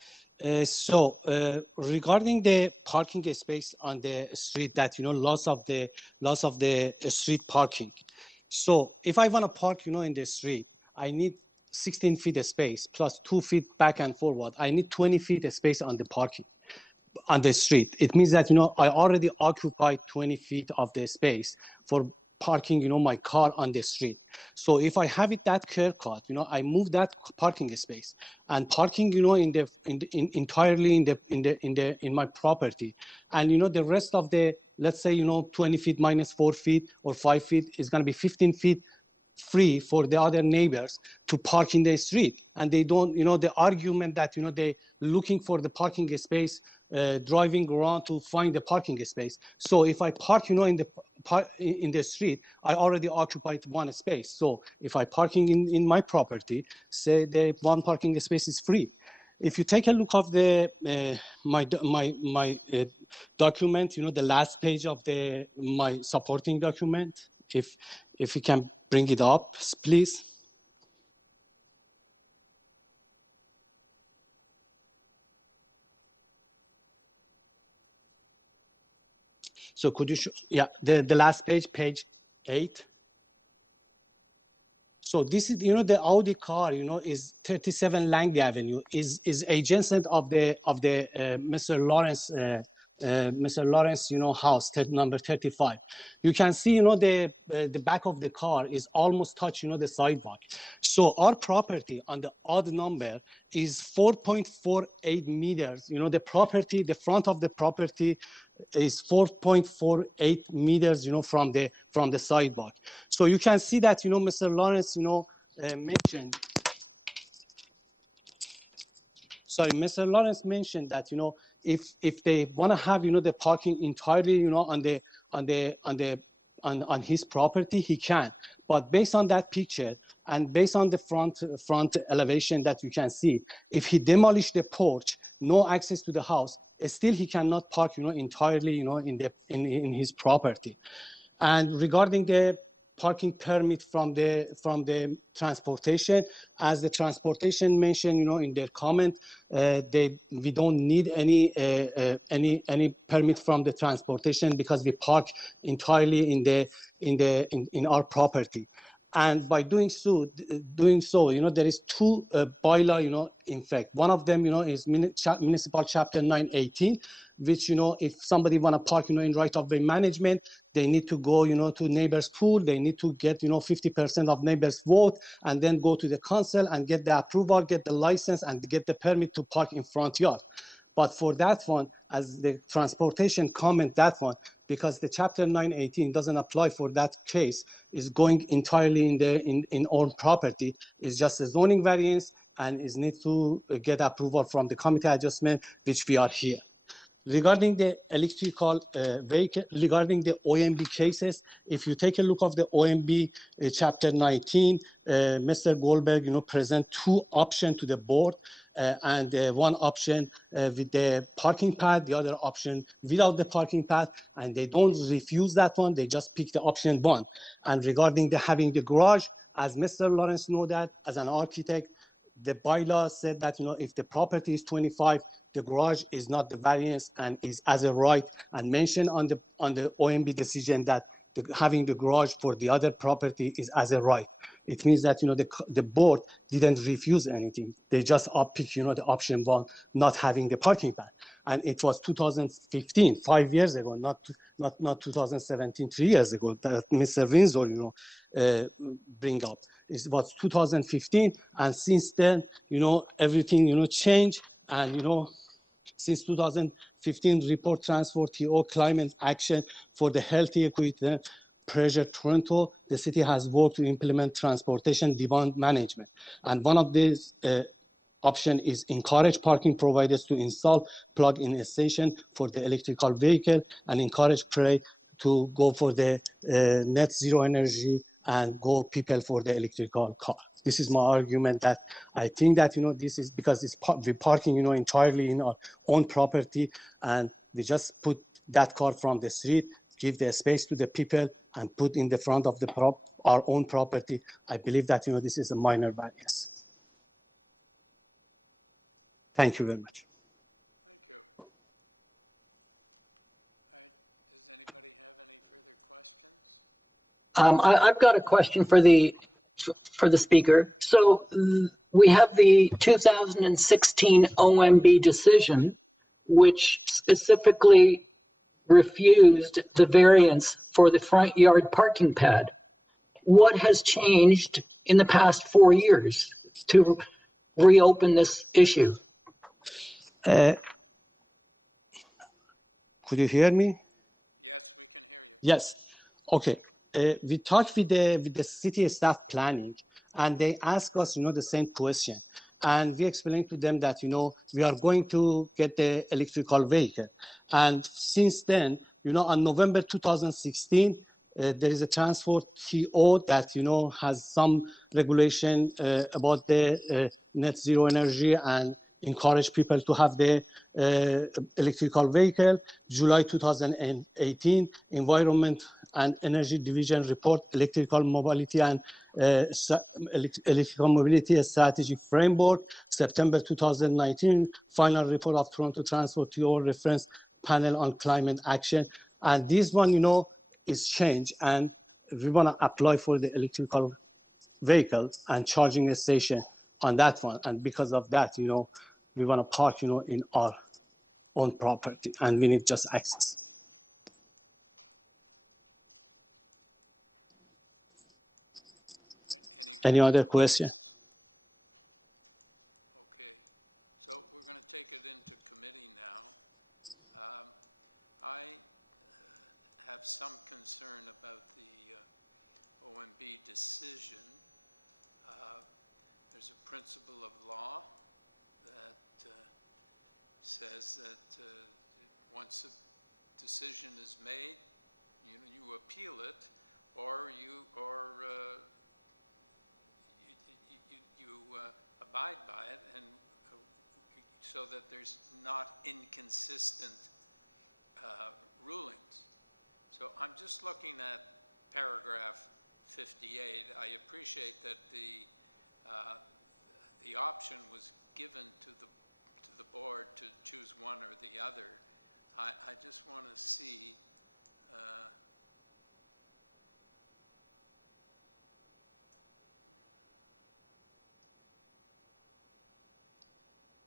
Regarding the parking space on the street, that loss of the street parking. So if I want to park in the street, I need 16 feet of space plus 2 feet back and forward. I need 20 feet of space on the parking on the street. It means that I already occupied 20 feet of the space for parking my car on the street. So if I have it that curb cut, I move that parking space and parking, entirely in my property, and the rest of the, let's say 20 feet minus 4 feet or 5 feet is going to be 15 feet free for the other neighbors to park in the street, and they don't, the argument that they looking for the parking space, driving around to find the parking space. So if I park, in the street, I already occupied 1 space. So if I parking in my property, say the 1 parking space is free. if you take a look of the my document, the last page of my supporting document, if you can bring it up, please. So could you show, yeah, the last page, page 8. So this is, the Audi car, is 37 Langley Avenue, is adjacent of the Mr. Lawrence, house, number 35. You can see, the back of the car is almost touch, the sidewalk. So our property on the odd number is 4.48 meters. The property, the front of the property is 4.48 meters, from the sidewalk. So you can see that, Mr. Lawrence, mentioned. Sorry, Mr. Lawrence mentioned that, if they want to have, the parking entirely, on his property, he can. But based on that picture and based on the front elevation that you can see, if he demolished the porch, no access to the house, still he cannot park, entirely, in his property. And regarding the parking permit from the transportation, as the transportation mentioned, in their comment, we don't need any permit from the transportation because we park entirely in our property. And by doing so, there is two bylaw, in fact. One of them, is Municipal Chapter 918, which, if somebody want to park, in right-of-way management, they need to go, to neighbor's pool. They need to get, 50% of neighbor's vote, and then go to the council and get the approval, get the license, and get the permit to park in front yard. But for that one, as the transportation comment that one, because the Chapter 918 doesn't apply for that case, is going entirely in own property, is just a zoning variance, and is need to get approval from the committee adjustment, which we are here. Regarding the electrical vehicle, regarding the OMB cases, if you take a look of the OMB Chapter 19, Mr. Goldberg, present two options to the board, and one option with the parking pad, the other option without the parking pad, and they don't refuse that one, they just pick the option 1. And regarding the having the garage, as Mr. Lawrence know that, as an architect, the bylaw said that, if the property is 25, the garage is not the variance and is as a right, and mentioned on the OMB decision that having the garage for the other property is as a right. It means that, the board didn't refuse anything. They just picked, the option 1, not having the parking pad. And it was 2015, 5 years ago, not 2017, 3 years ago, that Mr. Windsor, bring up. It was 2015, and since then, everything, changed, and, since 2015, report transfer TO climate action for the healthy equity pressure Toronto, the city has worked to implement transportation demand management. And one of these option is encourage parking providers to install plug-in station for the electrical vehicle, and encourage PRAY to go for the net zero energy and go people for the electrical car. This is my argument, that I think that, this is because we're parking, entirely in our own property, and we just put that car from the street, give the space to the people, and put in the front of our own property. I believe that, this is a minor variance. Thank you very much. Thank you. All right. Does anybody have any further questions? I've got a question for the speaker. So we have the 2016 OMB decision, which specifically refused the variance for the front yard parking pad. What has changed in the past 4 years to reopen this issue? Could you hear me? Yes, we can hear you. Yes. Okay. We talked with the city staff planning, and they asked us, the same question. And we explained to them that, we are going to get the electrical vehicle. And since then, on November 2016, there is a transport TO that, has some regulation about the net zero energy and encourage people to have the electrical vehicle. July 2018, Environment and Energy Division report, Electrical Mobility and Electrical Mobility Strategy Framework. September 2019, final report of Toronto Transport TO Reference Panel on Climate Action. And this one, you know, is changed, and we want to apply for the electrical vehicles and charging a station on that one. And because of that, you know, we want to park, you know, in our own property, and we need just access. Any other question? Okay, so we're going to take it into committee now. I have some concern about the OMB decision. There's a principle of law that says that once a decision is made, you appeal it, or you abide by it, and so that there's not inconsistent rulings. So I'm just looking at paragraph 58. I appreciate that the option was given to the board to choose one or the other. I just want to see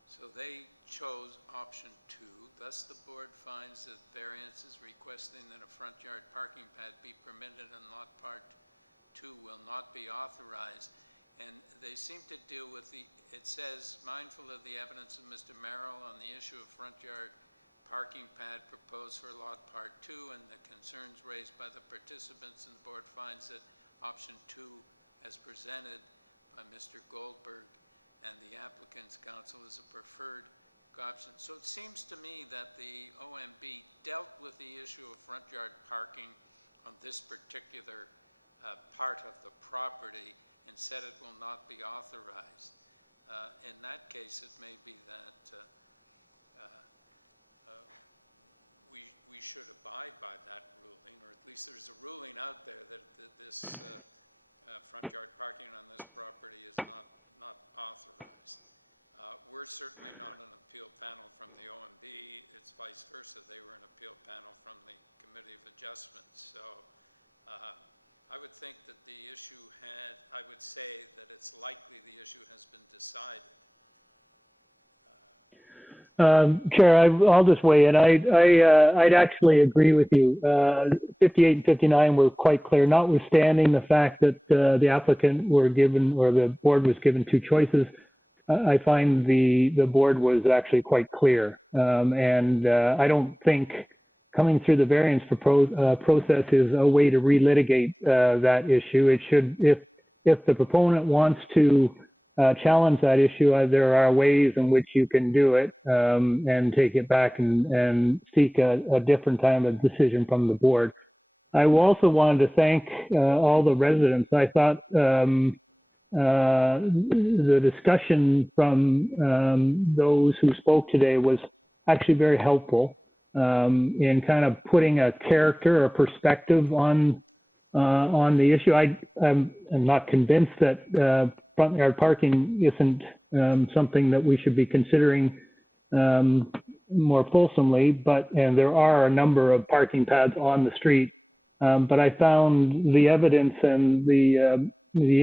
so they chose option 2. Thus, the board finds that variances requesting that a front yard parking pad be permitted in lot part 2 will not be authorized. And they seem to deal with it says, mindful of the evidence of Mr. Merrill on the issue of front yard parking pad proposed for lot part 2 and the concerns raised by the participants, and the board finds that option 2 as presented by Mr. Goldberg and the applicant's counsel is a preferred option. So it seems to me that the OMB dealt with the issue of front yard parking on this particular part of the property and said it will not be authorized. In that case, it may be that we should abide by that ruling, or at least there's a ruling out there that this front yard parking on this property is not authorized. We're certainly not an appeal panel from the OMB. It's vice versa. They were an appeal panel from the Committee of Adjustments. So I would think that the issue I would say that it's likely the issue has been decided. Chair, I'll just weigh in. I'd actually agree with you. 58 and 59 were quite clear, notwithstanding the fact that the applicant were given, or the board was given, 2 choices. I find the board was actually quite clear. And I don't think coming through the variance process is a way to relitigate that issue. It should, if the proponent wants to challenge that issue, there are ways in which you can do it and take it back and seek a different time of decision from the board. I also wanted to thank all the residents. I thought the discussion from those who spoke today was actually very helpful in kind of putting a character or perspective on the issue. I'm not convinced that front yard parking isn't something that we should be considering more fulsomely, and there are a number of parking pads on the street. But I found the evidence and the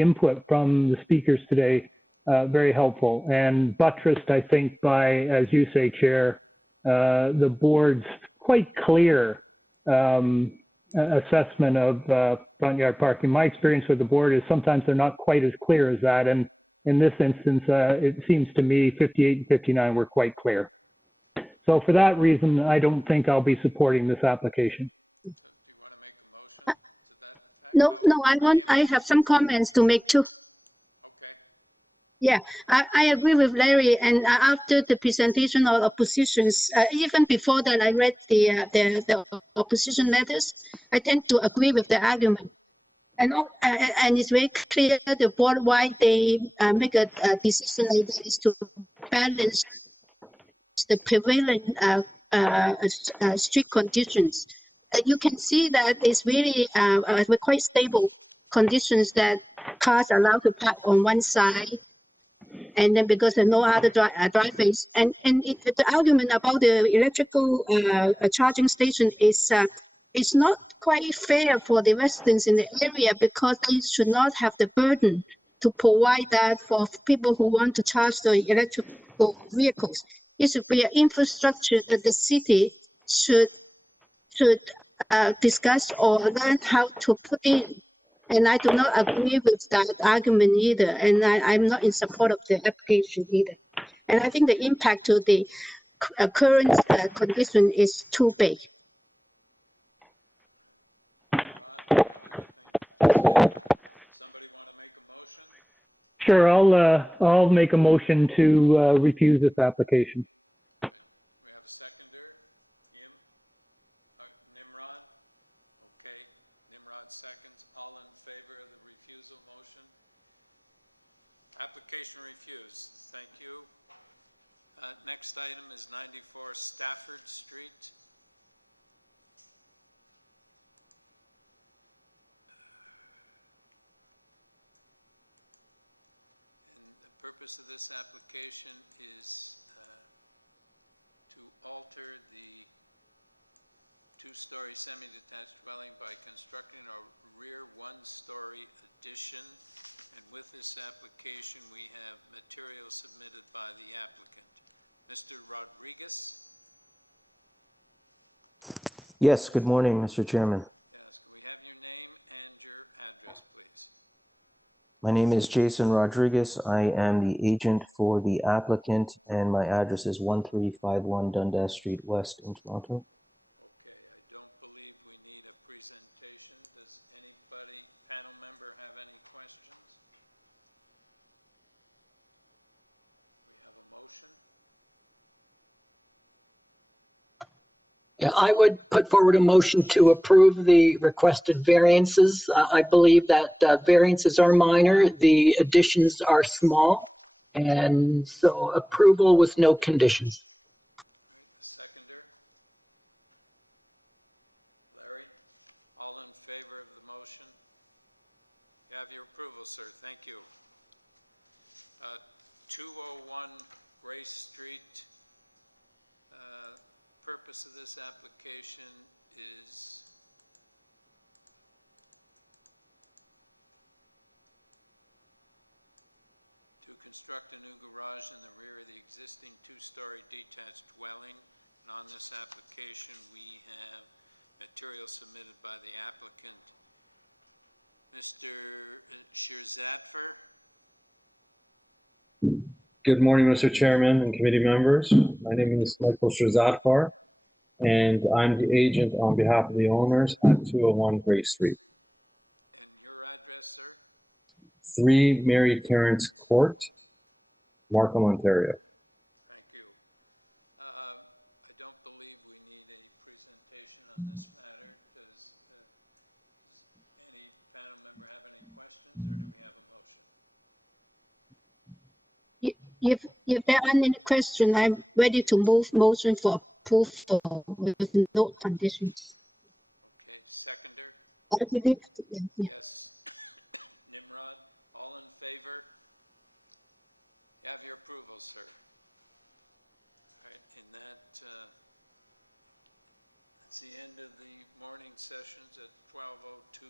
input from the speakers today very helpful, and buttressed, I think, by, as you say, Chair, the board's quite clear assessment of front yard parking. My experience with the board is sometimes they're not quite as clear as that, and in this instance, it seems to me 58 and 59 were quite clear. So for that reason, I don't think I'll be supporting this application. So do you want to make a motion to that effect? I have some comments to make too. Okay. Yeah, I agree with Larry, and after the presentation of oppositions, even before that, I read the opposition letters. I tend to agree with the argument, and it's very clear the board why they make a decision like that is to balance the prevailing street conditions. You can see that it's really quite stable conditions that cars are allowed to park on one side, and then because there are no other driveways. And the argument about the electrical charging station is it's not quite fair for the residents in the area because they should not have the burden to provide that for people who want to charge their electrical vehicles. It should be an infrastructure that the city should discuss or learn how to put in. And I do not agree with that argument either. And I'm not in support of the application either. And I think the impact to the current condition is too big. Somebody want to make a motion? Sure, I'll make a motion to refuse this application. We have a seconder, Nimrod. Okay, Nimrod seconds. All in favor of the refusal motion? Application refused. Thank you. Next item is 94 Stafford Street. And the purpose of this application is to alter the two-story semi-detached dwelling by constructing a rear one-story addition. And with this application, we have material submitted by the applicant. Mr. Rodriguez? Yes, good morning, Mr. Chairman. Yes, can we have your name and your address, please? My name is Jason Rodriguez. I am the agent for the applicant, and my address is 1351 Dundas Street West in Toronto. Okay, I don't believe we need a presentation. Does anybody, panel member, have any questions? We have a motion. Yeah, I would put forward a motion to approve the requested variances. I believe that variances are minor, the additions are small, and so approval with no conditions. All right, the seconder. Larry, all in favor of the motion? You have your approval, sir. Thank you. 201 Grace Street. Purpose of this application is to construct a new garage in the rear of the existing two-story detached dwelling. And on this application, we have material submitted by the applicant. Mr. Shirzadfer. Good morning, Mr. Chairman and committee members. My name is Michael Shirzadfer, and I'm the agent on behalf of the owners at 201 Grace Street. And your address, sir? 3 Mary Terrence Court, Markham, Ontario. Thank you. I don't believe we need a presentation on this matter. Does any panel member have any questions, or do we have a motion? If there aren't any questions, I'm ready to move motion for approval with no conditions. Okay, seconder? Yes. Nimrod, all in favor? You have your approval, sir. All right, in that, that's the end of the morning sessions at 12:02.